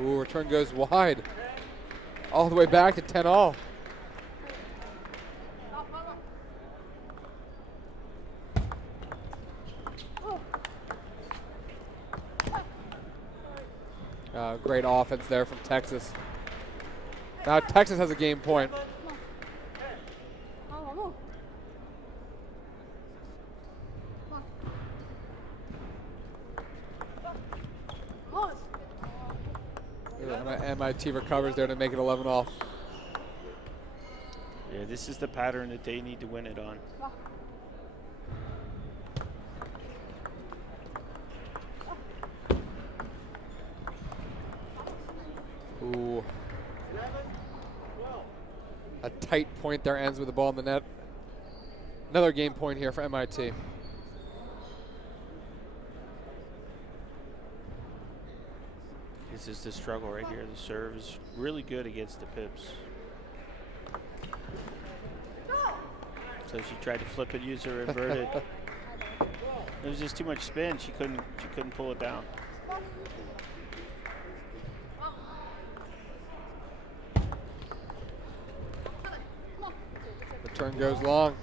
Ooh, return goes wide. All the way back to 10-all. Great offense there from Texas. Now Texas has a game point. MIT recovers there to make it 11-all. Yeah, this is the pattern that they need to win it on. Ooh. A tight point there ends with the ball in the net. Another game point here for MIT. This is the struggle right here. The serve is really good against the pips. So she tried to flip it, use her inverted. It was just too much spin. She couldn't pull it down. Return goes long.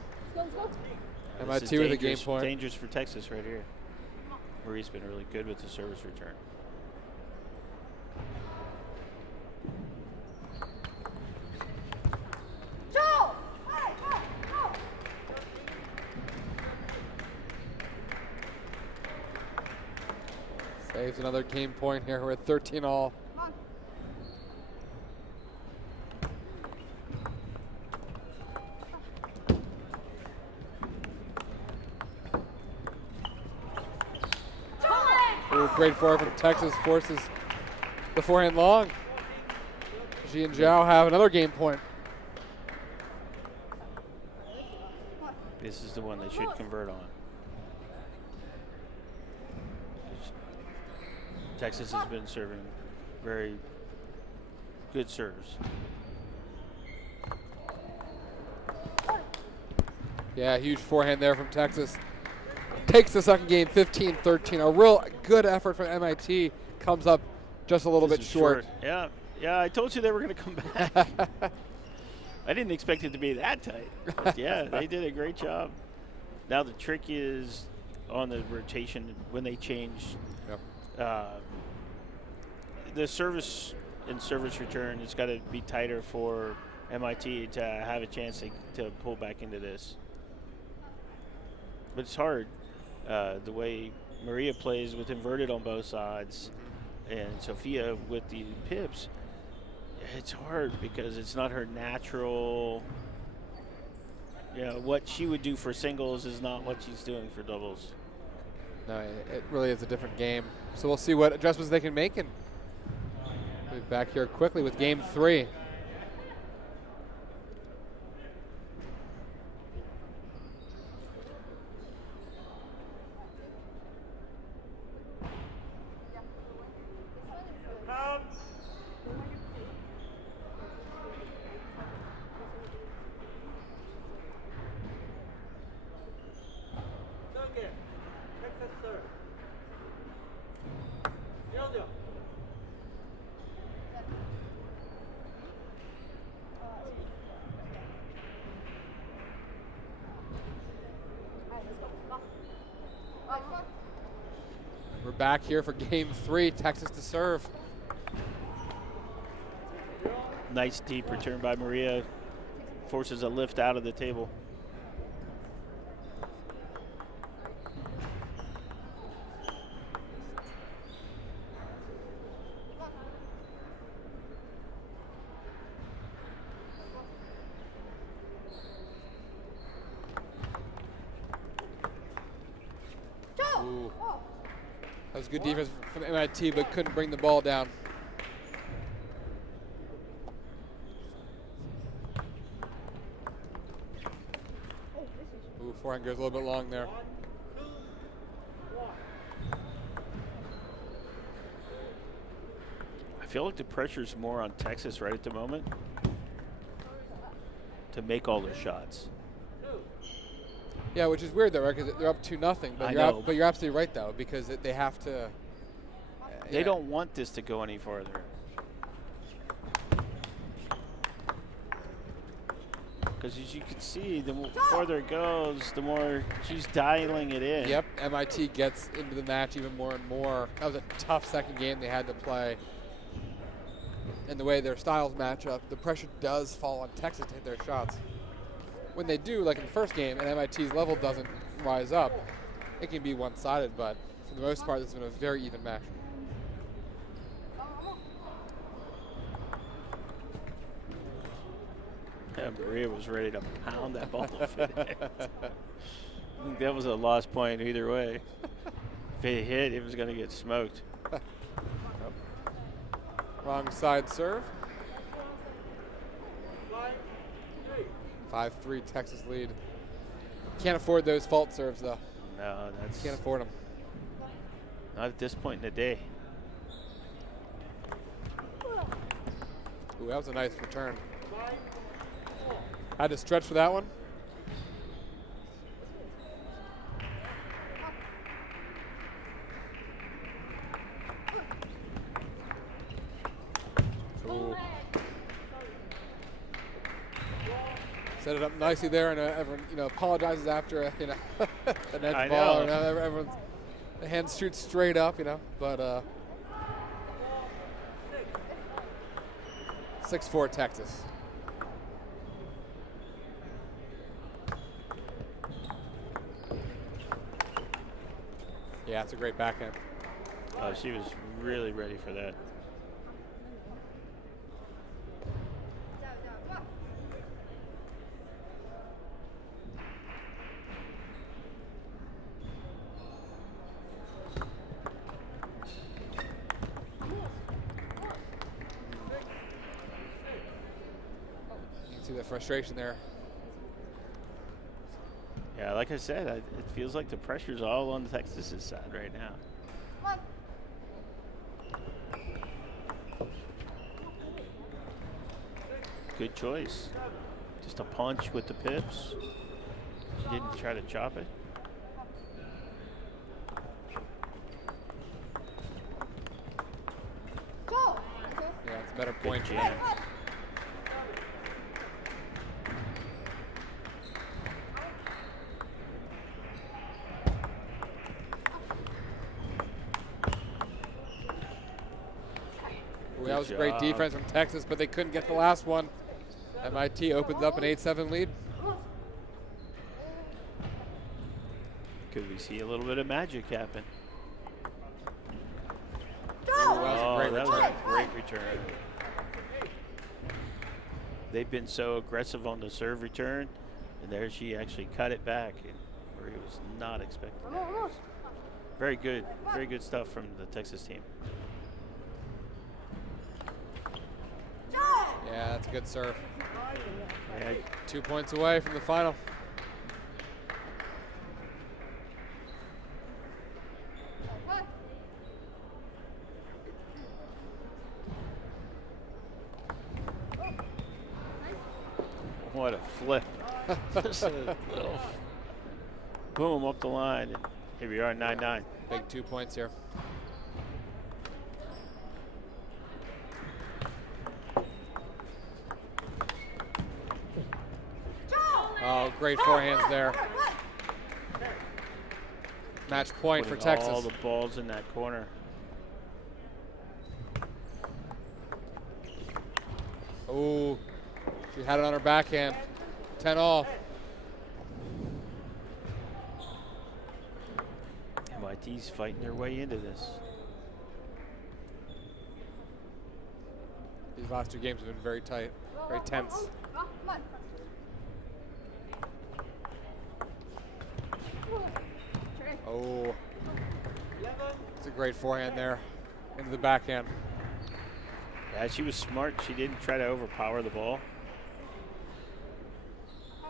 MIT with a game point. Dangerous for Texas right here. Marie's been really good with the service return. Saves another game point here. We're at 13 all. Ooh, great forward from Texas, forces the forehand long. Ji and Zhao have another game point. This is the one they should convert on. Texas has been serving very good serves. Yeah, huge forehand there from Texas. Takes the second game, 15-13. A real good effort from MIT. Comes up just a little bit short. Yeah, I told you they were going to come back. I didn't expect it to be that tight. But yeah, they did a great job. Now the trick is on the rotation when they change. Yep. The service and service return, it's got to be tighter for MIT to have a chance to pull back into this. But it's hard. The way Maria plays with inverted on both sides and Sophia with the pips, it's hard because it's not her natural. What she would do for singles is not what she's doing for doubles. No, it really is a different game. So we'll see what adjustments they can make, and we'll be back here quickly with game 3. We're back here for game 3, Texas to serve. Nice deep return by Maria. Forces a lift out of the table. Ooh. That was good defense from MIT, but couldn't bring the ball down. Ooh, forehand goes a little bit long there. I feel like the pressure's more on Texas right at the moment to make all their shots. Yeah, which is weird though, right? Because they're up 2-0. But you're absolutely right though, because they have to. They don't want this to go any farther. Because as you can see, the farther it goes, the more she's dialing it in. Yep, MIT gets into the match even more and more. That was a tough second game they had to play. And the way their styles match up, the pressure does fall on Texas to hit their shots. When they do, like in the first game, and MIT's level doesn't rise up, it can be one-sided, but for the most part, it's been a very even match. Yeah, Maria was ready to pound that ball. I think that was a lost point either way. If it hit, it was going to get smoked. Wrong side serve. 5-3 Texas lead. Can't afford those fault serves though. No, that's can't afford them. Not at this point in the day. Ooh, that was a nice return. Had to stretch for that one. Set it up nicely there, and everyone, apologizes after, the net I ball. know. Everyone's the hand shoots straight up, but 6-4 Texas. Yeah, it's a great backhand. Oh, she was really ready for that. You can see the frustration there. Yeah, like I said, it feels like the pressure's all on Texas's side right now. Good choice. Just a punch with the pips. She didn't try to chop it. Yeah, it's a better point. Good jam. That was great defense from Texas, but they couldn't get the last one. MIT opens up an 8-7 lead. Could we see a little bit of magic happen? That was a great return. They've been so aggressive on the serve return, and there she actually cut it back where he was not expecting that. Very good stuff from the Texas team. Yeah, that's a good serve. Yeah. 2 points away from the final. What a flip. Just a little boom up the line. And here we are, 9-9. Big 2 points here. Oh, great forehands there. Match point for Texas. All the balls in that corner. Oh, she had it on her backhand. 10-all. MIT's fighting their way into this. These last 2 games have been very tight, very tense. Oh, it's a great forehand there into the backhand. Yeah, she was smart. She didn't try to overpower the ball.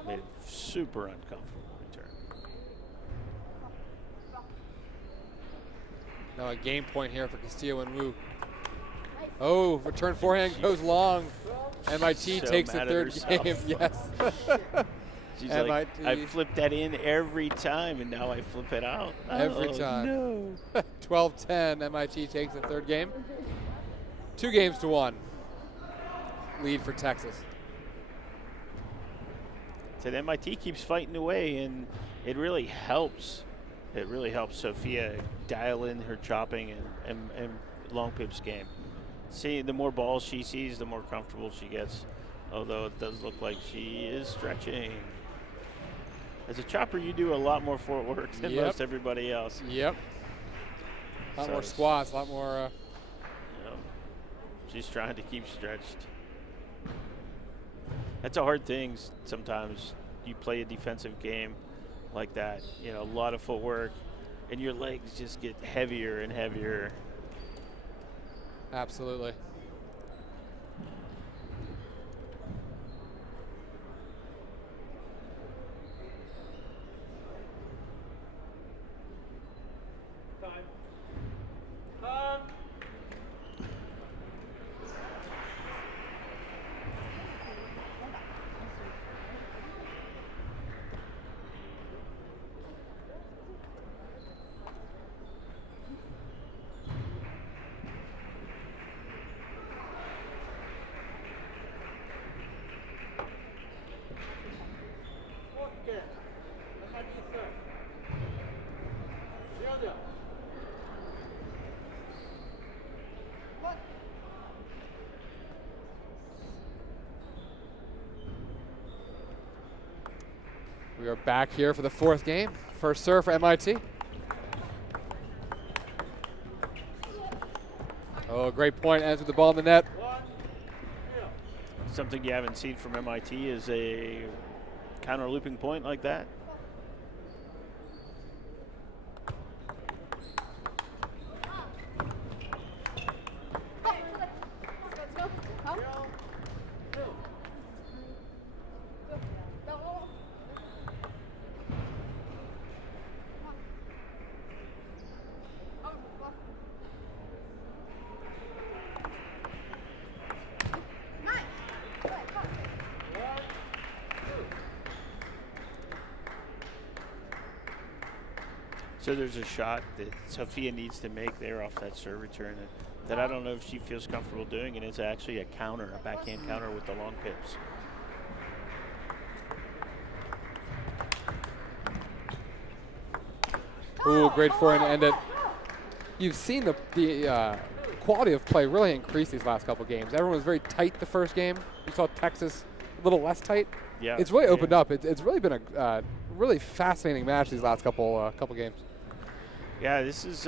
Made it super uncomfortable return. Now a game point here for Castillo and Wu. Oh, return forehand goes long. MIT So takes the mad at third herself. game, yes. She's MIT. like, I flipped that in every time, and now I flip it out. Every time. No. 12-10, MIT takes the third game. 2 games to 1. Lead for Texas. So MIT keeps fighting away, and it really helps. It really helps Sophia dial in her chopping and long pips game. See, the more balls she sees, the more comfortable she gets. Although it does look like she is stretching. As a chopper, you do a lot more footwork than most everybody else. Yep. A lot more squats, a lot more. She's trying to keep stretched. That's a hard thing sometimes. You play a defensive game like that, a lot of footwork, and your legs just get heavier and heavier. Absolutely. We are back here for the fourth game. First serve for MIT. Oh, great point. Ends with the ball in the net. Something you haven't seen from MIT is a counter looping point like that. So there's a shot that Sophia needs to make there off that serve return that I don't know if she feels comfortable doing, and it's actually a counter, a backhand counter with the long pips. Ooh, great forehand to end it. You've seen the quality of play really increase these last couple games. Everyone was very tight the first game. You saw Texas a little less tight. Yeah, it's really opened up. It's really been a really fascinating match these last couple games. Yeah, this is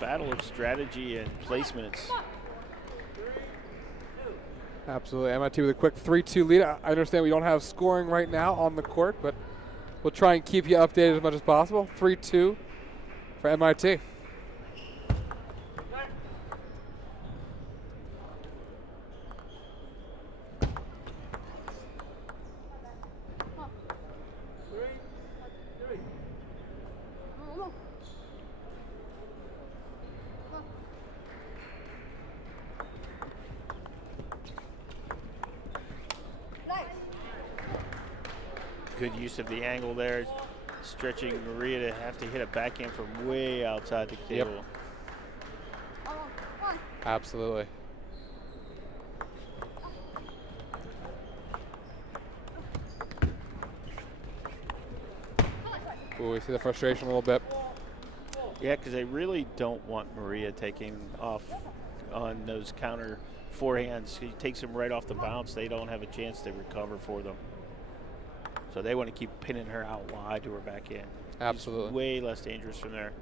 battle of strategy and placements. Absolutely. MIT with a quick 3-2 lead. I understand we don't have scoring right now on the court, but we'll try and keep you updated as much as possible. 3-2 for MIT. Good use of the angle there, stretching Maria to have to hit a backhand from way outside the cable. Yep. Absolutely. Ooh, we see the frustration a little bit. Yeah, because they really don't want Maria taking off on those counter forehands. He takes them right off the bounce. They don't have a chance to recover for them. So they want to keep pinning her out wide to her backhand. Absolutely. She's way less dangerous from there.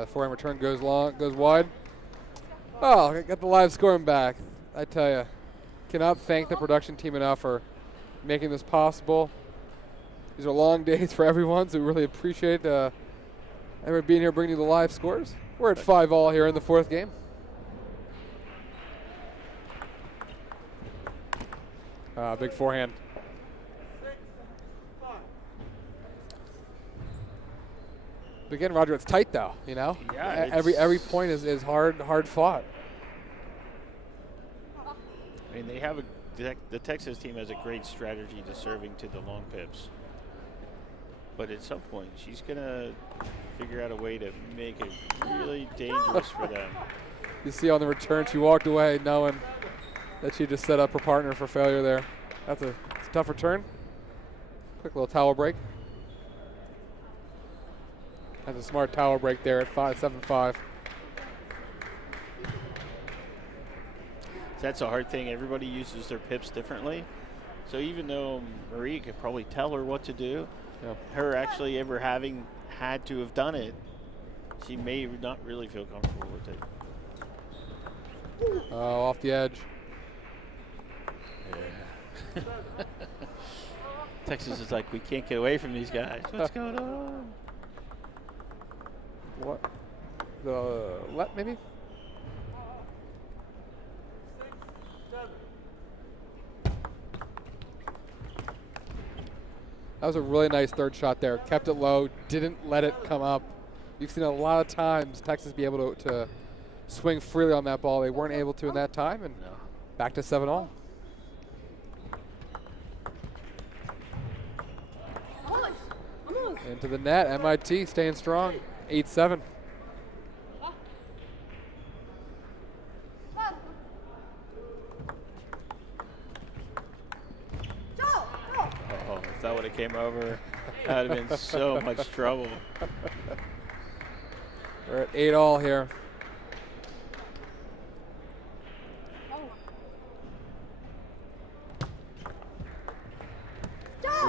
The forehand return goes wide. Oh, got the live scoring back. I tell you, cannot thank the production team enough for making this possible. These are long days for everyone, so we really appreciate everyone being here, bringing you the live scores. We're at 5-all here in the fourth game. Big forehand. But again, Roger, it's tight though. You know, yeah, every point is hard fought. I mean, they have the Texas team has a great strategy to serving to the long pips. But at some point, she's gonna figure out a way to make it really dangerous for them. You see on the return, she walked away knowing that she just set up her partner for failure there. It's a tough return. Quick little towel break. That's a smart towel break there at 7-5. That's a hard thing. Everybody uses their pips differently. So even though Marie could probably tell her what to do, her actually ever having had to have done it, she may not really feel comfortable with it. Oh, off the edge. Yeah. Texas is like, we can't get away from these guys. What's going on? What? The let maybe? That was a really nice third shot there. Kept it low, didn't let it come up. We've seen a lot of times Texas be able to swing freely on that ball. They weren't able to in that time, and back to 7-all. Into the net, MIT staying strong, 8-7. Oh, if that would have came over, that would have been so much trouble. We're at 8-all here.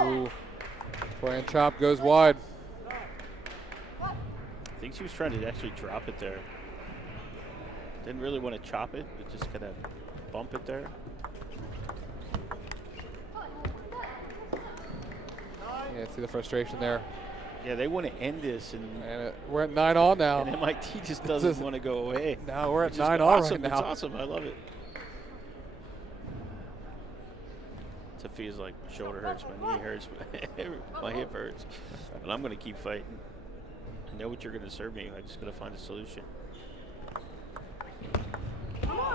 Ooh. Forehand chop goes wide. I think she was trying to actually drop it there. Didn't really want to chop it, but just kind of bump it there. Yeah, see the frustration there. Yeah, they want to end this, and we're at 9-all now. And MIT just doesn't want to go away. No, we're at 9-all right now. It's awesome. I love it. Sophia's like, shoulder hurts, my knee hurts, my hip hurts. But I'm going to keep fighting. I know what you're going to serve me. I'm just going to find a solution.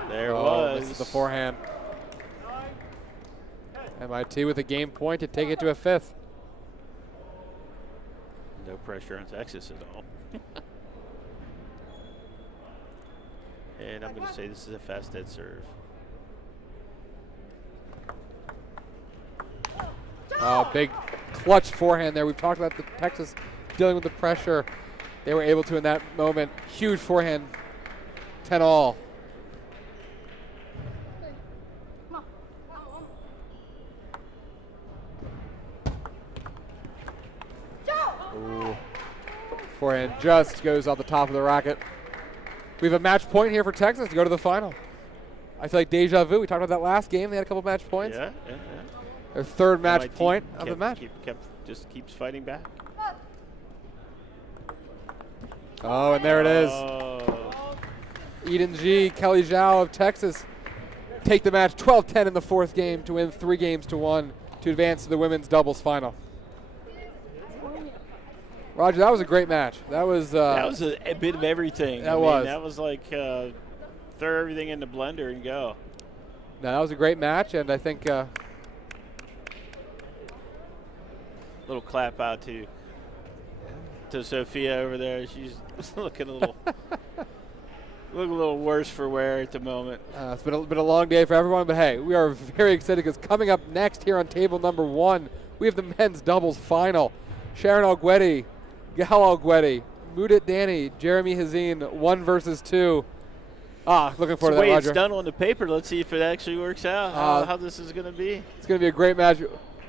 There it was. This is the forehand. MIT with a game point to take it to a 5th. No pressure on Texas at all. And I'm going to say this is a fast dead serve. Big clutch forehand there. We've talked about the Texas dealing with the pressure. They were able to in that moment. Huge forehand, 10-all. Ooh. Forehand just goes off the top of the racket. We have a match point here for Texas to go to the final. I feel like deja vu. We talked about that last game. They had a couple match points. Yeah. Their 3rd match point of the match. Just keeps fighting back. Oh, and there it is. Eden G, Kelly Zhao of Texas take the match 12-10 in the 4th game to win 3-1 to advance to the women's doubles final. Roger, that was a great match. That was a bit of everything. That was like throw everything in the blender and go. No, that was a great match, and I think little clap out to Sophia over there. She's looking a little worse for wear at the moment. It's been a long day for everyone, but hey, we are very excited because coming up next here on table number 1, we have the men's doubles final. Sharon Alguetti, Gal Alguetti, Mudit Danny, Jeremy Hazine, 1 versus 2. Looking forward to that, Roger. The way it's done on the paper, let's see if it actually works out, how this is going to be. It's going to be a great match.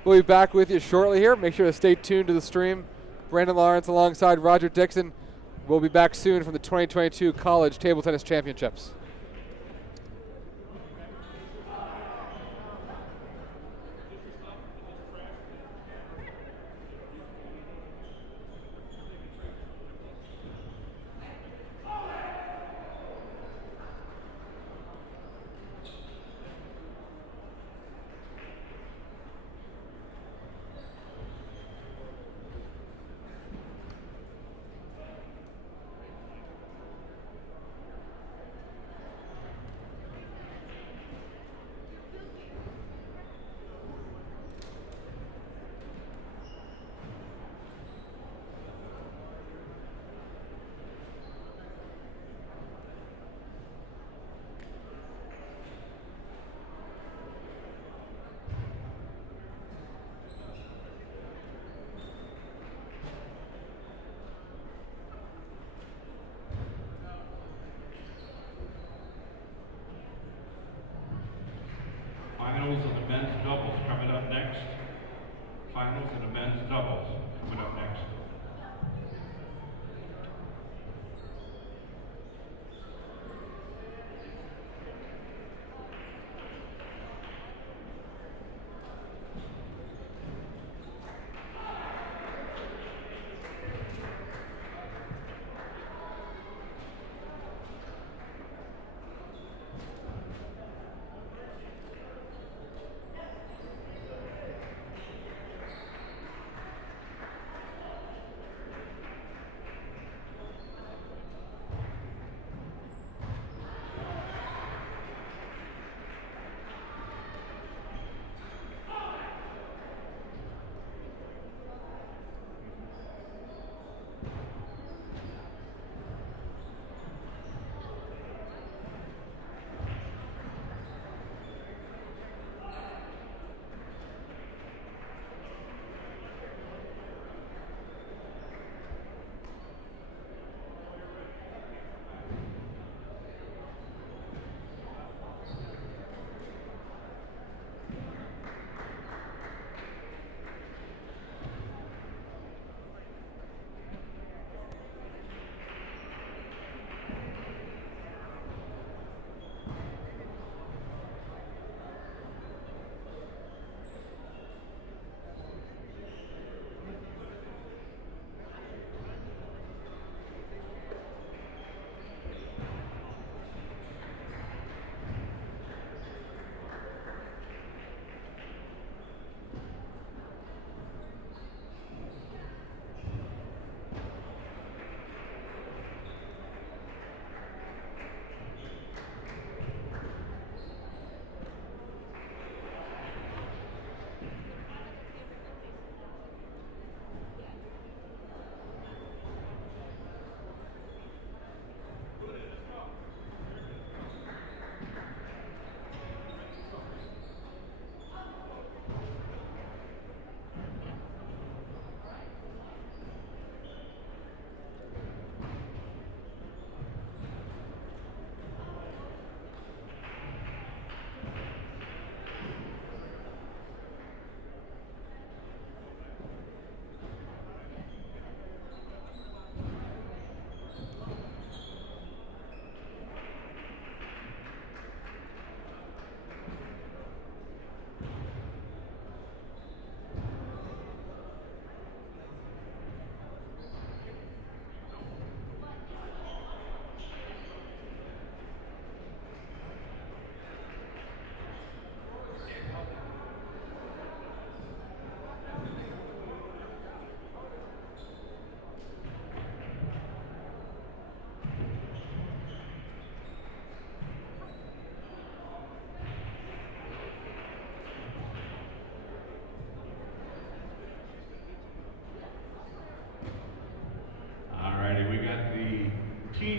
We'll be back with you shortly here. Make sure to stay tuned to the stream. Brandon Lawrence alongside Roger Dixon. We'll be back soon from the 2022 College Table Tennis Championships. Finals of the men's doubles coming up next. Finals of the men's doubles coming up next.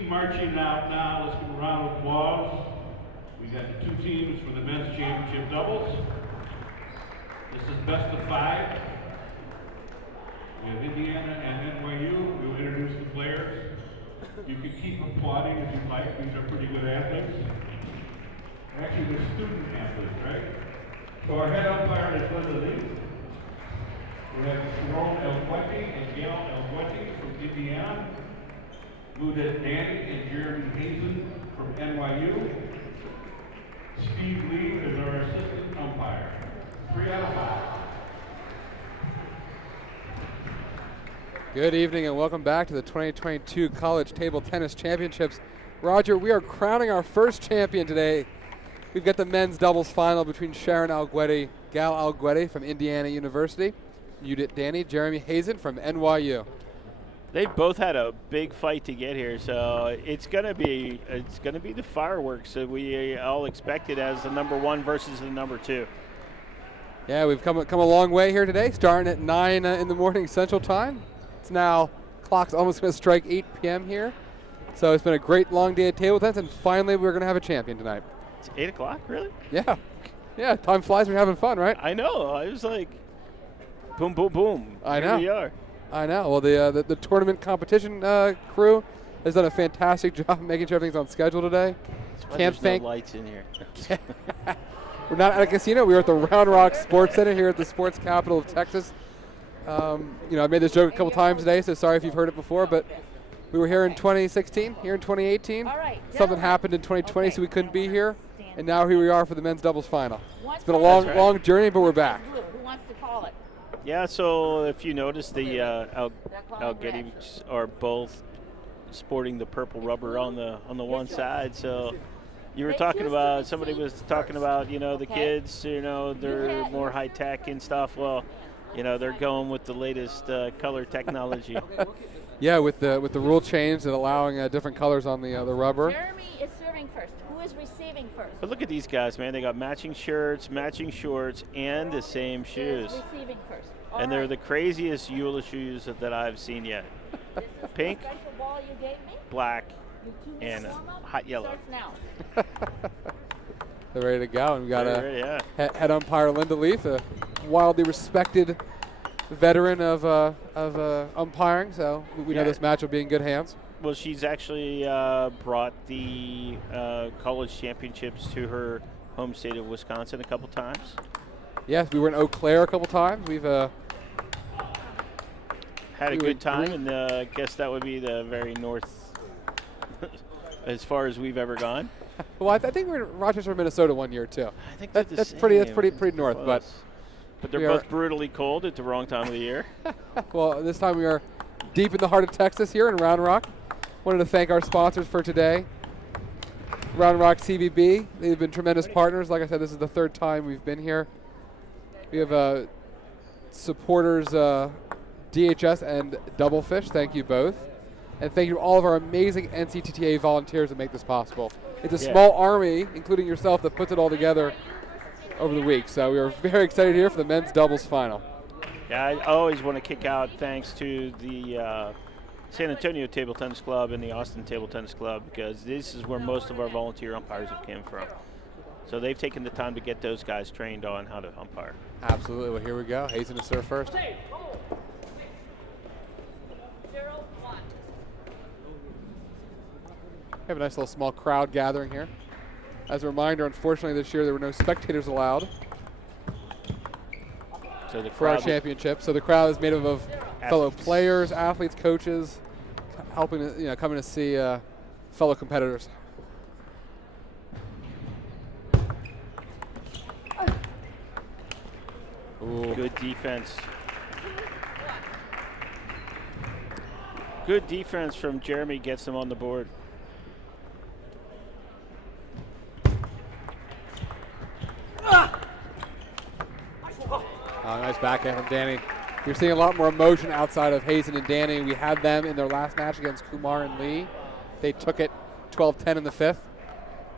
keep marching out now. Let's give a round of applause. We got the 2 teams for the men's championship doubles. This is best of 5. We have Indiana and NYU. We'll introduce the players. You can keep applauding if you'd like. These are pretty good athletes. Actually, they're student athletes, right? So our head umpire is Linda Lee. We have Jerome Elgueti and Gail Elgueti from Indiana. Ludet Danny and Jeremy Hazen from NYU. Steve Lee is our assistant umpire. 3 out of 5. Good evening and welcome back to the 2022 College Table Tennis Championships. Roger, we are crowning our first champion today. We've got the men's doubles final between Sharon Elgueti, Gal Elgueti from Indiana University, Udit Danny, Jeremy Hazen from NYU. They've both had a big fight to get here, so it's gonna be the fireworks that we all expected as the number 1 versus the number 2. Yeah, we've come a long way here today, starting at 9 in the morning Central Time. It's now, clock's almost going to strike 8 p.m. here. So it's been a great long day of table tennis, and finally we're going to have a champion tonight. It's 8 o'clock, really? Yeah. Yeah, time flies when you're having fun, right? I know. I was like, boom, boom, boom. I Here know. we are. I know. Well, the tournament competition crew has done a fantastic job making sure everything's on schedule today. There's no lights in here. We're not at a casino. We're at the Round Rock Sports Center here at the sports capital of Texas. I made this joke a couple times today, so sorry if you've heard it before, but we were here in 2016, here in 2018. Something happened in 2020, so we couldn't be here, and now here we are for the men's doubles final. It's been a long journey, but we're back. Who wants to call it? Yeah, so if you notice, the Elgueti are both sporting the purple rubber on the one side. So you were talking about, somebody was talking about, the kids, they're more high tech and stuff. Well, they're going with the latest color technology. Yeah, with the rule change and allowing different colors on the rubber. Jeremy is serving first. Who is receiving first? But look at these guys, man. They got matching shirts, matching shorts, and the same shoes. Who is receiving first? And they're the craziest Eula shoes that I've seen yet. This is Pink, the special ball you gave me? black, Your 2 and minutes warm-up hot yellow. starts now. They're ready to go, and we got They're ready, head umpire Linda Leaf, a wildly respected veteran of umpiring, so we know this match will be in good hands. Well, she's actually brought the college championships to her home state of Wisconsin a couple times. Yes, we were in Eau Claire a couple times. We've had a good time, and I guess that would be the very north as far as we've ever gone. Well, I think we were in Rochester, Minnesota one year too. I think that's pretty north, but they're both brutally cold at the wrong time of the year. Well, this time we are deep in the heart of Texas here in Round Rock. Wanted to thank our sponsors for today. Round Rock CVB, they've been tremendous partners. Like I said, this is the 3rd time we've been here. We have supporters DHS and Doublefish. Thank you both. And thank you to all of our amazing NCTTA volunteers that make this possible. It's a small army, including yourself, that puts it all together over the week. So we are very excited here for the men's doubles final. Yeah, I always want to kick out thanks to the San Antonio Table Tennis Club and the Austin Table Tennis Club, because this is where most of our volunteer umpires have come from. So they've taken the time to get those guys trained on how to umpire. Absolutely. Well, here we go. Hazen to serve first. We have a nice little small crowd gathering here. As a reminder, unfortunately this year there were no spectators allowed for our championship. So the crowd is made up of fellow players, athletes, coaches, helping, coming to see fellow competitors. Ooh. Good defense. Good defense from Jeremy, gets them on the board. Nice backhand from Danny. You're seeing a lot more emotion outside of Hazen and Danny. We had them in their last match against Kumar and Lee. They took it 12-10 in the 5th.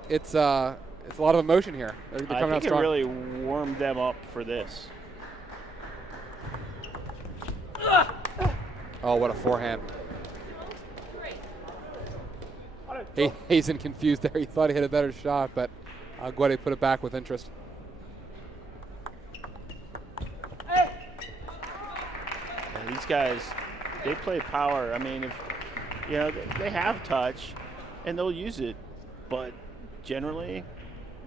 It's a lot of emotion here. They're coming out I think strong. it really warmed them up for this. Oh, what a forehand. Hazen confused there. He thought he had a better shot, but Guede put it back with interest. And these guys, they play power. I mean, if they have touch, and they'll use it, but generally,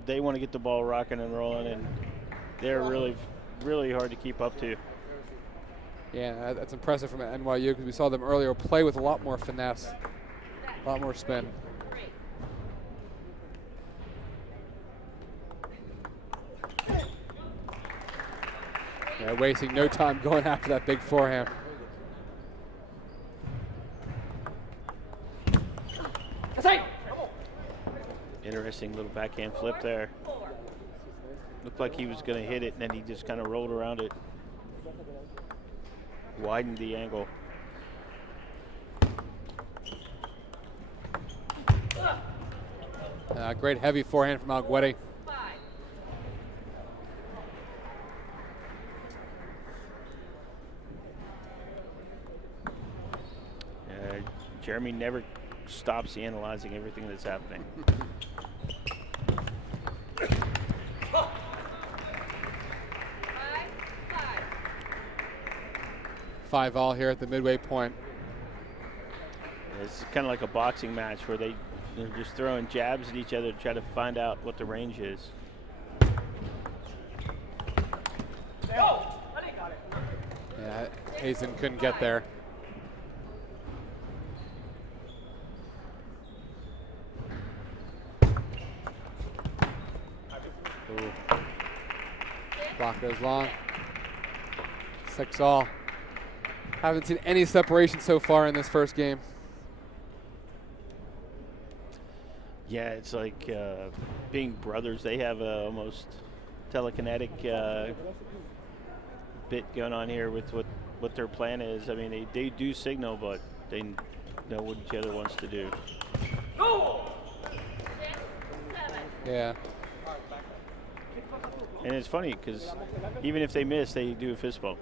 they want to get the ball rocking and rolling, and they're really, really hard to keep up to. Yeah, that's impressive from NYU because we saw them earlier play with a lot more finesse, a lot more spin. Yeah, wasting no time going after that big forehand. Interesting little backhand flip there. Looked like he was going to hit it, and then he just kind of rolled around it. Widened the angle. Great heavy forehand from Alguete. Jeremy never stops analyzing everything that's happening. 5-all here at the midway point. It's kind of like a boxing match where they're just throwing jabs at each other to try to find out what the range is. Yeah, Hazen couldn't get there. Ooh. Block goes long. 6-all. Haven't seen any separation so far in this first game. Yeah, it's like being brothers. They have a almost telekinetic bit going on here with what their plan is. I mean, they do signal, but they know what each other wants to do. Yeah. And it's funny because even if they miss, they do a fist bump.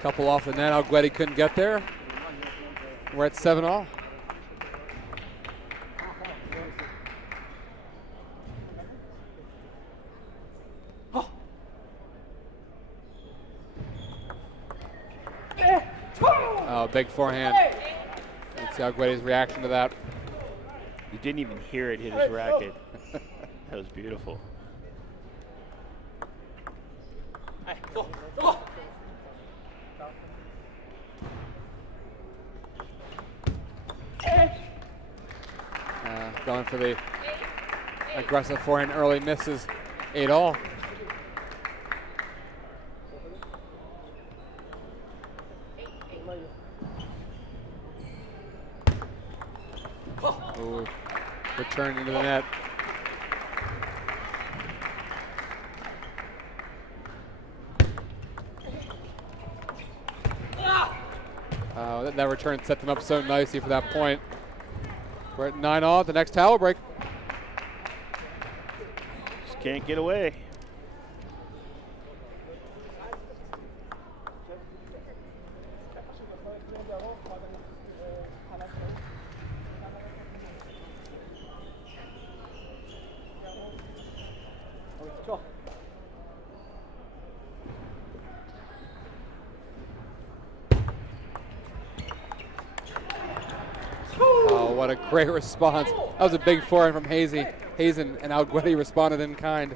Couple off the net. Alguete couldn't get there. We're at 7-all. Oh, big forehand. Let's see Alguete's reaction to that. You didn't even hear it hit his racket. That was beautiful. Going for the aggressive forehand early, misses 8-all. Ooh, return into the net. That return set them up so nicely for that point. We're at 9-all, the next towel break. Just can't get away. Oh, what a great response. That was a big forehand from Hazen, and Alguete responded in kind.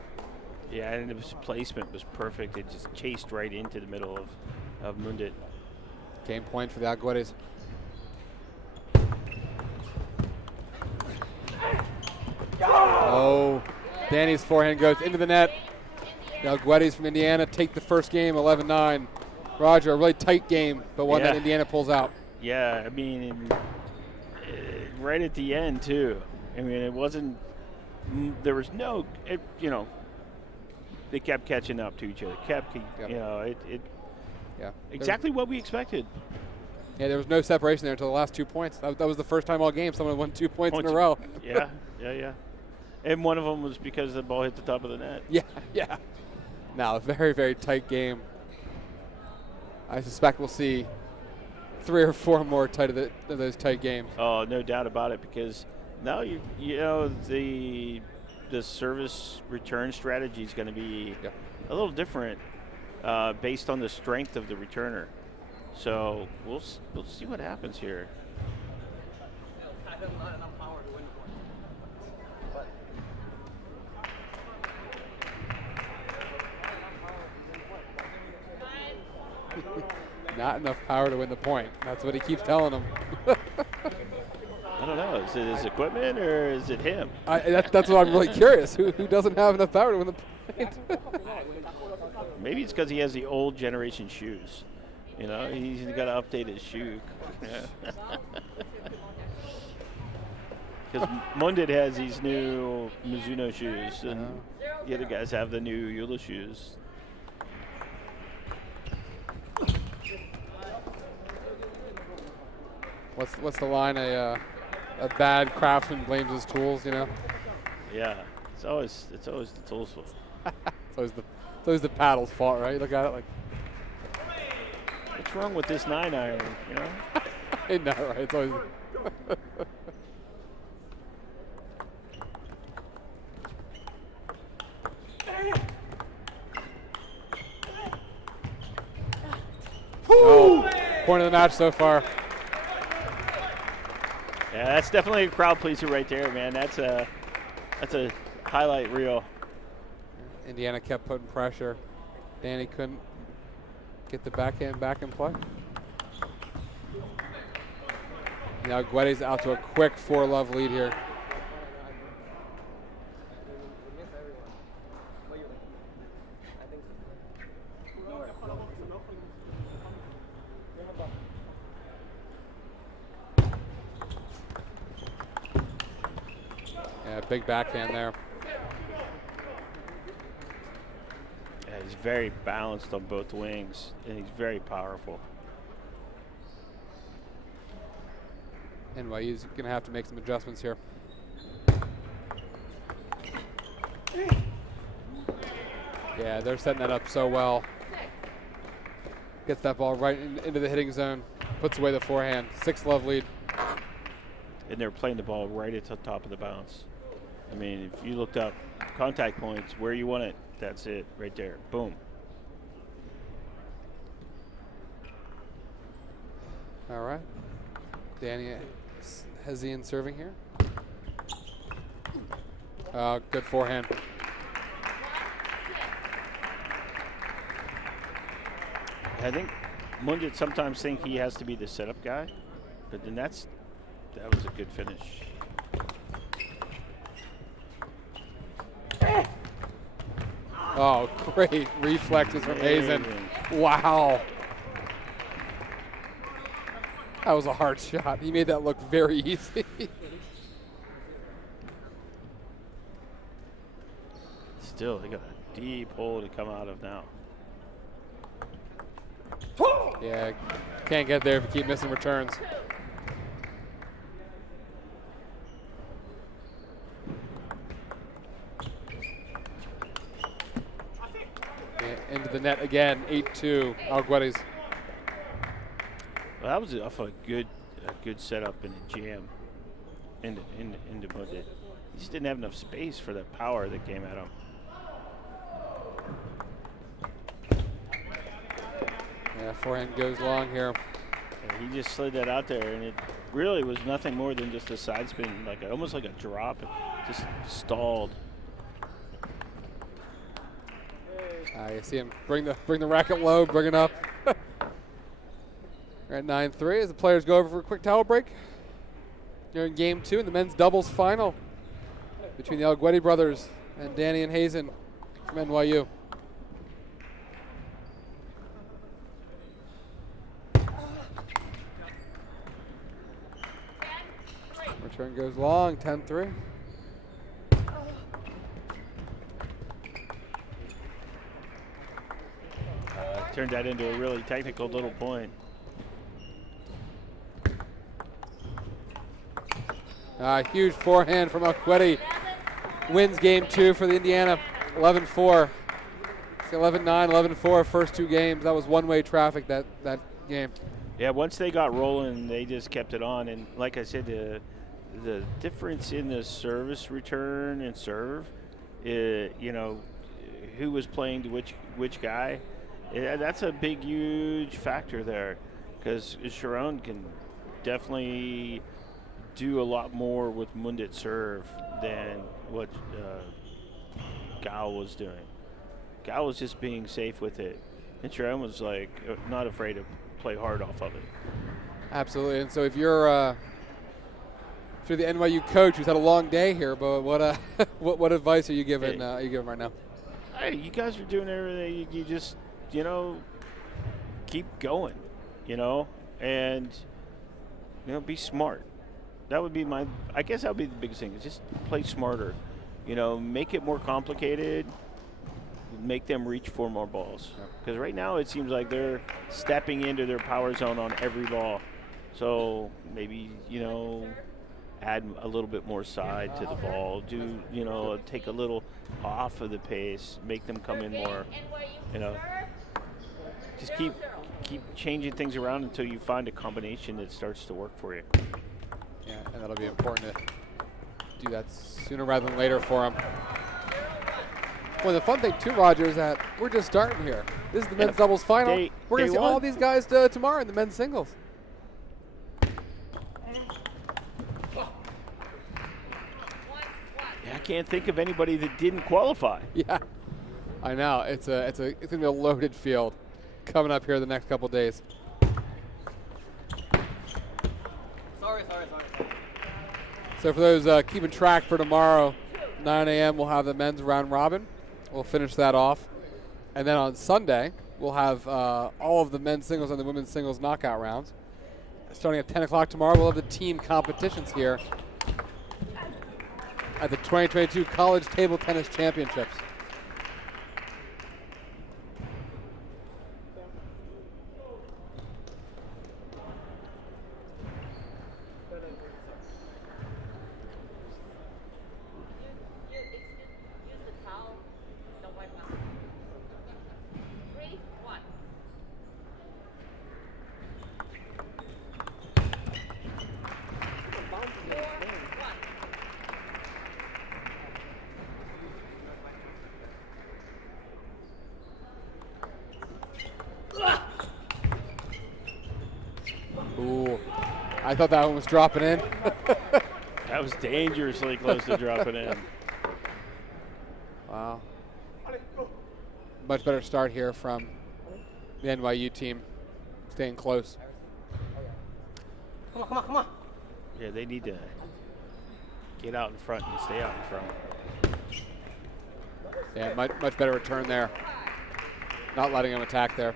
Yeah, and his placement was perfect. It just chased right into the middle of Mundit. Game point for the Alguetes. Oh, Danny's forehand goes into the net. The Alguetes from Indiana take the first game, 11-9. Roger, a really tight game, but one that Indiana pulls out. Yeah, I mean, right at the end, too. I mean, it wasn't, there was no, they kept catching up to each other. Exactly what we expected. Yeah, there was no separation there until the last 2 points. That was the first time all game someone won 2 points in a row. Yeah. And one of them was because the ball hit the top of the net. Yeah. Now, a very, very tight game. I suspect we'll see 3 or 4 more of those tight games. Oh, no doubt about it, because now you know the service return strategy is going to be a little different based on the strength of the returner. So we'll see what happens here. Not enough power to win the point. That's what he keeps telling them. I don't know. Is it his equipment or is it him? That's what I'm really curious. Who doesn't have enough power to win the point? Maybe it's because he has the old generation shoes. You know, he's got to update his shoe. Because Mundit has these new Mizuno shoes, and the other guys have the new Eula shoes. What's the line? A bad craftsman blames his tools. You know. Yeah, it's always the tools' fault. It's always the paddle's fault, right? Look at it like. What's wrong with this 9-iron? You know. I know, right? It's always. Oh, point of the match so far. Yeah, that's definitely a crowd pleaser right there, man. That's a highlight reel. Indiana kept putting pressure. Danny couldn't get the backhand back in play. Now Guede's out to a quick 4-love lead here. Yeah, big backhand there. Yeah, he's very balanced on both wings, and he's very powerful. NYU's going to have to make some adjustments here. Yeah, they're setting that up so well. Gets that ball right into the hitting zone. Puts away the forehand. 6-love lead. And they're playing the ball right at the top of the bounce. I mean, if you looked up contact points, where you want it, that's it right there. Boom. All right. Danny Hesian serving here. Good forehand. I think Mundit sometimes think he has to be the setup guy, but then that was a good finish. Oh, great reflexes from Hazen. Wow. That was a hard shot. He made that look very easy. Still, they got a deep hole to come out of now. Yeah, can't get there if you keep missing returns. Yeah, into the net again, 8-2, Alguedes. Well, that was off a good setup and a jam into Mundit. He just didn't have enough space for the power that came at him. Yeah, forehand goes long here. And he just slid that out there, and it really was nothing more than just a side spin, almost like a drop. It just stalled. You see him bring the racket low, bring it up. We're at 9-3 as the players go over for a quick towel break. You're in game 2 in the men's doubles final between the Alguedi brothers and Danny and Hazen from NYU. Return goes long, 10-3. Turned that into a really technical little point. Huge forehand from Alguedi. Wins game 2 for the Indiana, 11-4. It's 11-9, 11-4 first two games. That was one-way traffic that game. Yeah, once they got rolling, they just kept it on. And like I said, the difference in the service return and serve, you know, who was playing to which guy, that's a big, huge factor there. Because Sharon can definitely do a lot more with Mundit serve than what Gao was doing. Gao was just being safe with it, and Sharon was like not afraid to play hard off of it. Absolutely. And so if you're the NYU coach who's had a long day here, but what advice are you giving? Right now? Hey, you guys are doing everything. You just keep going, and be smart. That would be I guess that would be the biggest thing. Is just play smarter. Make it more complicated. Make them reach for more balls. Because right now it seems like they're stepping into their power zone on every ball. So maybe, add a little bit more side to the ball. Take a little off of the pace. Make them come in more. Just keep changing things around until you find a combination that starts to work for you. Yeah, and that'll be important to do that sooner rather than later for them. Well, the fun thing too, Roger, is that we're just starting here. This is the men's doubles final. We're going to see all these guys tomorrow in the men's singles. Yeah, I can't think of anybody that didn't qualify. Yeah, I know. It's going to be a loaded field coming up here the next couple days. Sorry. So for those keeping track for tomorrow, 9 a.m. we'll have the men's round robin. We'll finish that off. And then on Sunday, we'll have all of the men's singles and the women's singles knockout rounds. Starting at 10 o'clock tomorrow, we'll have the team competitions here at the 2022 College Table Tennis Championships. Ooh, I thought that one was dropping in. That was dangerously close to dropping in. Wow. Much better start here from the NYU team, staying close. Come on. Yeah, they need to get out in front and stay out in front. Yeah, much better return there. Not letting him attack there.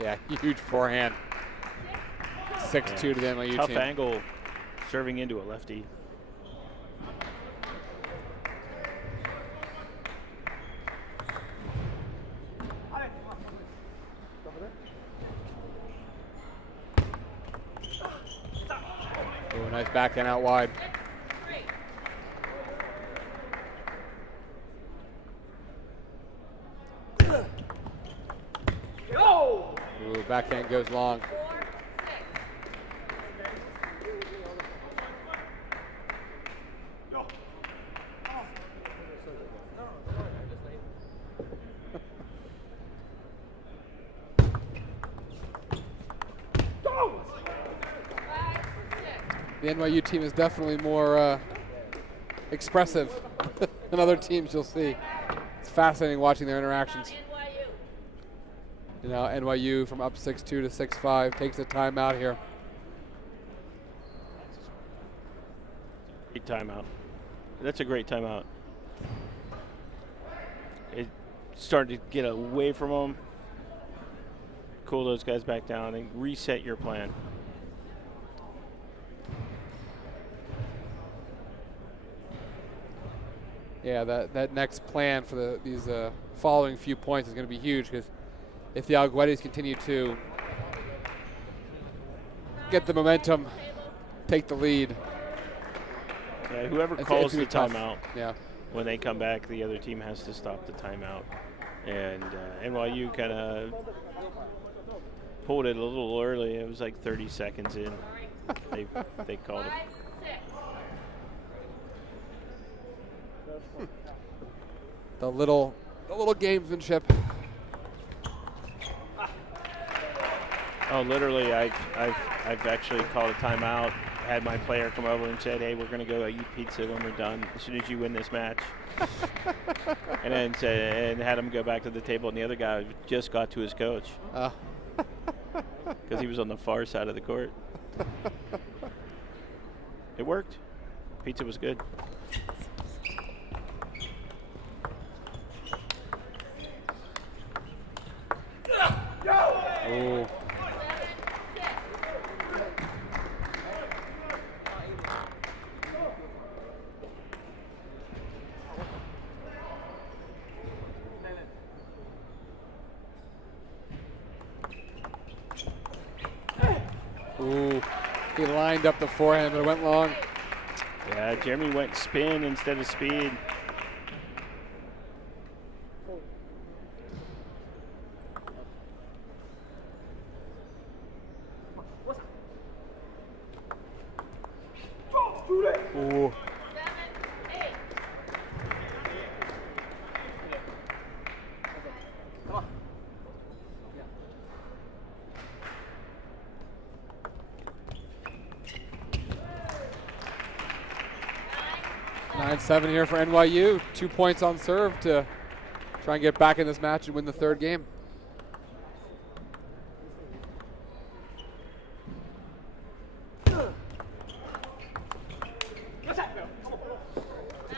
Yeah, huge forehand. 6-2 to the NYU team. Tough angle, serving into a lefty. Oh, nice backhand out wide. Ooh, backhand goes long. The NYU team is definitely more expressive than other teams you'll see. It's fascinating watching their interactions. NYU from up 6-2 to 6-5 takes a timeout here. Great timeout. That's a great timeout. It started to get away from them. Cool those guys back down and reset your plan. Yeah, that next plan for these following few points is going to be huge, because if the Alguetes continue to get the momentum take the lead. Yeah, whoever It's calls gonna the be tough. timeout, Yeah. when they come back, the other team has to stop the timeout. And NYU kind of pulled it a little early. It was like 30 seconds in. They called it. The little gamesmanship. Oh, literally, I've actually called a timeout. Had my player come over and said, "Hey, we're going to go eat pizza when we're done. As soon as you win this match." And then and had him go back to the table, and the other guy just got to his coach because he was on the far side of the court. It worked. Pizza was good. Oh. Ooh, he lined up the forehand, but it went long. Yeah, Jeremy went spin instead of speed. Ooh. 9-7 here for NYU. 2 points on serve to try and get back in this match and win the third game. The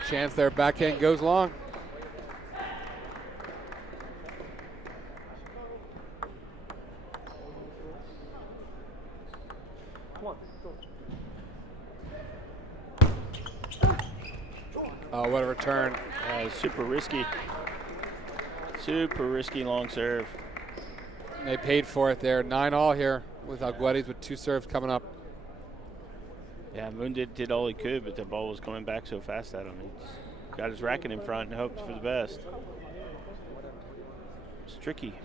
chance there, backhand goes long. Oh, what a return. Super risky. Super risky long serve. They paid for it there. 9-all here with Alguedes with 2 serves coming up. Yeah, Moon did all he could, but the ball was coming back so fast at him. He got his racket in front and hoped for the best. It's tricky.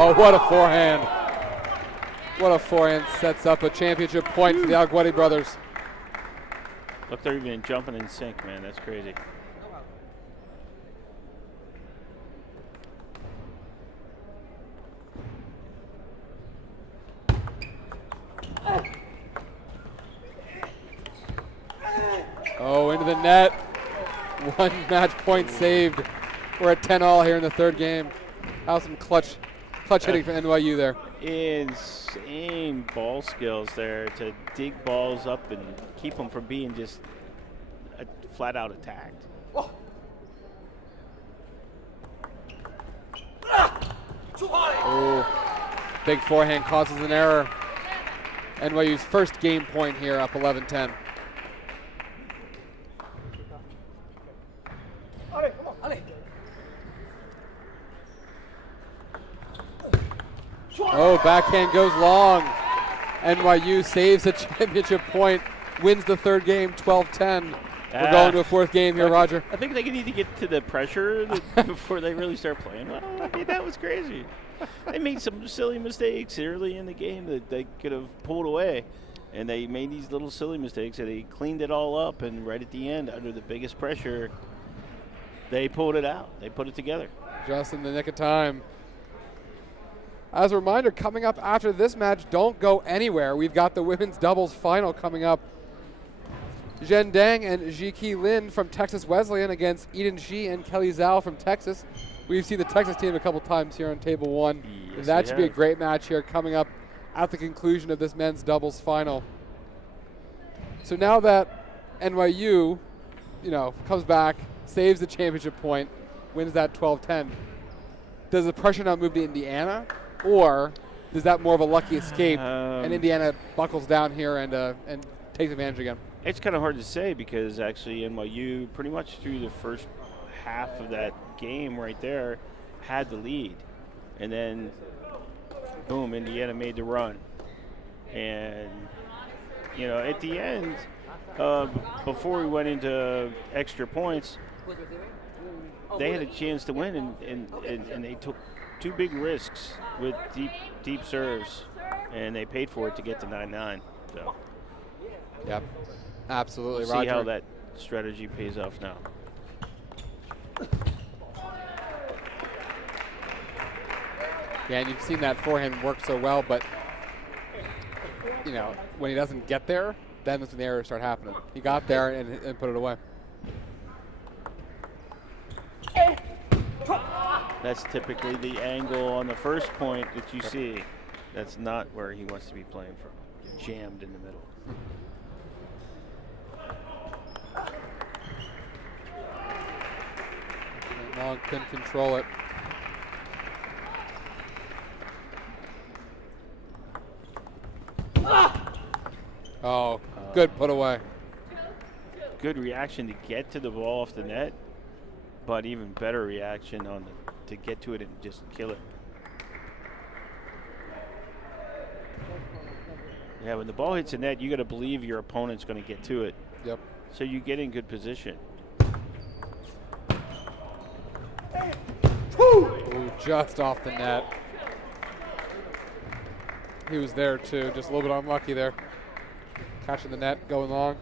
Oh, what a forehand. What a forehand. Sets up a championship point for the Alguedes brothers. Look, they're even jumping in sync, man. That's crazy. Oh, into the net. 1 match point saved. We're at 10-all here in the third game. How's some clutch hitting for NYU there? Insane ball skills there to dig balls up and keep them from being just flat out attacked. Oh, big forehand causes an error. NYU's first game point here, up 11-10. Oh, backhand goes long. NYU saves a championship point, wins the third game, 12-10. We're going to a fourth game here, Roger. I think they need to get to the pressure before they really start playing well. I mean, that was crazy. They made some silly mistakes early in the game that they could have pulled away. And they made these little silly mistakes, and they cleaned it all up. And right at the end, under the biggest pressure, they pulled it out. They put it together. Just in the nick of time. As a reminder, coming up after this match, don't go anywhere. We've got the women's doubles final coming up. Zhen Dang and Jiki Lin from Texas Wesleyan against Eden Shi and Kelly Zhao from Texas. We've seen the Texas team a couple times here on table 1. Yes, that should be a great match here coming up at the conclusion of this men's doubles final. So now that NYU, comes back, saves the championship point, wins that 12-10, does the pressure now move to Indiana, or is that more of a lucky escape and Indiana buckles down here and takes advantage again? It's kind of hard to say because actually NYU pretty much through the first half of that game right there had the lead. And then, boom, Indiana made the run. And, you know, at the end, before we went into extra points, they had a chance to win, and they took 2 big risks with deep serves, and they paid for it to get to 9-9. So, yep, absolutely. We'll see how that strategy pays off now. Yeah, and you've seen that forehand work so well, but you know, when he doesn't get there, then that's when the errors start happening. He got there and put it away. That's typically the angle on the first point that you see. That's not where he wants to be playing from. Jammed in the middle. Long can control it. Oh, good put away. Good reaction to get to the ball off the net, but even better reaction to get to it and just kill it. Yeah, when the ball hits the net, you got to believe your opponent's going to get to it. Yep. So you get in good position. Ooh, just off the net. He was there too, just a little bit unlucky there. Catching the net, going long.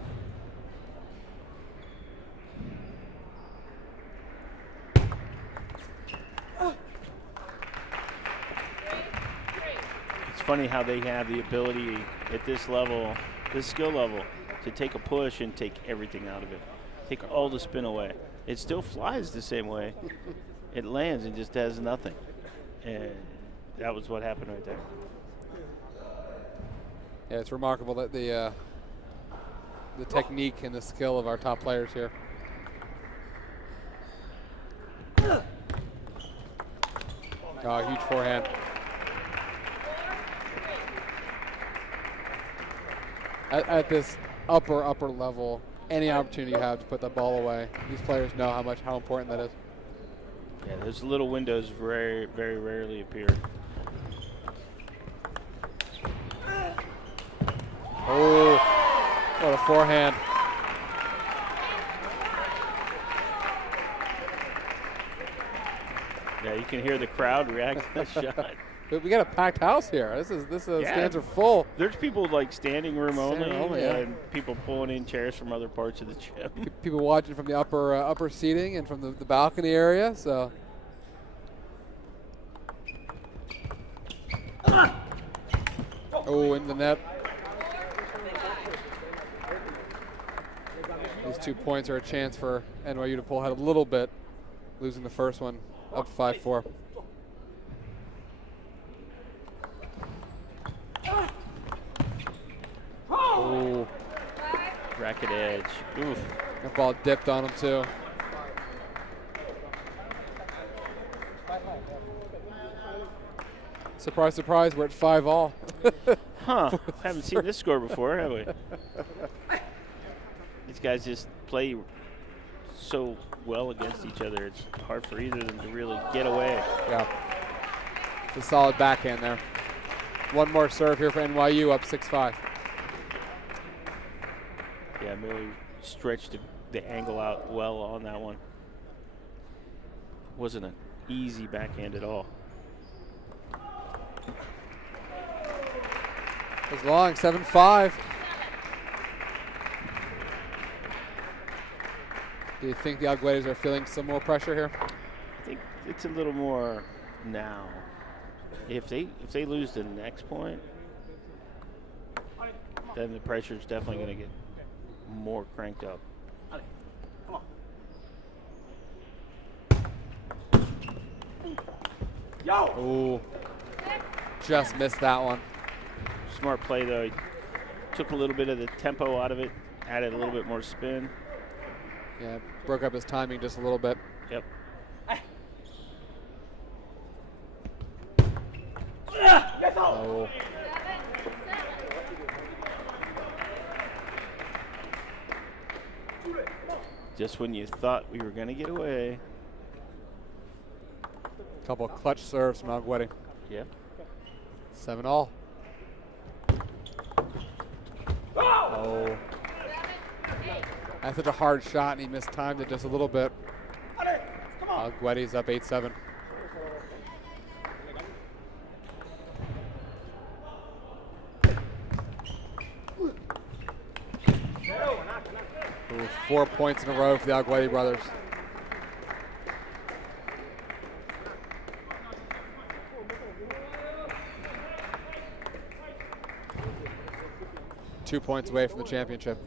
It's funny how they have the ability at this level, this skill level, to take a push and take everything out of it. Take all the spin away. It still flies the same way. It lands and just does nothing. And that was what happened right there. Yeah, it's remarkable that the technique and the skill of our top players here. Oh, huge forehand. At this upper level, any opportunity you have to put the ball away, these players know how important that is. Yeah, those little windows very, very rarely appear. Oh, what a forehand. Yeah, you can hear the crowd react to that shot. But we got a packed house here. This stands are full. There's people like standing room only, yeah. and people pulling in chairs from other parts of the gym. People watching from the upper seating and from the balcony area. So. Oh, in the net. These 2 points are a chance for NYU to pull ahead a little bit, losing the first one, up 5-4. Oh. Racket edge. Oof. That ball dipped on him too. Surprise, surprise, we're at 5-all. Huh. Haven't seen this score before, have we? These guys just play so well against each other. It's hard for either of them to really get away. Yeah. It's a solid backhand there. One more serve here for NYU, up 6-5. Yeah, really stretched the angle out well on that one. Wasn't an easy backhand at all. It's long, 7-5. Do you think the Alguetes are feeling some more pressure here? I think it's a little more now. If they lose the next point, then the pressure is definitely going to get more cranked up. Oh, just missed that one. Smart play though. He took a little bit of the tempo out of it, added a little bit more spin. Yeah, broke up his timing just a little bit. Yep. Oh. Just when you thought we were going to get away. Couple clutch serves from Alguetti. Yeah. 7-all. Oh. That's such a hard shot, and he mistimed it just a little bit. Alguetti's up 8-7. Ooh, 4 points in a row for the Alguetti brothers. Two points away from the championship.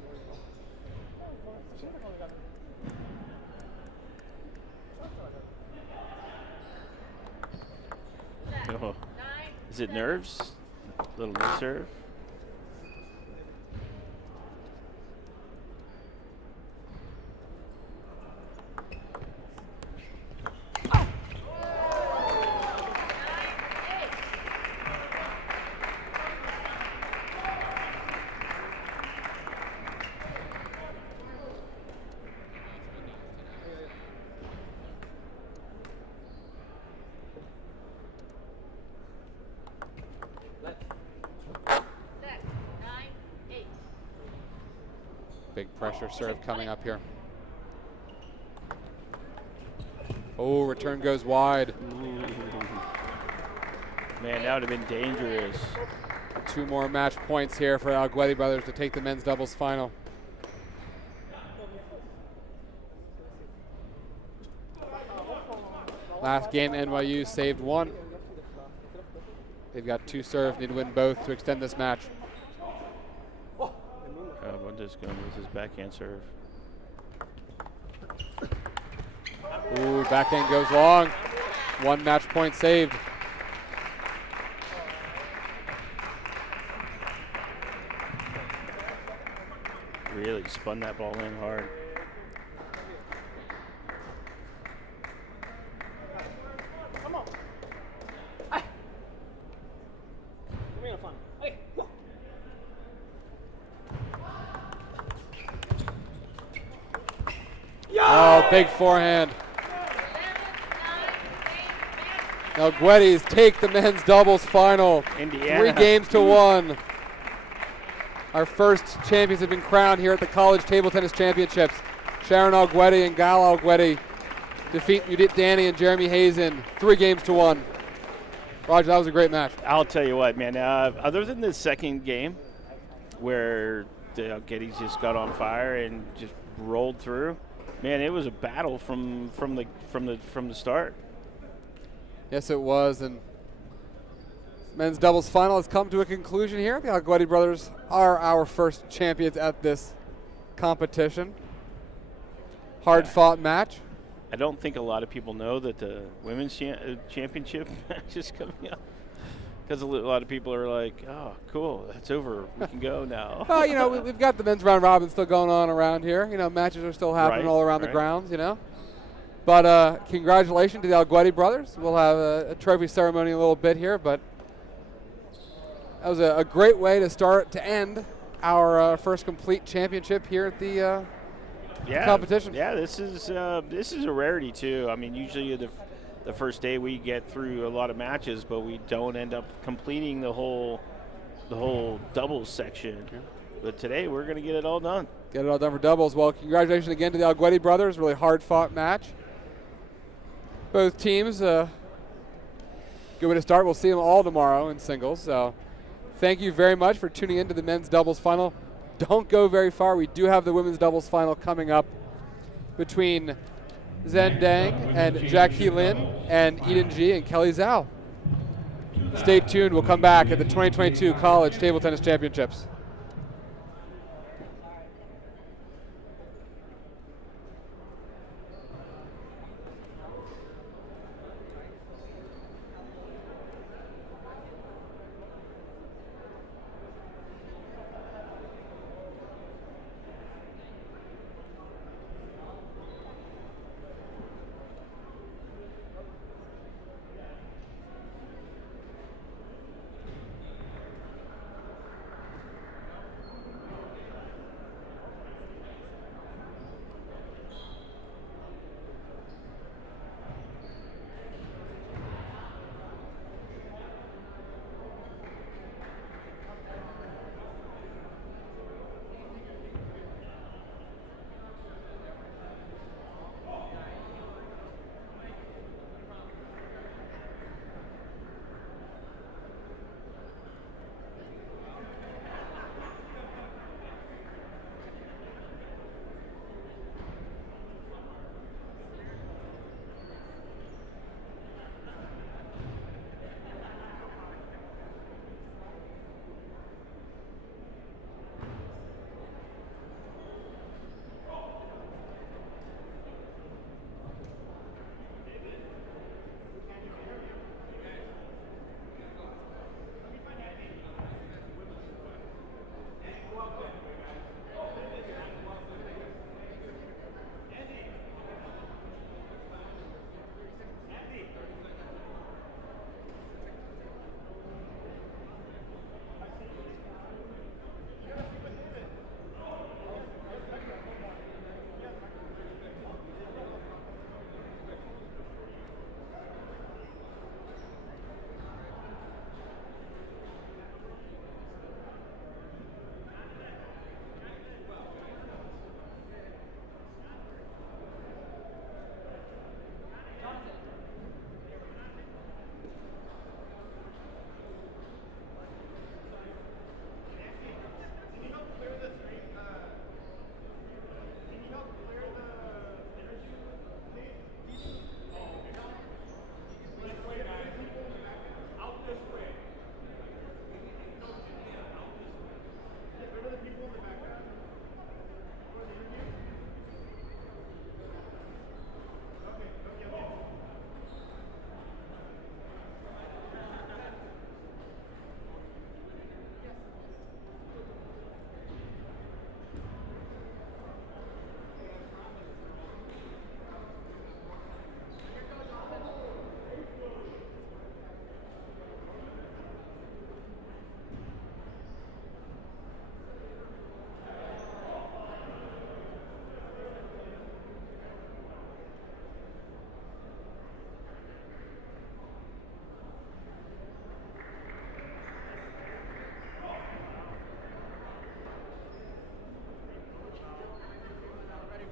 Oh. Is it nerves? Little mid-serve? Big pressure serve coming up here. Oh, return goes wide. Man, that would have been dangerous. 2 more match points here for Alguetti brothers to take the men's doubles final. Last game, NYU saved 1. They've got 2 serves, need to win both to extend this match. Bunda's going to lose his backhand serve. Ooh, backhand goes long. 1 match point saved. Really spun that ball in hard. Come on. Give me a fun. Okay. Oh, big forehand. Alguetti's take the men's doubles final. Indiana. 3 games to 1. Our first champions have been crowned here at the College Table Tennis Championships. Sharon Alguetti and Gal Alguetti defeat Judith Danny and Jeremy Hazen 3 games to 1. Roger, that was a great match. I'll tell you what, man. Other than the second game, where the Alguettis just got on fire and just rolled through, man, it was a battle from the start. Yes, it was, and men's doubles final has come to a conclusion here. The Alguetti brothers are our first champions at this competition. Hard-fought match. I don't think a lot of people know that the women's championship match is coming up, because a lot of people are like, "Oh, cool, that's over. We can go now." Well, you know, we've got the men's round robin still going on around here. You know, matches are still happening all around the grounds. You know. But congratulations to the Alguetti brothers. We'll have a trophy ceremony in a little bit here, but that was a great way to end our first complete championship here at the competition. Yeah, this is a rarity too. I mean, usually the first day we get through a lot of matches, but we don't end up completing the whole doubles section. Yeah. But today we're going to get it all done. Get it all done for doubles. Well, congratulations again to the Alguetti brothers. Really hard-fought match. Both teams, good way to start. We'll see them all tomorrow in singles. So thank you very much for tuning in to the men's doubles final. Don't go very far. We do have the women's doubles final coming up between Zhen Dang and Jackie Lin and Eden G and Kelly Zhao. Stay tuned. We'll come back at the 2022 College Table Tennis Championships.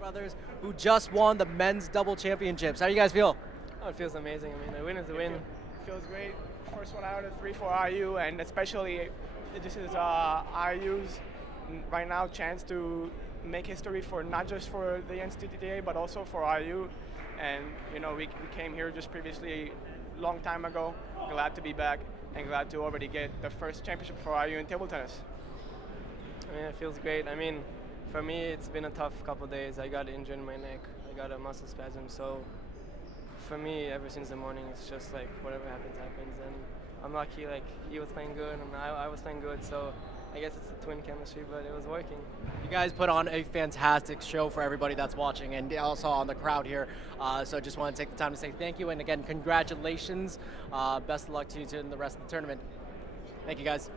brothers who just won the men's double championships. How do you guys feel? Oh, it feels amazing. I mean, a win is a win. It feels great. First one out of 3 for IU, and especially this is IU's right now chance to make history for not just for the NCTTA but also for IU. And you know, we came here just previously, long time ago. Glad to be back and glad to already get the first championship for IU in table tennis. I mean, it feels great. I mean, for me, it's been a tough couple of days. I got injured in my neck. I got a muscle spasm. So for me, ever since the morning, it's just like whatever happens, happens. And I'm lucky, like he was playing good and I was playing good. So I guess it's a twin chemistry, but it was working. You guys put on a fantastic show for everybody that's watching and also on the crowd here. So just want to take the time to say thank you. And again, congratulations. Best of luck to you in the rest of the tournament. Thank you, guys.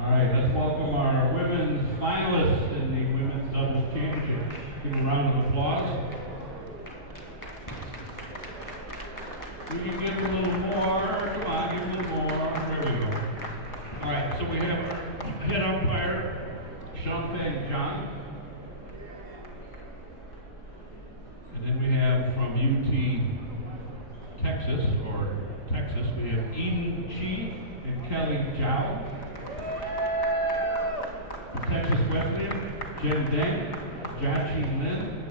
All right, let's welcome our women's finalists in the women's doubles championship. Give them a round of applause. We can get a little more. Come on, give them a little more. There we go. All right, so we have our head umpire, Sean John. And then we have from Texas, we have Eden Chi and Kelly Zhao. From Texas Wesleyan, Jen Deng, Jiaqi Lin,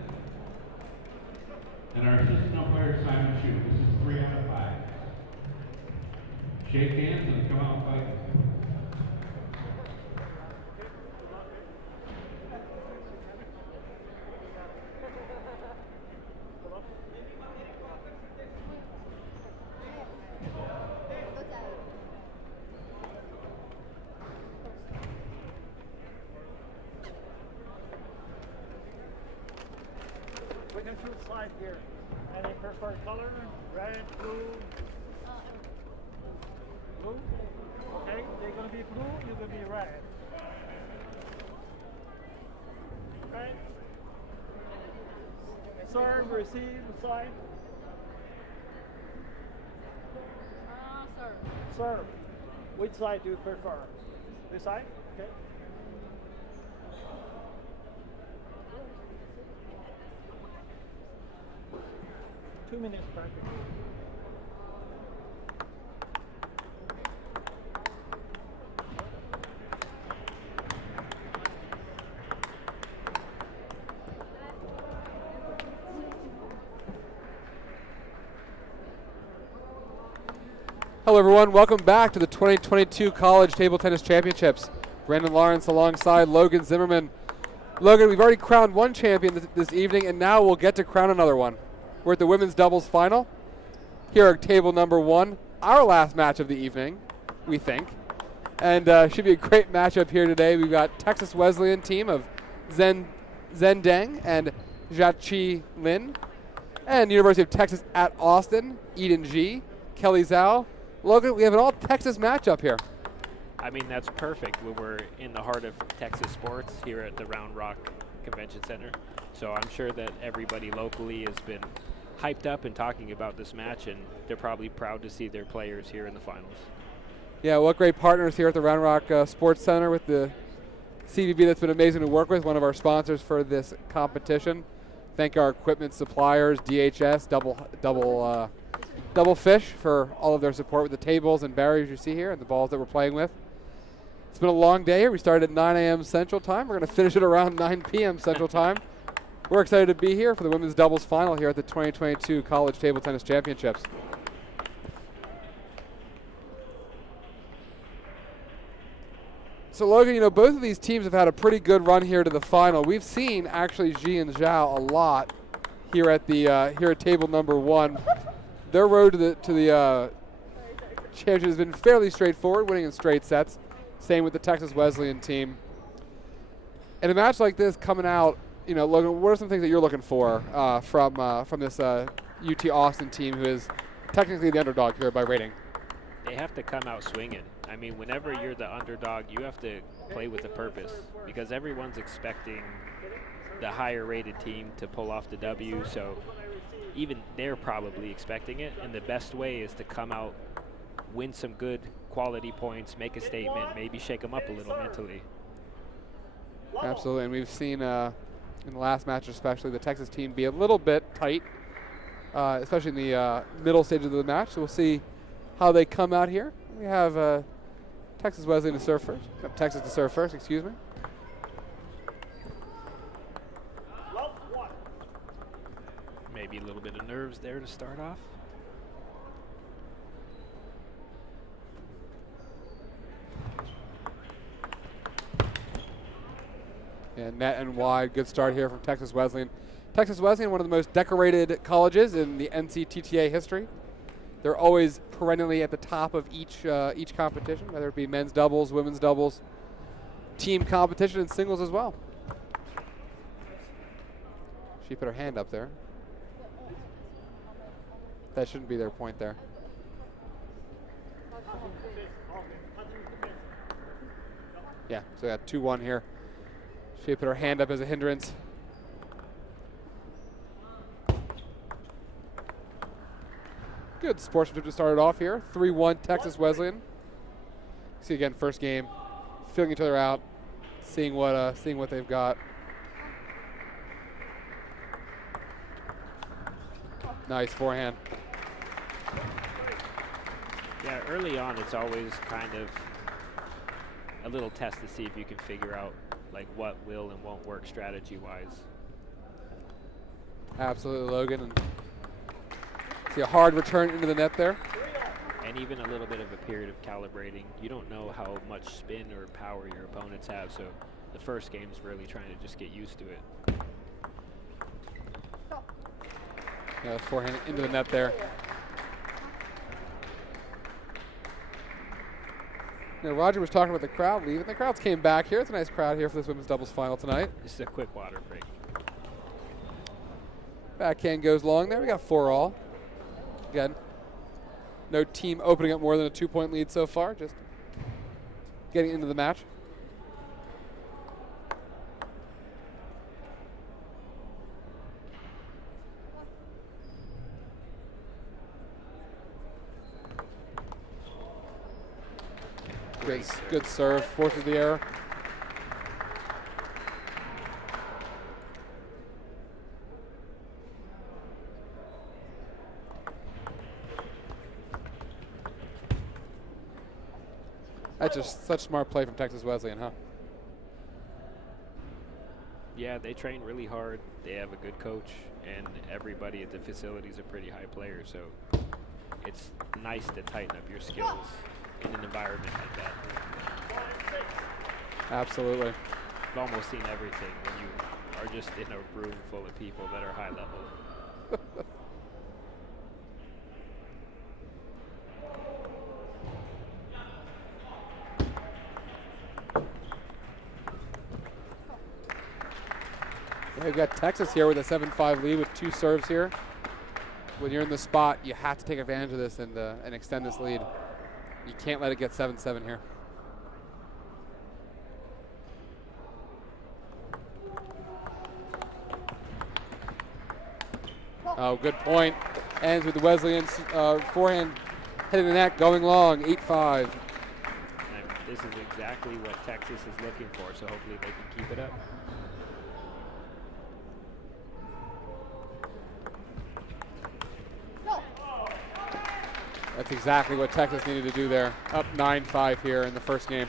and our assistant umpire, Simon Chu. This is 3 out of 5. Shake hands and come out and fight. We can choose side here. Any preferred color? Red, blue? Blue? Okay, they're going to be blue, you're going to be red. Okay? Serve, receive, side. Serve. Serve. Which side do you prefer? This side? Okay. Two minutes practice. Hello everyone, welcome back to the 2022 College Table Tennis Championships. Brandon Lawrence alongside Logan Zimmerman. Logan, we've already crowned one champion this evening and now we'll get to crown another one. We're at the women's doubles final. Here at table number 1, our last match of the evening, we think. And should be a great matchup here today. We've got Texas Wesleyan team of Zhen Deng and Jiaqi Lin. And University of Texas at Austin, Eden G, Kelly Zhao. Logan, we have an all-Texas matchup here. I mean, that's perfect. We're in the heart of Texas sports here at the Round Rock Convention Center. So I'm sure that everybody locally has been hyped up and talking about this match, and they're probably proud to see their players here in the finals. Yeah, what great partners here at the Round Rock Sports Center with the CVB that's been amazing to work with, one of our sponsors for this competition. Thank our equipment suppliers, DHS, Double Fish, for all of their support with the tables and barriers you see here and the balls that we're playing with. It's been a long day here. We started at 9 a.m. Central Time. We're going to finish it around 9 p.m. Central Time. We're excited to be here for the women's doubles final here at the 2022 College Table Tennis Championships. So Logan, you know, both of these teams have had a pretty good run here to the final. We've seen actually Xi and Zhao a lot here at the here at table number 1. Their road to the championship has been fairly straightforward, winning in straight sets. Same with the Texas Wesleyan team. In a match like this coming out, you know, Logan, what are some things that you're looking for from this UT Austin team, who is technically the underdog here by rating? They have to come out swinging. I mean, whenever you're the underdog, you have to play with a purpose, because everyone's expecting the higher rated team to pull off the W, so even they're probably expecting it, and the best way is to come out, win some good quality points, make a statement, maybe shake them up a little mentally. Absolutely, and we've seen in the last match especially the Texas team be a little bit tight, especially in the middle stages of the match, so we'll see how they come out here. We have Texas Wesleyan to serve first. Texas to serve first, excuse me. Maybe a little bit of nerves there to start off. And net and wide, good start here from Texas Wesleyan. Texas Wesleyan, one of the most decorated colleges in the NCTTA history. They're always perennially at the top of each competition, whether it be men's doubles, women's doubles, team competition, and singles as well. She put her hand up there. That shouldn't be their point there. Yeah, so we got 2-1 here. She put her hand up as a hindrance. Good sportsmanship to start it off here. 3-1 Texas Wesleyan. See again, first game, feeling each other out, seeing what they've got. Nice forehand. Yeah, early on it's always kind of a little test to see if you can figure out like what will and won't work strategy-wise. Absolutely, Logan. And see a hard return into the net there. And even a little bit of a period of calibrating. You don't know how much spin or power your opponents have, so the first game's really trying to just get used to it. Yeah, forehand into the net there. You know, Roger was talking about the crowd leaving. The crowds came back here. It's a nice crowd here for this women's doubles final tonight. This is a quick water break. Backhand goes long there. We got 4-all. Again, no team opening up more than a 2-point lead so far, just getting into the match. Good serve, forces the error. That's just such smart play from Texas Wesleyan, huh? Yeah, they train really hard. They have a good coach, and everybody at the facility is a pretty high player, so it's nice to tighten up your skills in an environment like that. Absolutely. I've almost seen everything when you are just in a room full of people that are high level. We've got Texas here with a 7-5 lead with 2 serves here. When you're in the spot, you have to take advantage of this and extend this lead. You can't let it get 7-7 here. Oh, good point. Ends with the Wesleyan forehand hitting the net, going long, 8-5. This is exactly what Texas is looking for, so hopefully they can keep it up. That's exactly what Texas needed to do there. Up 9-5 here in the first game.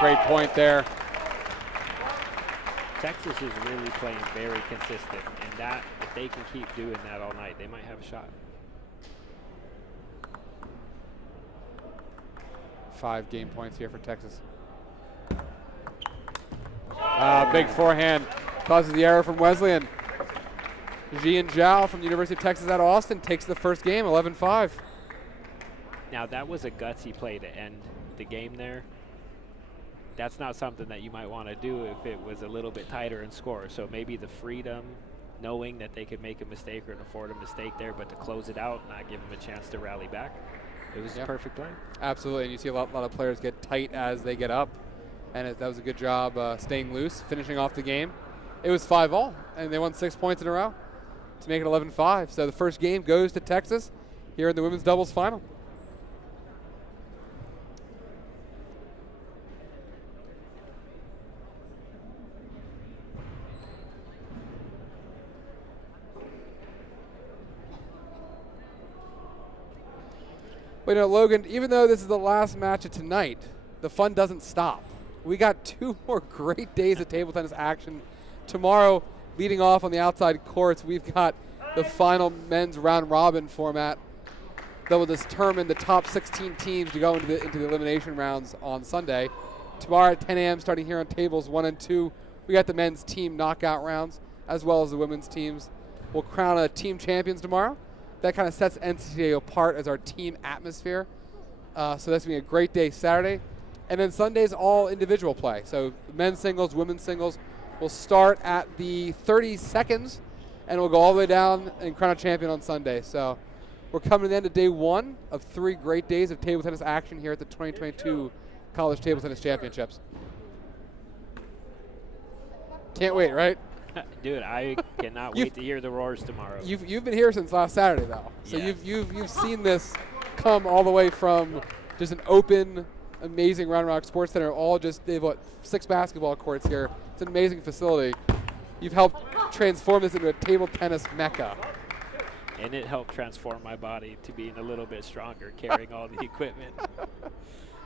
Great point there. Texas is really playing very consistent, and that if they can keep doing that all night, they might have a shot. 5 game points here for Texas. Big forehand causes the error from Wesleyan. Jian Zhao from the University of Texas at Austin takes the first game, 11-5. Now that was a gutsy play to end the game there. That's not something that you might want to do if it was a little bit tighter in score. So maybe the freedom, knowing that they could make a mistake or afford a mistake there, but to close it out, not give them a chance to rally back. It was a perfect play. Absolutely, and you see a lot of players get tight as they get up, and that was a good job staying loose, finishing off the game. It was 5-all, and they won 6 points in a row to make it 11-5. So the first game goes to Texas here in the women's doubles final. But Logan, even though this is the last match of tonight, the fun doesn't stop. We got 2 more great days of table tennis action. Tomorrow, leading off on the outside courts, we've got the final men's round robin format that will determine the top 16 teams to go into the elimination rounds on Sunday. Tomorrow at 10 a.m. starting here on tables 1 and 2, we got the men's team knockout rounds as well as the women's teams. We'll crown a team champions tomorrow. That kind of sets NCTTA apart as our team atmosphere. So that's going to be a great day Saturday. And then Sunday's all individual play. So men's singles, women's singles will start at the 30 seconds, and we'll go all the way down and crown a champion on Sunday. So we're coming to the end of day 1 of 3 great days of table tennis action here at the 2022 College Table Tennis Championships. Can't wait, right? Dude, I cannot wait to hear the roars tomorrow. You've been here since last Saturday, though. So Yeah. you've seen this come all the way from just an open, amazing Round Rock Sports Center. They have 6 basketball courts here. It's an amazing facility. You've helped transform this into a table tennis mecca. And it helped transform my body to being a little bit stronger, carrying all the equipment.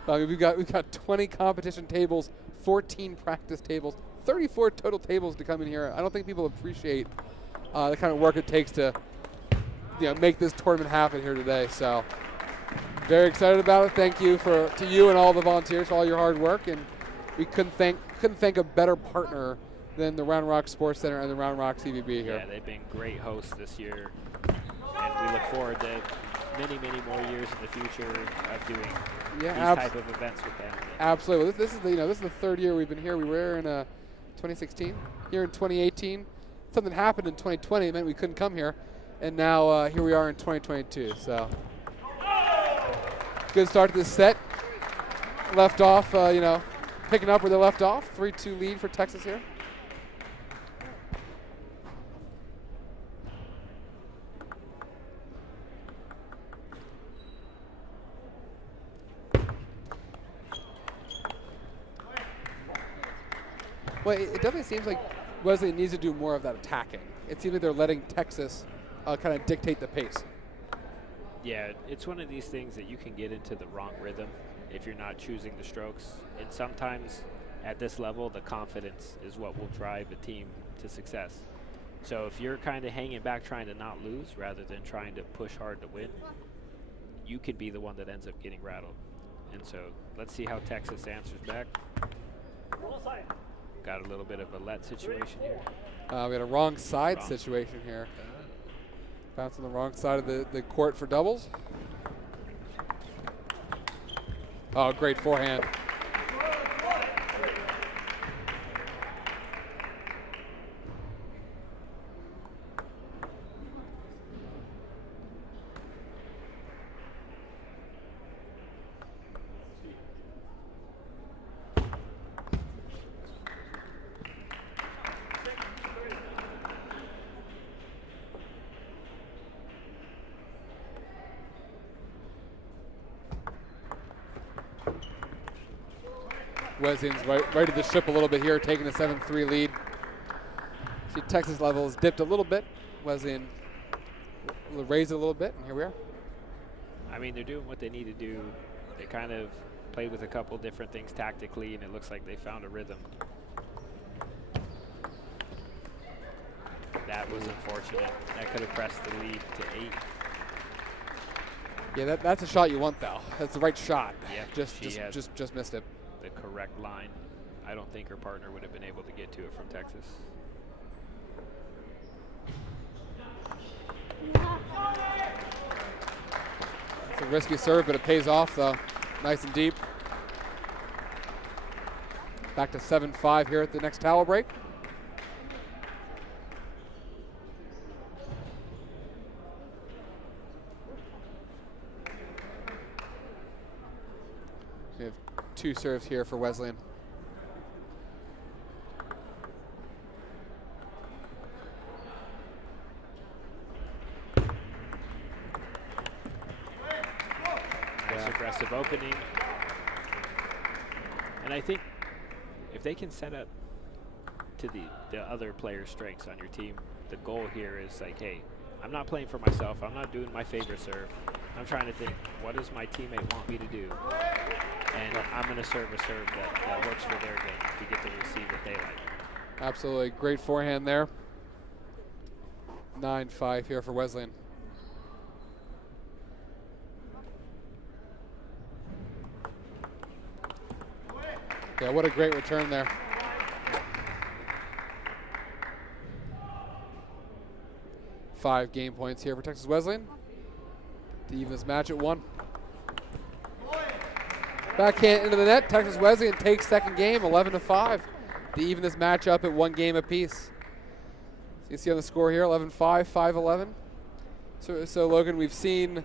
We've got 20 competition tables, 14 practice tables, 34 total tables to come in here. I don't think people appreciate the kind of work it takes to make this tournament happen here today. So very excited about it. Thank you to you and all the volunteers for all your hard work. And we couldn't thank a better partner than the Round Rock Sports Center and the Round Rock CVB here. Yeah, they've been great hosts this year. And we look forward to many, many more years in the future of doing these type of events with them. Absolutely. This is the 3rd year we've been here. We were in 2016, here in 2018. Something happened in 2020. It meant we couldn't come here. And now here we are in 2022. So good start to this set. Left off, picking up where they left off. 3-2 lead for Texas here. Well, it definitely seems like Wesley needs to do more of that attacking. It seems like they're letting Texas kind of dictate the pace. Yeah, it's one of these things that you can get into the wrong rhythm if you're not choosing the strokes. And sometimes at this level, the confidence is what will drive a team to success. So if you're kind of hanging back trying to not lose rather than trying to push hard to win, you could be the one that ends up getting rattled. And so let's see how Texas answers back. Got a little bit of a let situation here. We had a wrong side situation here. Bounce on the wrong side of the court for doubles. Oh, great forehand. Wesleyan's right at the ship a little bit here, taking a 7-3 lead. See Texas levels dipped a little bit. Wesleyan raised it a little bit, and here we are. I mean, they're doing what they need to do. They kind of played with a couple different things tactically, and it looks like they found a rhythm. That was unfortunate. That could have pressed the lead to 8. Yeah, that's a shot you want, though. That's the right shot. Yeah, just missed it. The correct line. I don't think her partner would have been able to get to it from Texas. It's a risky serve, but it pays off, though. Nice and deep. Back to 7-5 here at the next towel break. We have 2 serves here for Wesleyan. Nice aggressive opening. And I think if they can set up to the other player's strengths on your team, the goal here is like, hey, I'm not playing for myself. I'm not doing my favorite serve. I'm trying to think, what does my teammate want me to do? And I'm going to serve a serve that works for their game to get the receive that they like. Absolutely. Great forehand there. 9-5 here for Wesleyan. Yeah, what a great return there. Five game points here for Texas Wesleyan to even this match at 1. Backhand into the net. Texas Wesleyan takes second game, 11-5, to even this match up at 1 game apiece. So you see on the score here, 11-5, 5-11. So Logan, we've seen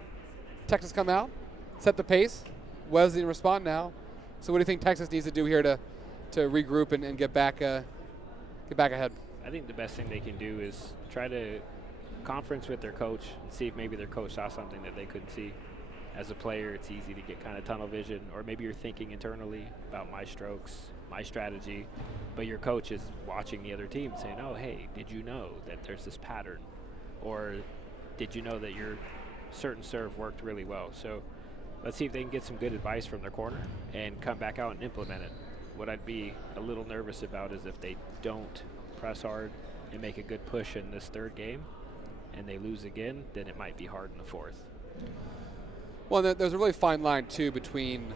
Texas come out, set the pace. Wesleyan respond now. So what do you think Texas needs to do here to regroup and get back ahead? I think the best thing they can do is try to conference with their coach and see if maybe their coach saw something that they couldn't see. As a player, it's easy to get kind of tunnel vision, or maybe you're thinking internally about my strokes, my strategy, but your coach is watching the other team saying, oh, hey, did you know that there's this pattern? Or did you know that your certain serve worked really well? So let's see if they can get some good advice from their corner and come back out and implement it. What I'd be a little nervous about is if they don't press hard and make a good push in this 3rd game and they lose again, then it might be hard in the 4th. Well, there's a really fine line, too, between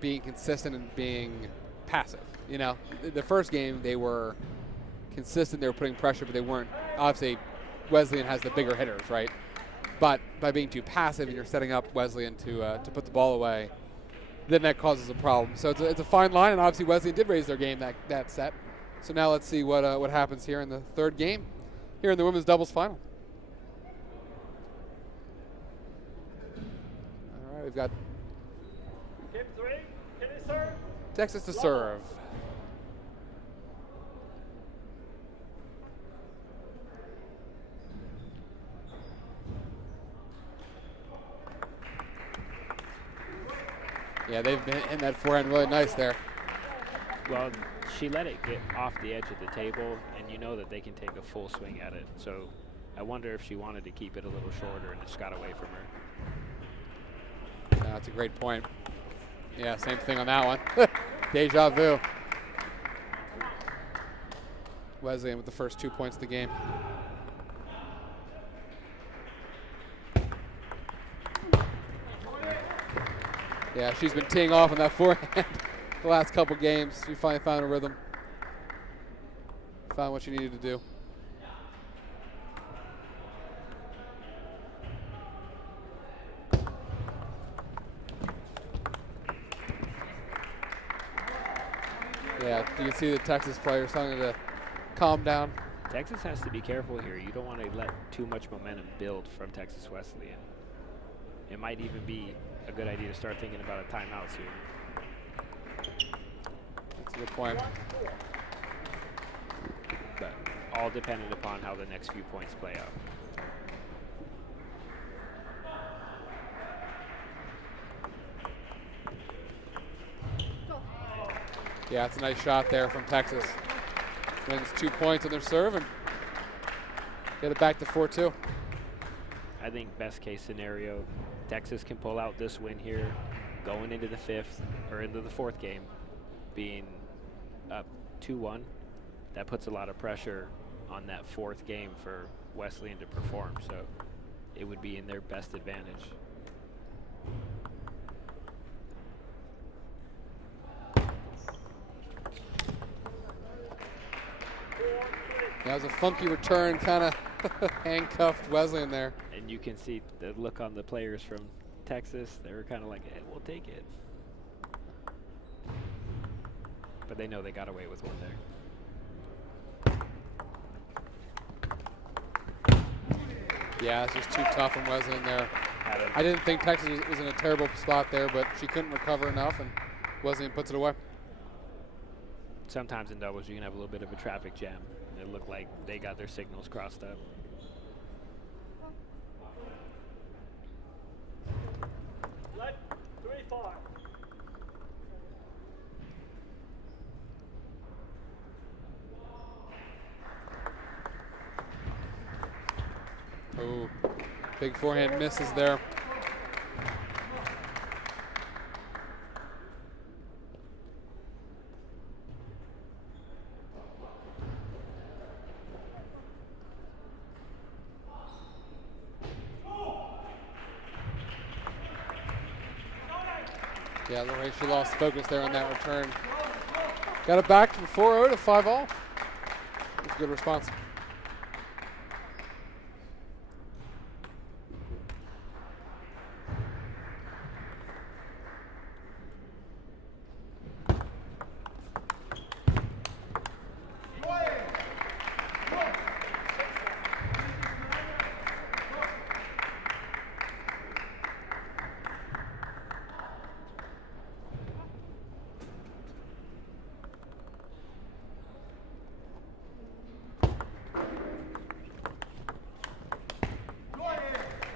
being consistent and being passive. You know, the first game, they were consistent. They were putting pressure, but they weren't. Obviously, Wesleyan has the bigger hitters, right? But by being too passive and you're setting up Wesleyan to put the ball away, then that causes a problem. So it's a fine line, and obviously Wesleyan did raise their game that set. So now let's see what happens here in the 3rd game, here in the women's doubles final. All right, we've got Game 3, can you serve? Texas to serve. Yeah, they've been hitting that forehand really nice there. Well, she let it get off the edge of the table, and you know that they can take a full swing at it. So I wonder if she wanted to keep it a little shorter and it just got away from her. That's a great point. Yeah, same thing on that one. Deja vu. Wesleyan with the first 2 points of the game. Yeah, she's been teeing off on that forehand the last couple games. She finally found a rhythm. Found what she needed to do. Yeah, you can see the Texas players starting to calm down. Texas has to be careful here. You don't want to let too much momentum build from Texas Wesleyan. It might even be a good idea to start thinking about a timeout soon. That's a good point. But all dependent upon how the next few points play out. Yeah, it's a nice shot there from Texas. Wins 2 points on their serve and get it back to 4-2. I think best case scenario, Texas can pull out this win here, going into the fifth or into the fourth game, being up 2-1, that puts a lot of pressure on that fourth game for Wesleyan to perform. So it would be in their best advantage. That was a funky return, kind of handcuffed Wesleyan there. And you can see the look on the players from Texas. They were kind of like, hey, we'll take it. But they know they got away with one there. Yeah, it's just too tough on Wesleyan there. I didn't think Texas was in a terrible spot there, but she couldn't recover enough, and Wesleyan puts it away. Sometimes in doubles you can have a little bit of a traffic jam. It looked like they got their signals crossed up. Let 3-4. Oh, big forehand misses there. Yeah, Lorraine, she lost focus there on that return. Got it back from 4-0 to 5-all. That's a good response.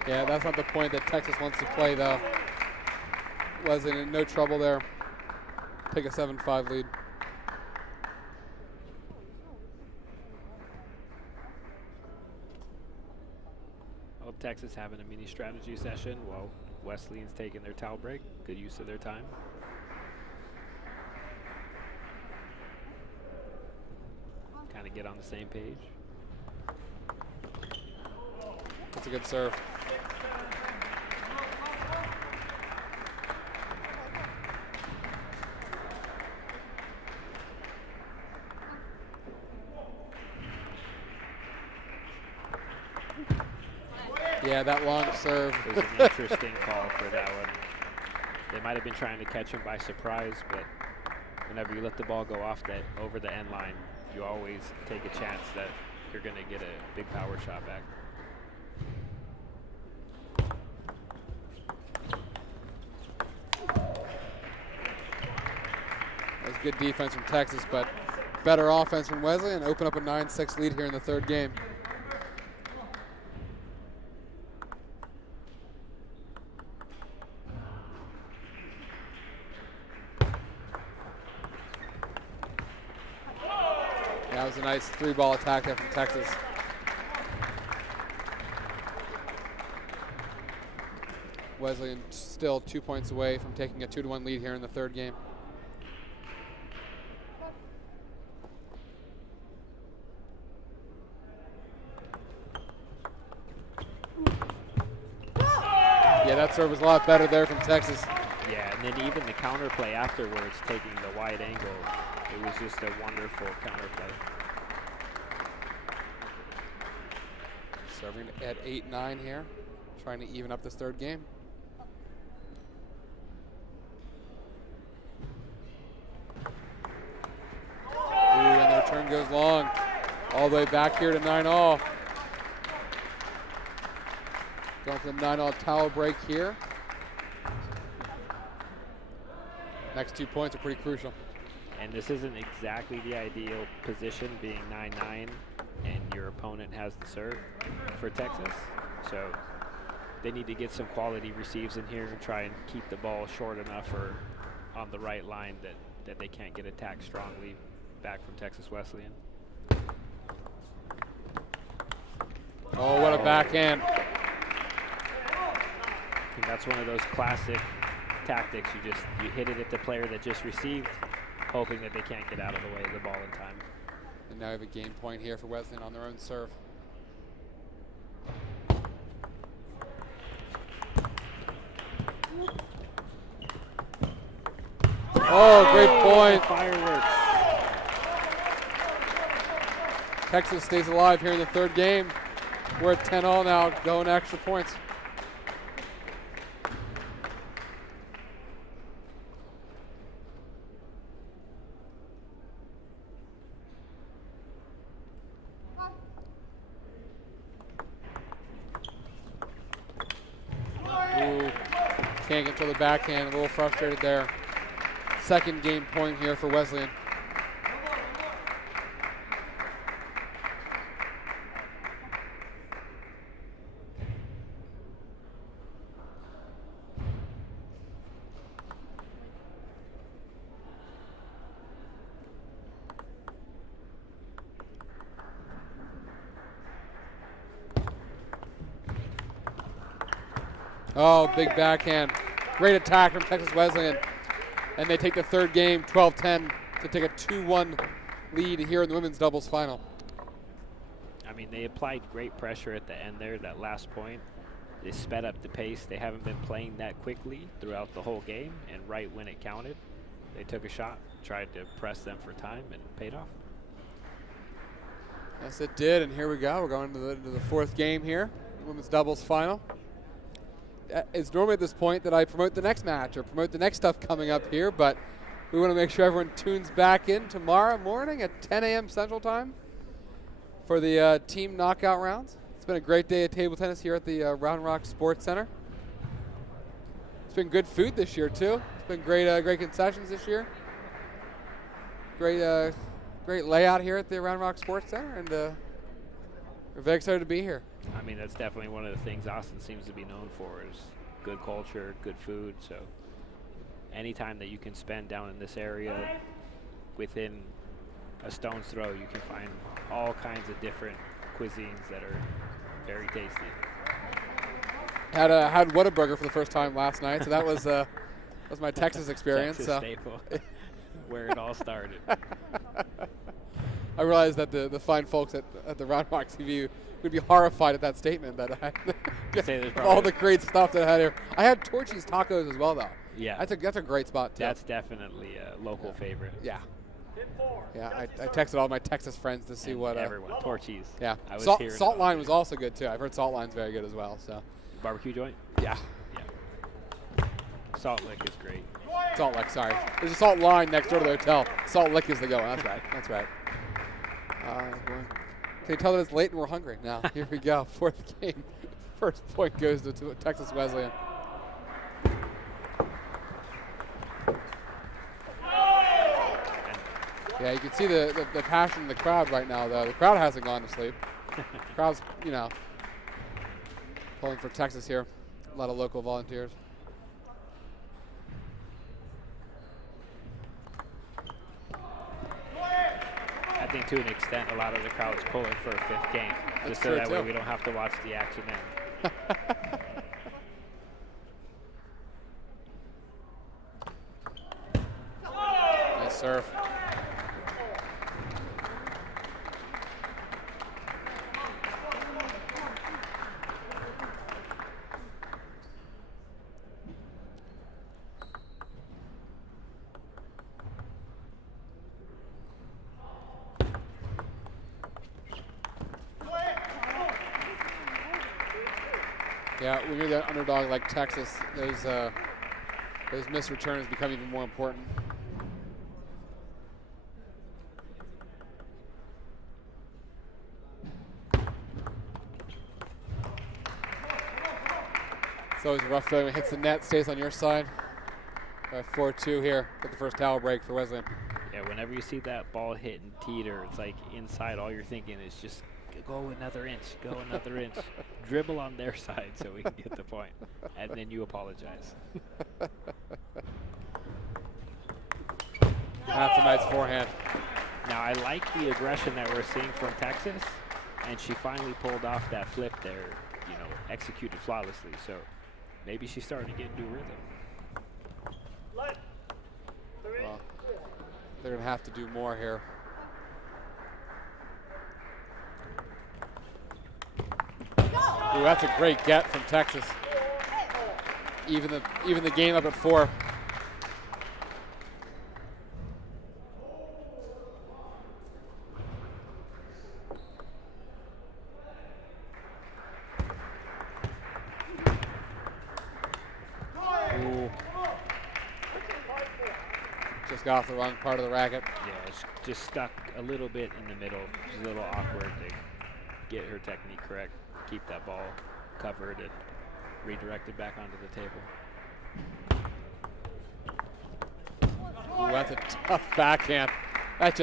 Yeah, that's not the point that Texas wants to play, though. Wesleyan in no trouble there. Take a 7-5 lead. Well, Texas having a mini strategy session while Wesleyan's taking their towel break. Good use of their time. Kind of get on the same page. That's a good serve. Yeah, that long serve. It was an interesting call for that one. They might have been trying to catch him by surprise, but whenever you let the ball go off that over the end line, you always take a chance that you're going to get a big power shot back. That was good defense from Texas, but better offense from Wesleyan and open up a 9-6 lead here in the third game. That was a nice 3-ball attack there from Texas. Wesleyan still 2 points away from taking a 2-1 lead here in the third game. Yeah, that serve was a lot better there from Texas. Yeah, and then even the counter play afterwards, taking the wide angle, it was just a wonderful counter play. Serving at 8-9 here, trying to even up this third game. Ooh, and the return goes long, all the way back here to 9-all. Going for the 9-all towel break here. Next 2 points are pretty crucial. And this isn't exactly the ideal position, being 9-9, and your opponent has the serve for Texas. So they need to get some quality receives in here and try and keep the ball short enough or on the right line that they can't get attacked strongly back from Texas Wesleyan. Oh, what a backhand. I think that's one of those classic tactics. You hit it at the player that just received, hoping that they can't get out of the way of the ball in time. And now we have a game point here for Wesleyan on their own serve. Oh, great point. Fireworks. Texas stays alive here in the third game. We're at 10-all now, going extra points. Ooh, can't get to the backhand, a little frustrated there. Second game point here for Wesleyan. Oh, big backhand. Great attack from Texas Wesleyan. And they take the third game, 12-10, to take a 2-1 lead here in the women's doubles final. I mean, they applied great pressure at the end there, that last point. They sped up the pace. They haven't been playing that quickly throughout the whole game, and right when it counted, they took a shot, tried to press them for time, and paid off. Yes, it did, and here we go. We're going to the fourth game here, women's doubles final. It's normally at this point that I promote the next match or promote the next stuff coming up here, but we want to make sure everyone tunes back in tomorrow morning at 10 a.m. Central Time for the team knockout rounds. It's been a great day of table tennis here at the Round Rock Sports Center. It's been good food this year too. It's been great concessions this year. Great layout here at the Round Rock Sports Center, and we're very excited to be here. I mean, that's definitely one of the things Austin seems to be known for is good culture, good food. So anytime that you can spend down in this area within a stone's throw, you can find all kinds of different cuisines that are very tasty. Had Whataburger for the first time last night, so that was my Texas experience. Texas staple, where it all started. I realized that the fine folks at the Round Rock TV would be horrified at that statement that all the great stuff that I had here. I had Torchy's tacos as well, though. Yeah, that's a great spot too. That's definitely a local favorite. Yeah. Yeah, I texted all my Texas friends to see what everyone. Torchy's. Yeah. I was Salt Line was also good too. I've heard Salt Line's very good as well. So. Barbecue joint. Yeah. Salt Lick is great. Salt Lick, sorry. There's a Salt Line next door to the hotel. Salt Lick is the go. That's right. That's right. Can you tell that it's late and we're hungry? Now, here we go. Fourth game. First point goes to Texas Wesleyan. Yeah, you can see the passion in the crowd right now, though. The crowd hasn't gone to sleep. The crowd's, pulling for Texas here. A lot of local volunteers. I think to an extent, a lot of the crowd's pulling for a fifth game, just so that way we don't have to watch the action end. Nice serve. Yeah, when you're the underdog like Texas, those missed returns become even more important. It's always a rough feeling when it hits the net, stays on your side. 4-2 here at the first towel break for Wesleyan. Yeah, whenever you see that ball hit and teeter, it's like inside all you're thinking is just go another inch, go another inch. Dribble on their side so we can get the point. And then you apologize. That's a nice forehand. Now, I like the aggression that we're seeing from Texas, and she finally pulled off that flip there, executed flawlessly. So maybe she's starting to get into rhythm. Well, they're going to have to do more here. Ooh, that's a great get from Texas. Even the game up at 4. Ooh. Just got off the wrong part of the racket. Yeah, it's just stuck a little bit in the middle. It's a little awkward to get her technique correct, keep that ball covered and redirected back onto the table. Ooh, that's a tough backhand. That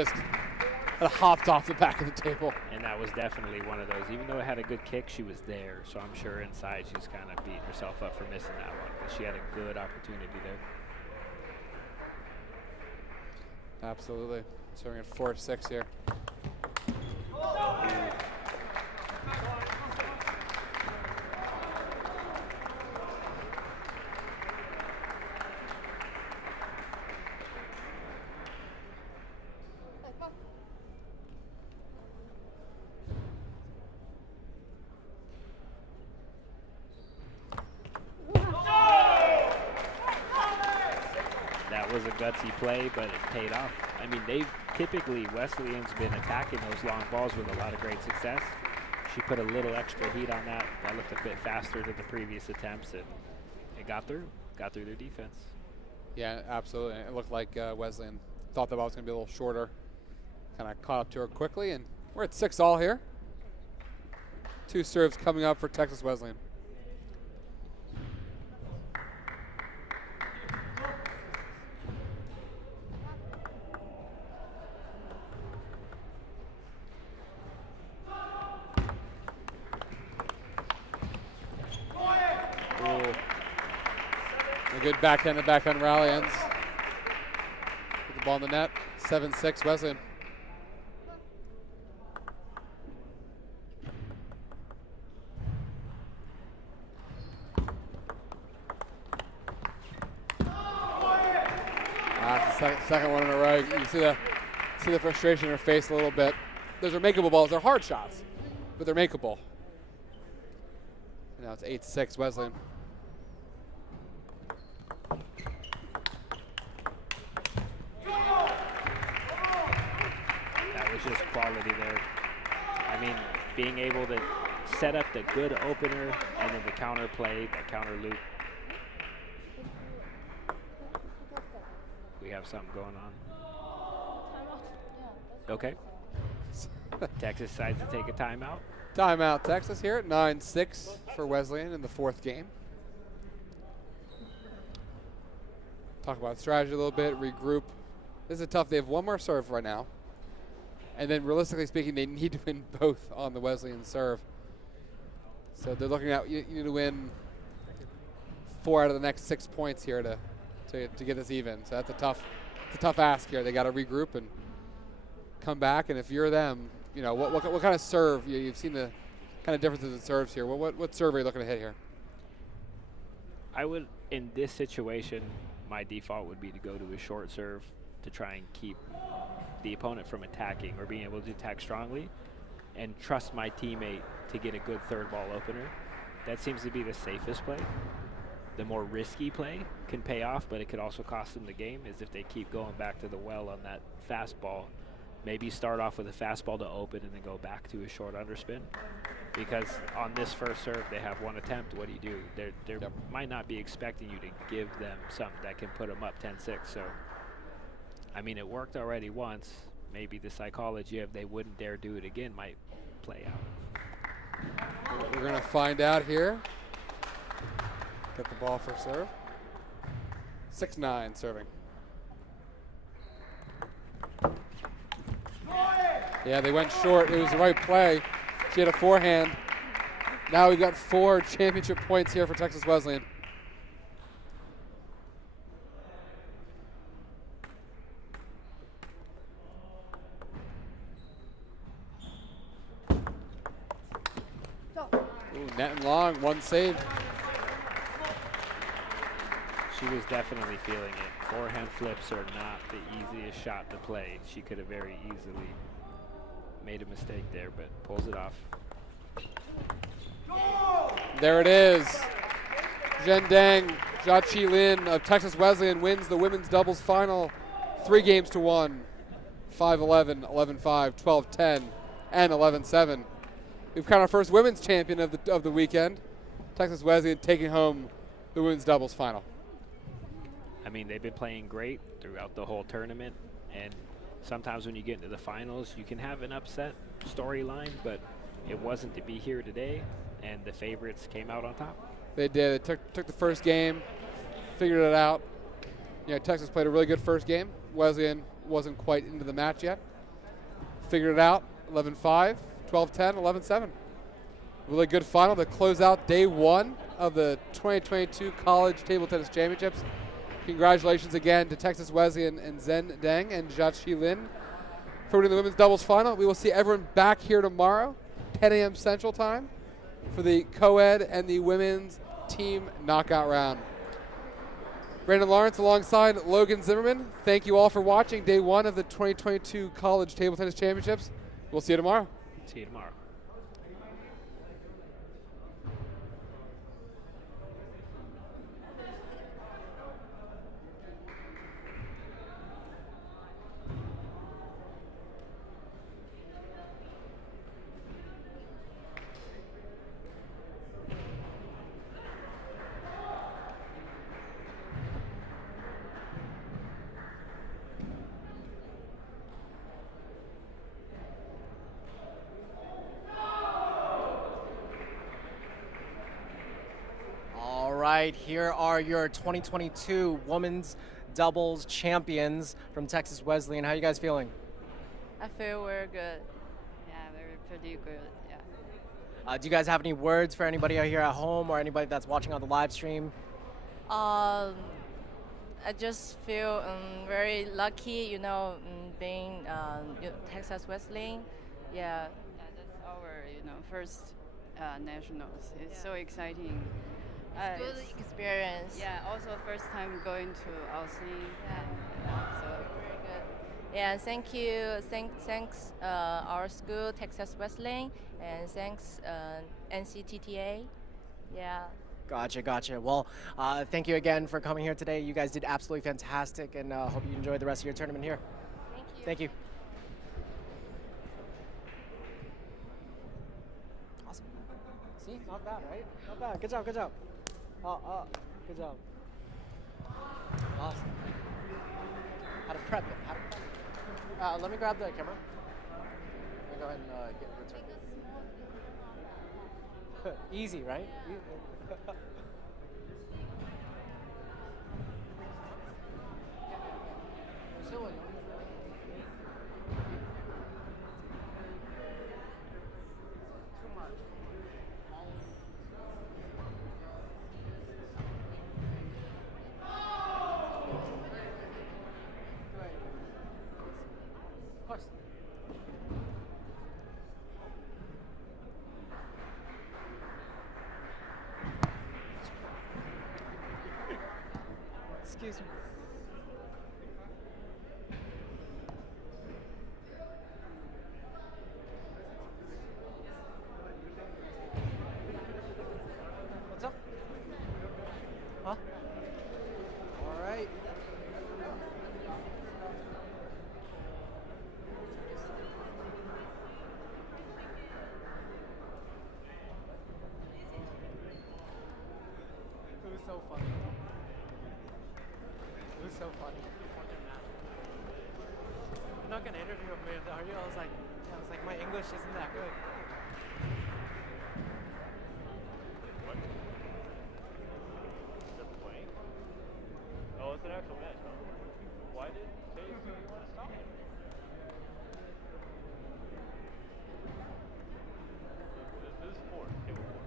hopped off the back of the table. And that was definitely one of those. Even though it had a good kick, she was there. So I'm sure inside she's kind of beating herself up for missing that one. But she had a good opportunity there. Absolutely. Serving at 4-6 here. That was a gutsy play, but it paid off. I mean, Wesleyan's been attacking those long balls with a lot of great success. She put a little extra heat on that. That looked a bit faster than the previous attempts, and it got through their defense. Yeah, absolutely. It looked like Wesleyan thought the ball was going to be a little shorter. Kind of caught up to her quickly, and we're at 6-all here. 2 serves coming up for Texas Wesleyan. A good backhand rally ends with the ball in the net. 7-6 Wesleyan. Second one in a row. You see the frustration in her face a little bit. Those are makeable balls. They're hard shots, but they're makeable. And now it's 8-6 Wesleyan. That was just quality there. I mean, being able to set up the good opener and then the counter play, the counter loop. We have something going on. Okay. Texas decides to take a timeout. Timeout, Texas here at 9-6 for Wesleyan in the 4th game. Talk about strategy a little bit, regroup. This is tough. They have one more serve right now. And then realistically speaking, they need to win both on the Wesleyan serve. So they're looking at, you need to win 4 out of the next 6 points here to get this even. So that's a tough ask here. They got to regroup and come back. And if you're them, you know, what kind of serve? You've seen the kind of differences in serves here. What serve are you looking to hit here? I would, in this situation, my default would be to go to a short serve to try and keep the opponent from attacking or being able to attack strongly, and trust my teammate to get a good third ball opener. That seems to be the safest play. The more risky play can pay off, but it could also cost them the game, is if they keep going back to the well on that fastball. Maybe start off with a fastball to open and then go back to a short underspin. Because on this first serve, they have one attempt. What do? They might not be expecting you to give them something that can put them up 10-6. So, I mean, it worked already once. Maybe the psychology of they wouldn't dare do it again might play out. We're going to find out here. Get the ball for serve. 6-9 serving. Yeah, they went short. It was the right play. She had a forehand. Now we've got 4 championship points here for Texas Wesleyan. Ooh, net and long, one save. She was definitely feeling it. Forehand flips are not the easiest shot to play. She could have very easily made a mistake there, but pulls it off. There it is. Zhen Deng, Jia Qi Lin of Texas Wesleyan wins the women's doubles final 3-1, 5-11, 11-5, 12-10, and 11-7. We've crowned our first women's champion of the weekend. Texas Wesleyan taking home the women's doubles final. I mean, they've been playing great throughout the whole tournament, and sometimes when you get into the finals, you can have an upset storyline, but it wasn't to be here today, and the favorites came out on top. They did. They took the first game, figured it out. You know, Texas played a really good first game. Wesleyan wasn't quite into the match yet. Figured it out, 11-5, 12-10, 11-7. Really good final to close out day one of the 2022 College Table Tennis Championships. Congratulations again to Texas Wesleyan and Zhen Deng and Jia Qi Lin for winning the women's doubles final. We will see everyone back here tomorrow, 10 a.m. Central Time, for the co-ed and the women's team knockout round. Brandon Lawrence alongside Logan Zimmerman. Thank you all for watching day one of the 2022 College Table Tennis Championships. We'll see you tomorrow. See you tomorrow. Right, here are your 2022 women's doubles champions from Texas Wesleyan. How are you guys feeling? I feel very good. Yeah, pretty good. Yeah. Do you guys have any words for anybody out here at home or anybody that's watching on the live stream? I just feel very lucky, being Texas Wesleyan. Yeah, that's our first nationals. It's so exciting. Good experience. Yeah, also first time going to Aussie. So very good. Yeah, thank you. Thanks our school, Texas Wesleyan, and thanks NCTTA. Yeah. Gotcha. Well, thank you again for coming here today. You guys did absolutely fantastic, and hope you enjoy the rest of your tournament here. Thank you. Thank you. Awesome. See, not bad, right? Not bad. Good job. Good job. Awesome. How to prep it. Let me grab the camera. Let me go ahead and get return. Easy, right? Excuse me. What's up? Huh? All right. It was so funny. It was so funny. You're not gonna interview me, are you? I was like, my English isn't that good. What? They're playing? Oh, it's an actual match, huh? Why did Chase want to stop it? This is four. Table four.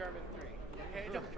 German 3. Okay? Don't